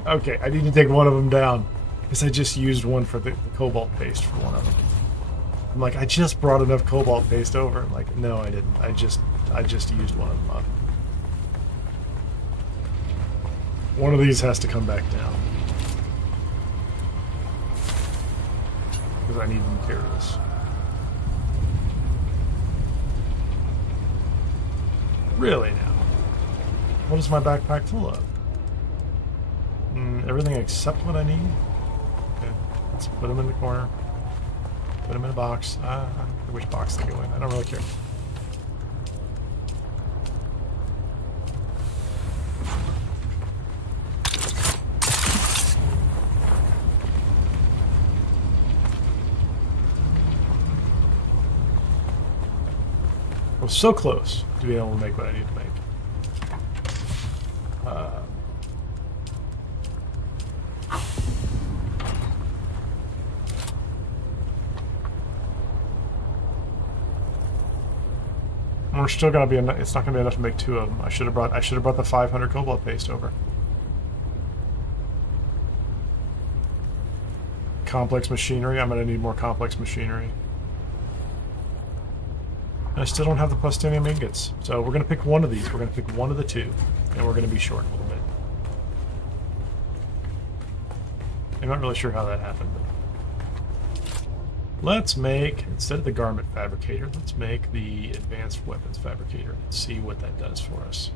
Okay, I need to take one of them down because I just used one for the cobalt paste for one of them. I'm like, I just brought enough cobalt paste over. I'm like, no, I didn't. I just used one of them up. One of these has to come back down because I need materials. Really now? What is my backpack full of? Everything except what I need? Okay, let's put them in the corner. Put them in a box. I don't care which box they go in. I don't really care. I was so close to being able to make what I need to make. We're still gonna be. It's not gonna be enough to make 2 of them. I should have brought the 500 cobalt paste over. Complex machinery. I'm gonna need more complex machinery. I still don't have the plutonium ingots, so we're going to pick one of these. We're going to pick one of the 2, and we're going to be short a little bit. I'm not really sure how that happened, but let's make, instead of the garment fabricator, let's make the advanced weapons fabricator and see what that does for us.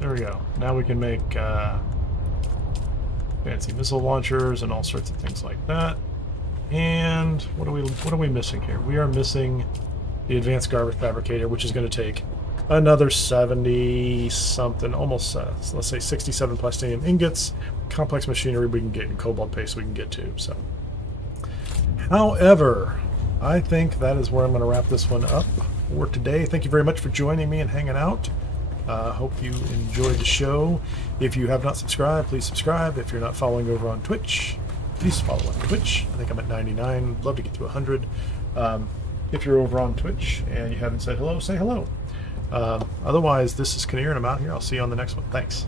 There we go. Now we can make fancy missile launchers and all sorts of things like that. And what are we missing here? We are missing the advanced garment fabricator, which is going to take another 70 something, almost let's say 67 plutonium ingots. Complex machinery we can get, in cobalt paste we can get to. So, however, I think that is where I'm going to wrap this one up for today. Thank you very much for joining me and hanging out. Hope you enjoyed the show. If you have not subscribed, please subscribe. If you're not following over on Twitch, please follow on Twitch. I think I'm at 99. Love to get to 100. If you're over on Twitch and you haven't said hello, say hello. Otherwise, this is Kineer, and I'm out here. I'll see you on the next one. Thanks.